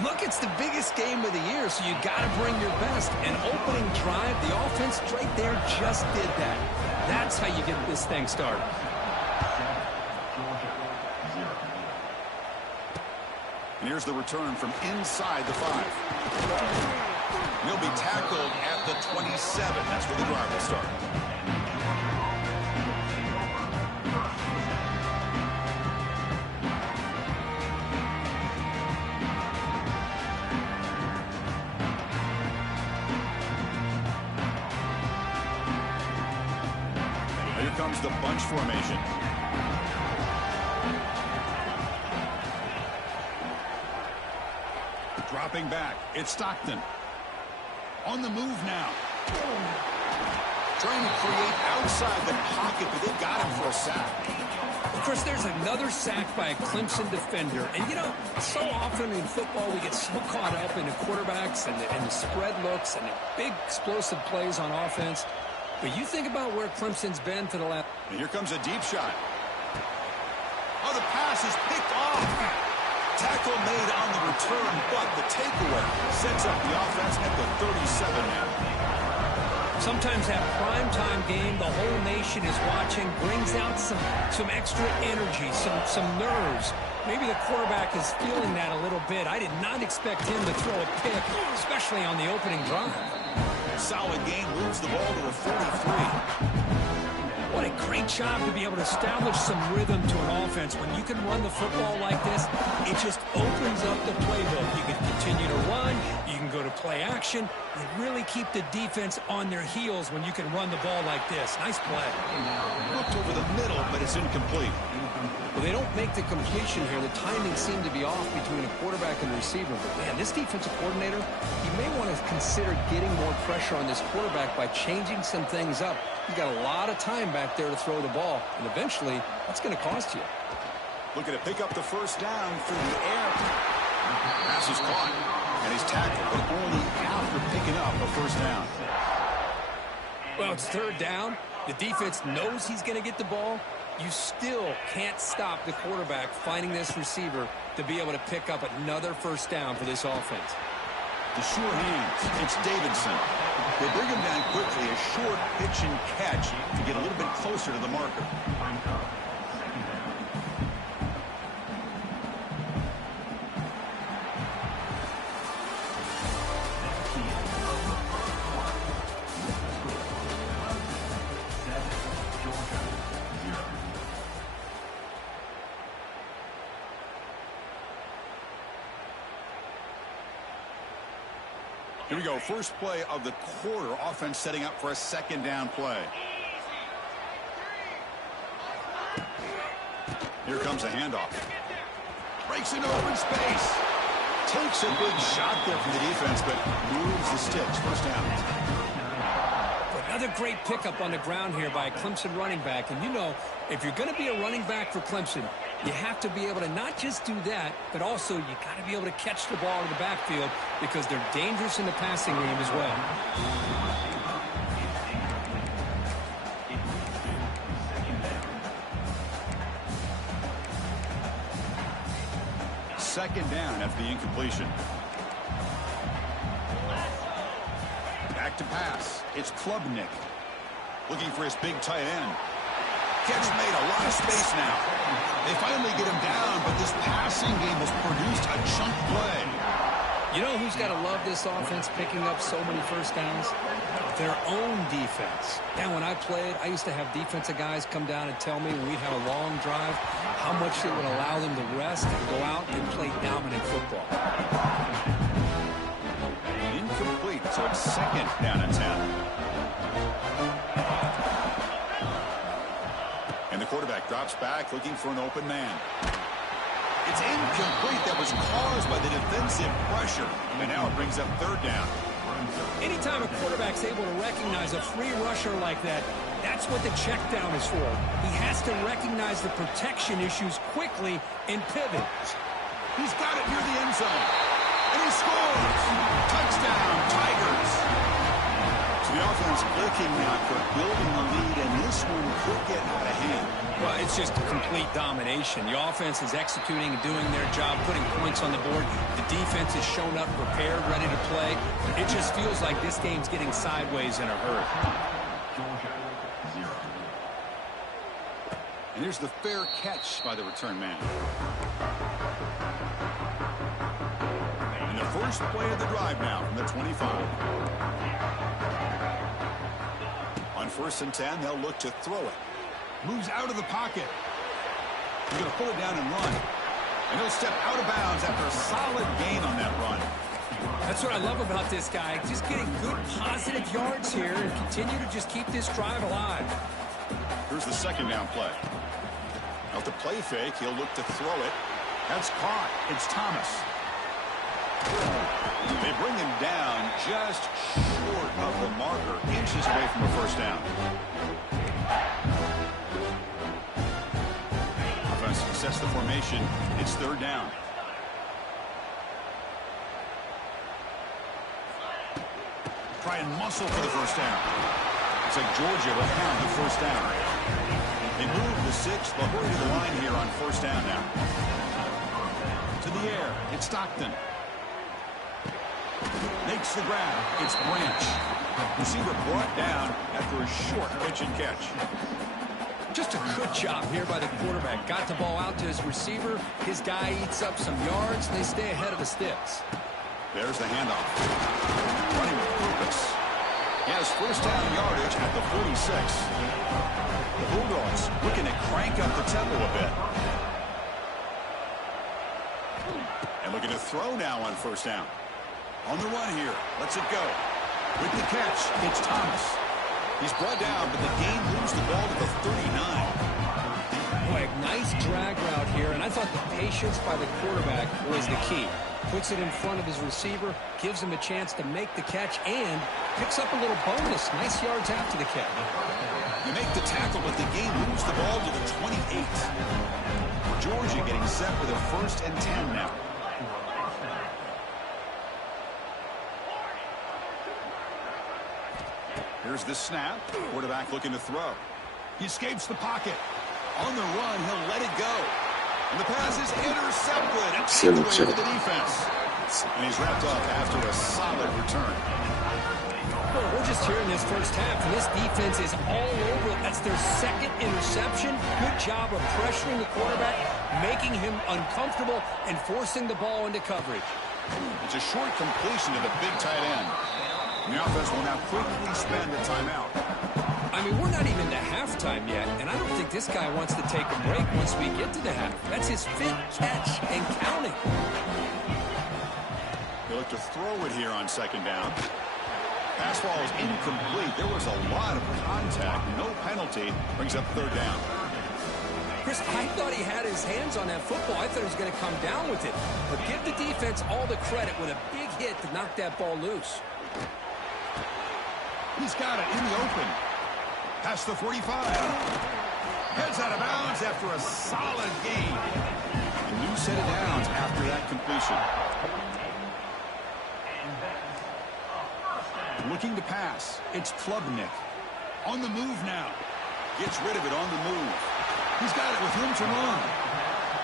Look, it's the biggest game of the year, so you got to bring your best. An opening drive, the offense right there just did that. That's how you get this thing started. And here's the return from inside the 5. He'll be tackled at the 27. That's where the drive will start. Here comes the bunch formation. Dropping back, it's Stockton. On the move now. Trying to create outside the pocket, but they've got him for a sack. Of course, there's another sack by a Clemson defender. And, you know, so often in football we get so caught up in the quarterbacks and the spread looks and the big explosive plays on offense. But you think about where Clemson's been for the last... And here comes a deep shot. Oh, the pass is picked off. Tackle made on the return, but the takeaway sets up the offense at the 37 now. Sometimes that primetime game, the whole nation is watching, brings out some extra energy, some nerves. Maybe the quarterback is feeling that a little bit. I did not expect him to throw a pick, especially on the opening drive. Solid game, moves the ball to a 43. What a great job to be able to establish some rhythm to an offense. When you can run the football like this, it just opens up the playbook. You can continue to run. You can go to play action. You really keep the defense on their heels when you can run the ball like this. Nice play. Looked over the middle, but it's incomplete. Well, they don't make the completion here. The timing seemed to be off between a quarterback and a receiver. But, man, this defensive coordinator, he may want to consider getting more pressure on this quarterback by changing some things up. He's got a lot of time back there to throw the ball, and eventually that's going to cost you. Looking to pick up the first down through the air. Pass is caught, and he's tackled, but only after picking up a first down. Well, it's third down. The defense knows he's going to get the ball. You still can't stop the quarterback finding this receiver to be able to pick up another first down for this offense. The sure hands, it's Davidson. They bring him down quickly, a short pitch and catch to get a little bit closer to the marker. Here we go, first play of the quarter. Offense setting up for a second down play. Here comes a handoff. breaks into open space. Takes a big shot there from the defense, but moves the sticks. First down. Another great pickup on the ground here by a Clemson running back. And you know, if you're going to be a running back for Clemson, you have to be able to not just do that, but also you got to be able to catch the ball in the backfield because they're dangerous in the passing game as well. Second down after the incompletion. Back to pass. It's Klubnik. Looking for his big tight end. Catch made, a lot of space now. They finally get him down, but this passing game has produced a chunk play. You know who's got to love this offense picking up so many first downs? Their own defense. And when I played, I used to have defensive guys come down and tell me when we'd have a long drive how much it would allow them to rest and go out and play dominant football. Incomplete, so it's second down and 10. And the quarterback drops back looking for an open man. It's incomplete. That was caused by the defensive pressure. And now it brings up third down. Anytime a quarterback's able to recognize a free rusher like that, that's what the check down is for. He has to recognize the protection issues quickly and pivot. He's got it near the end zone. And he scores! Touchdown, Tigers! So the offense clicking now for building the lead, and this one could get out of hand. Well, it's just complete domination. The offense is executing and doing their job, putting points on the board. The defense has shown up prepared, ready to play. It just feels like this game's getting sideways in a hurry. And here's the fair catch by the return man. And the first play of the drive now from the 25. On 1st and 10, they'll look to throw it. Moves out of the pocket. He's going to pull it down and run. And he'll step out of bounds after a solid gain on that run. That's what I love about this guy. Just getting good, positive yards here and continue to just keep this drive alive. Here's the second down play. Out the play fake, he'll look to throw it. That's caught. It's Thomas. They bring him down just short of the marker, inches away from a first down. Success the formation. It's third down. Try and muscle for the first down. It's like Georgia will have the first down. They move the 6. They'll hurry to the line here on first down now. To the air. It's Stockton. Makes the grab. It's Branch. Receiver brought down after a short pitch and catch. Just a good job here by the quarterback. Got the ball out to his receiver. His guy eats up some yards. They stay ahead of the sticks. There's the handoff. Running with purpose. He has first down yardage at the 46. The Bulldogs looking to crank up the tempo a bit. And looking to throw now on first down. On the run here. Lets it go. With the catch, it's Thomas. He's brought down, but the game moves the ball to the 39. Boy, nice drag route here, and I thought the patience by the quarterback was the key. Puts it in front of his receiver, gives him a chance to make the catch, and picks up a little bonus. Nice yards after the catch. You make the tackle, but the game moves the ball to the 28. Georgia getting set for their 1st and 10 now. Here's the snap. Quarterback looking to throw. He escapes the pocket. On the run, he'll let it go. And the pass is intercepted. And taken away for the defense. And he's wrapped up after a solid return. Well, we're just here in this first half, and this defense is all over it. That's their 2nd interception. Good job of pressuring the quarterback, making him uncomfortable, and forcing the ball into coverage. It's a short completion to the big tight end. And the offense will now quickly spend a timeout. I mean, we're not even to halftime yet, and I don't think this guy wants to take a break once we get to the half. That's his 5th catch and counting. They look to throw it here on 2nd down. Pass ball is incomplete. There was a lot of contact. No penalty. Brings up 3rd down. Chris, I thought he had his hands on that football. I thought he was going to come down with it. But give the defense all the credit with a big hit to knock that ball loose. He's got it in the open. Past the 45. Heads out of bounds after a solid gain. A new set of downs after that completion. Looking to pass. It's Klubnik. On the move now. Gets rid of it on the move. He's got it with room to run.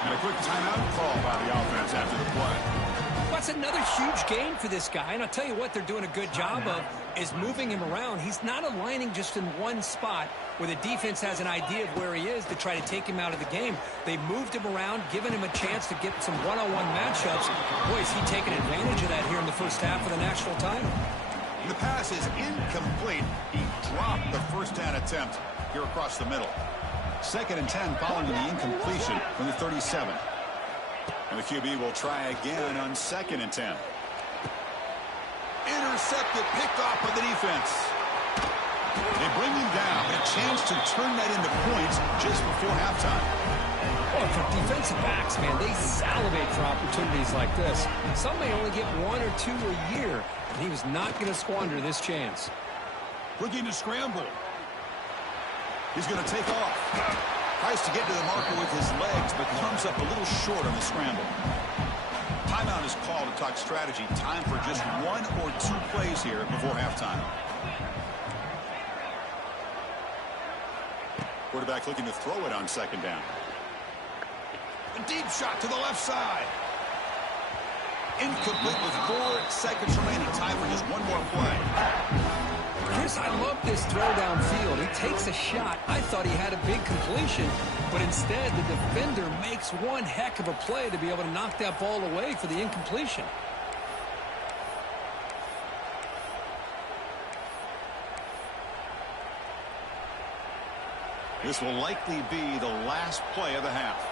And a quick timeout call by the offense after the play. That's another huge gain for this guy. And I'll tell you what they're doing a good job of is moving him around. He's not aligning just in one spot where the defense has an idea of where he is to try to take him out of the game. They've moved him around, given him a chance to get some one-on-one matchups. Boy, is he taking advantage of that here in the first half of the national title. The pass is incomplete. He dropped the first down attempt here across the middle. 2nd and 10 following the incompletion from the 37. And the QB will try again on 2nd and 10. Intercepted, picked off by the defense. They bring him down, but a chance to turn that into points just before halftime. Oh, for defensive backs, man, they salivate for opportunities like this. Some may only get 1 or 2 a year, and he was not going to squander this chance. Looking to scramble. He's going to take off. Tries to get to the marker with his legs, but comes up a little short on the scramble. Timeout is called to talk strategy. Time for just 1 or 2 plays here before halftime. Quarterback looking to throw it on 2nd down. A deep shot to the left side. Incomplete with 4 seconds remaining. Time for just 1 more play. Chris, I love this throw downfield. He takes a shot. I thought he had a big completion, but instead the defender makes one heck of a play to be able to knock that ball away for the incompletion. This will likely be the last play of the half.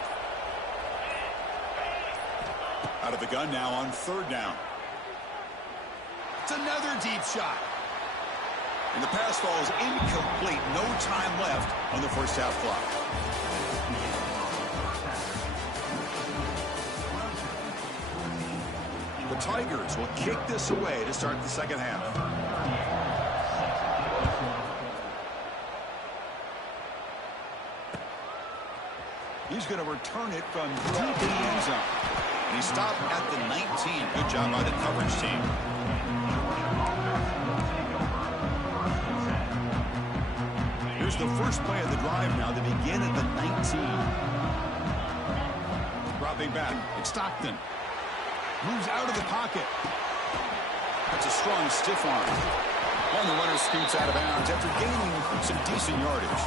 Out of the gun now on 3rd down. It's another deep shot. And the pass falls incomplete. No time left on the first half clock. The Tigers will kick this away to start the second half. He's going to return it from deep in the end zone. And he stopped at the 19. Good job by the coverage team. Here's the first play of the drive now. They begin at the 19. Dropping back. It's Stockton. Moves out of the pocket. That's a strong stiff arm. And the runner scoots out of bounds after gaining some decent yardage.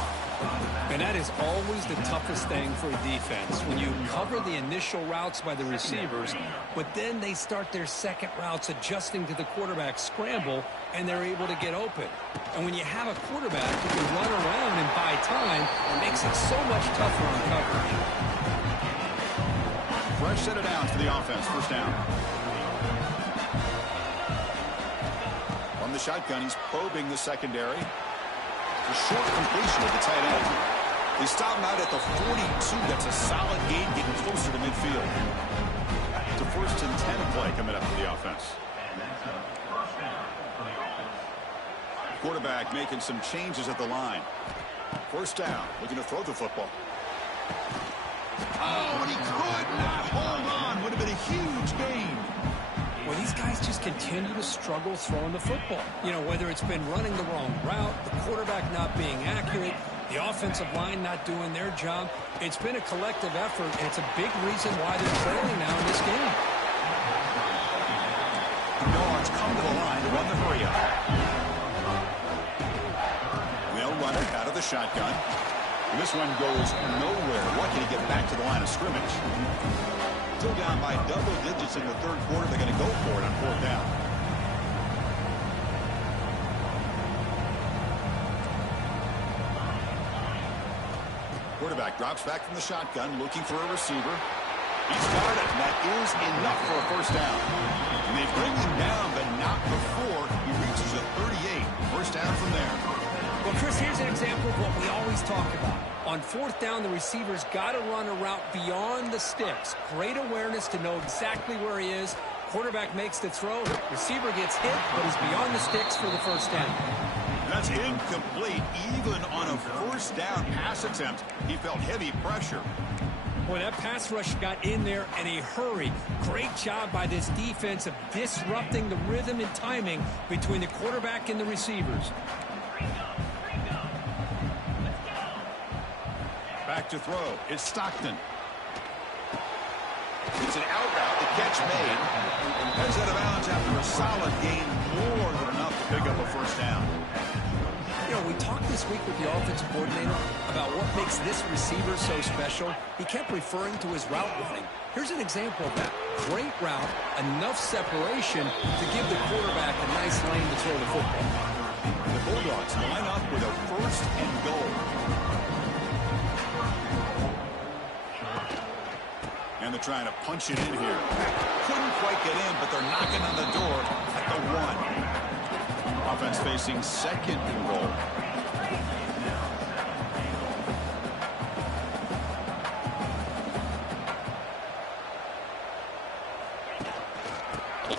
And that is always the toughest thing for a defense, when you cover the initial routes by the receivers, but then they start their second routes adjusting to the quarterback's scramble, and they're able to get open. And when you have a quarterback who can run around and buy time, it makes it so much tougher on coverage. Fresh set of downs for the offense. First down. From the shotgun, he's probing the secondary. A short completion of the tight end. They stop him out at the 42. That's a solid gain, getting closer to midfield. It's a 1st and 10 play coming up for the offense. Quarterback making some changes at the line. First down, looking to throw the football. Oh, and he could not hold on. Would have been a huge gain. Well, these guys just continue to struggle throwing the football. You know, whether it's been running the wrong route, the quarterback not being accurate, the offensive line not doing their job. It's been a collective effort, and it's a big reason why they're trailing now in this game. Yards come to the line to run the hurry up. They'll run it out of the shotgun. This one goes nowhere. Lucky to get back to the line of scrimmage. Still down by double digits in the 3rd quarter. They're going to go for it on 4th down. Quarterback drops back from the shotgun, looking for a receiver. He's got it, and that is enough for a first down. And they bring him down, but not before he reaches the 38. First down from there. Well, Chris, here's an example of what we always talk about. On fourth down, the receiver's got to run a route beyond the sticks. Great awareness to know exactly where he is. Quarterback makes the throw. Receiver gets hit, but he's beyond the sticks for the first down. That's incomplete. Even on a first down pass attempt, he felt heavy pressure. Boy, that pass rush got in there in a hurry. Great job by this defense of disrupting the rhythm and timing between the quarterback and the receivers. Back to throw. It's Stockton. It's an out route. The catch made. Heads out of bounds after a solid gain, more than enough to pick up a first down. You know, we talked this week with the offensive coordinator about what makes this receiver so special. He kept referring to his route running. Here's an example of that. Great route, enough separation to give the quarterback a nice lane to throw the football. The Bulldogs line up with a first and goal. And they're trying to punch it in here. Couldn't quite get in, but they're knocking on the door at the 1. Offense facing second and goal.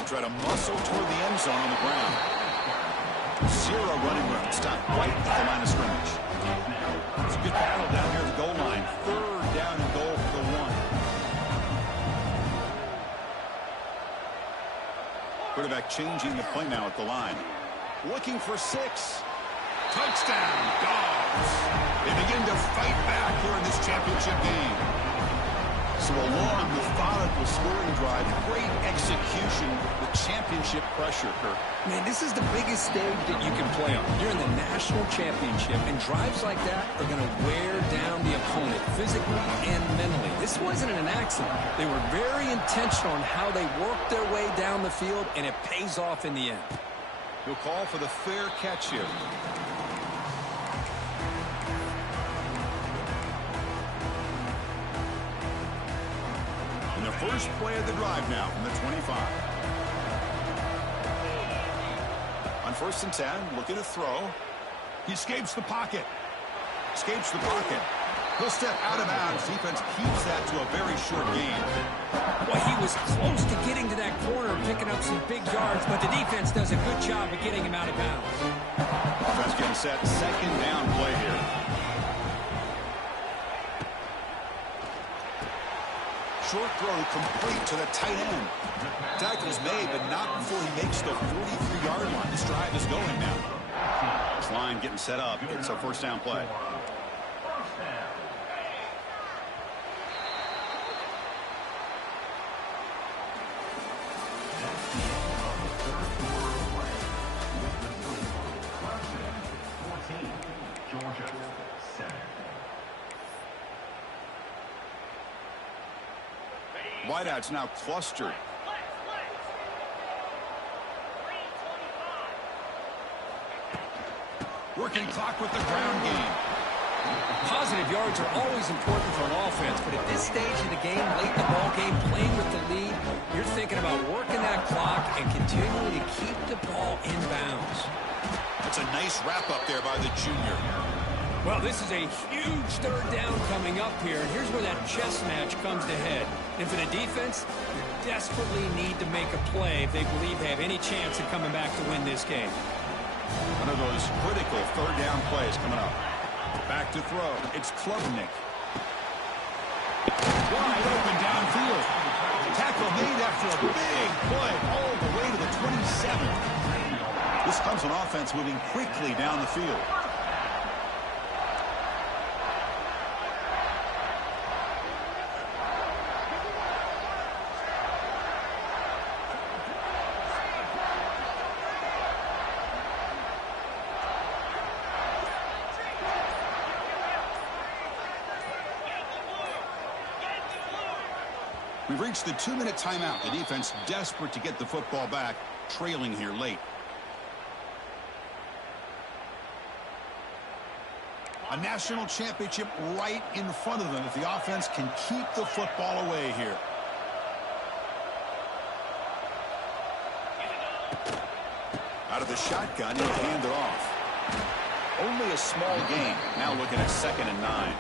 Try to muscle toward the end zone on the ground. Zero running room. Stop right at the line of scrimmage. It's a good battle down here at the goal line. Third down and goal for the 1. Quarterback changing the play now at the line. Looking for 6. Touchdown, Dogs. They begin to fight back here in this championship game. So a long, methodical scoring drive. Great execution with championship pressure, Kirk. Man, this is the biggest stage that you can play on. You're in the national championship, and drives like that are going to wear down the opponent physically and mentally. This wasn't an accident. They were very intentional on how they worked their way down the field, and it pays off in the end. He'll call for the fair catch here. And the first play of the drive now from the 25. On 1st and 10, looking to throw. He escapes the pocket. Escapes the pocket. He'll step out of bounds. Defense keeps that to a very short gain. Well, he was close to getting to that corner and picking up some big yards, but the defense does a good job of getting him out of bounds. Offense getting set. Second down play here. Short throw complete to the tight end. Tackle's made, but not before he makes the 43-yard line. This drive is going now. This line getting set up. It's a first down play. Wideouts now clustered. Working clock with the ground game. Positive yards are always important for an offense, but at this stage of the game, late in the ball game, playing with the lead, you're thinking about working that clock and continuing to keep the ball in bounds. That's a nice wrap up there by the junior. Well, this is a huge third down coming up here, and here's where that chess match comes to head. And for the defense, they desperately need to make a play if they believe they have any chance of coming back to win this game. One of those critical third down plays coming up. Back to throw. It's Klubnik. Wide open downfield. Tackle made after a big play all the way to the 27. This comes on offense moving quickly down the field. We've reached the 2-minute timeout. The defense desperate to get the football back, trailing here late. A national championship right in front of them if the offense can keep the football away here. Out of the shotgun, he'll hand it off. only a small gain. Now looking at 2nd and 9.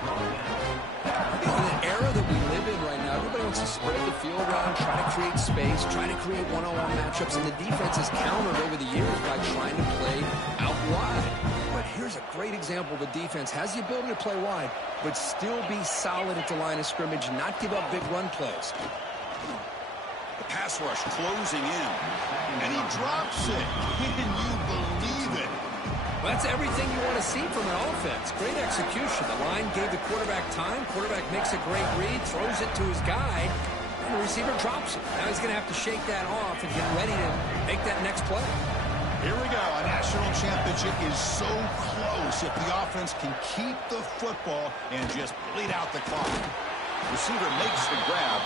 In the era that we live in right now, everybody wants to spread the field around, try to create space, try to create one-on-one matchups, and the defense has countered over the years by trying to play out wide. But here's a great example. The defense has the ability to play wide, but still be solid at the line of scrimmage and not give up big run plays. The pass rush closing in, and he drops it. Can you believe it? Well, that's everything you want to see from an offense. Great execution. The line gave the quarterback time. Quarterback makes a great read, throws it to his guy, and the receiver drops it. Now he's going to have to shake that off and get ready to make that next play. Here we go. A national championship is so close if the offense can keep the football and just bleed out the clock. Receiver makes the grab,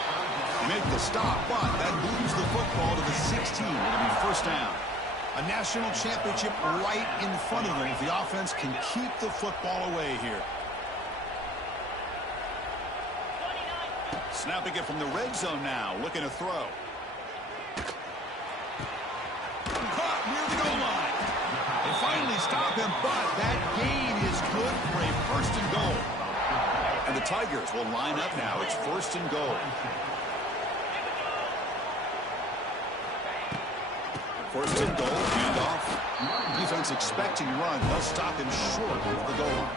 make the stop, but that moves the football to the 16. It'll be first down. A national championship right in front of them if the offense can keep the football away here. Snapping it from the red zone now, looking to throw. Caught near the goal line. They finally stop him, but that gain is good for a 1st and goal. And the Tigers will line up now. It's 1st and goal. 1st and goal, handoff. Defense expecting run. They'll stop him short of the goal line.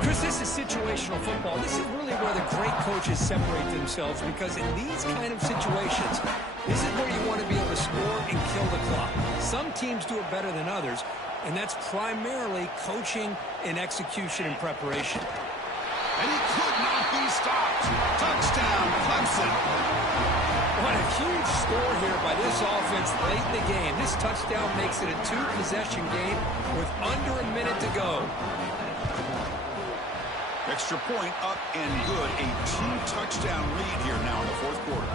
Chris, this is situational football. This is really where the great coaches separate themselves, because in these kind of situations, this is where you want to be able to score and kill the clock. Some teams do it better than others, and that's primarily coaching and execution and preparation. And he could not be stopped. Touchdown, Clemson. What a huge score here by this offense late in the game. This touchdown makes it a 2-possession game with under a minute to go. Extra point up and good. A 2-touchdown lead here now in the 4th quarter.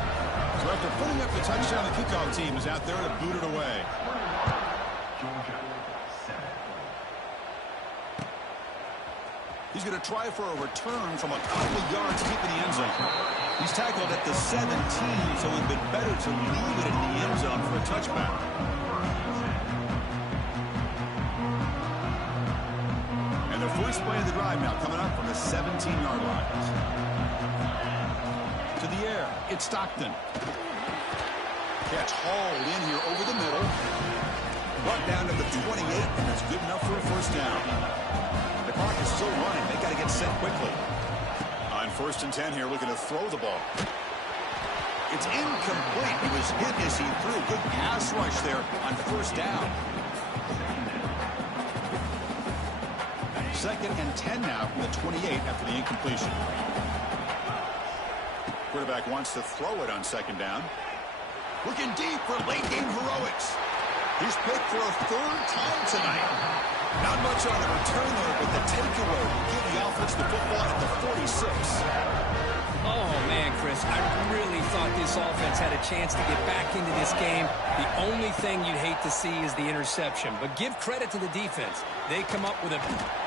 So after putting up the touchdown, the kickoff team is out there to boot it away. He's going to try for a return from a couple of yards deep in the end zone. He's tackled at the 17, so it would have been better to leave it in the end zone for a touchback. And the first play of the drive now coming up from the 17-yard line. To the air, it's Stockton. Catch hauled in here over the middle. Brought down to the 28, and that's good enough for a 1st down. The clock is still running. They got to get set quickly. On 1st and 10 here, looking to throw the ball. It's incomplete. He was hit as he threw. Good pass rush there on 1st down. 2nd and 10 now from the 28 after the incompletion. Quarterback wants to throw it on 2nd down. Looking deep for late game heroics. He's picked for a 3rd time tonight. Not much on the return there, but the takeaway will give the offense the football at the 46. Oh, man, Chris, I really thought this offense had a chance to get back into this game. The only thing you'd hate to see is the interception. But give credit to the defense. They come up with a...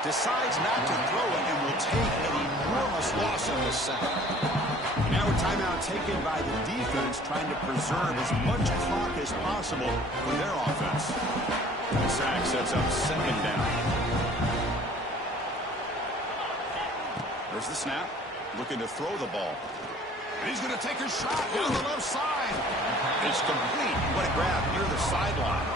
Decides not to throw it and will take an enormous loss on this sack. Now a timeout taken by the defense, trying to preserve as much clock as possible for their offense. The sack sets up 2nd down. There's the snap. Looking to throw the ball. And he's going to take a shot down the left side. It's complete. What a grab near the sideline.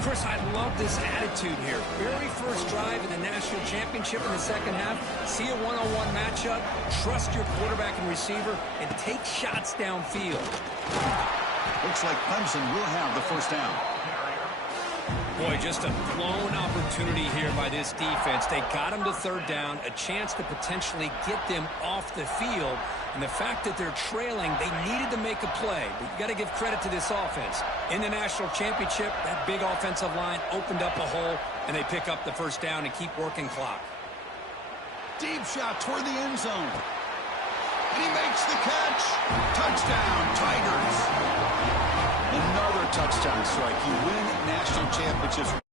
Chris, I love this attitude here. Very first drive in the national championship in the 2nd half. See a one-on-one matchup. Trust your quarterback and receiver, and take shots downfield. Looks like Clemson will have the 1st down. Boy, just a blown opportunity here by this defense. They got him to 3rd down, a chance to potentially get them off the field. And the fact that they're trailing, they needed to make a play. But you got to give credit to this offense. In the national championship, that big offensive line opened up a hole, and they pick up the 1st down and keep working clock. Deep shot toward the end zone. And he makes the catch. Touchdown, Tigers. Another touchdown strike. You win national championships.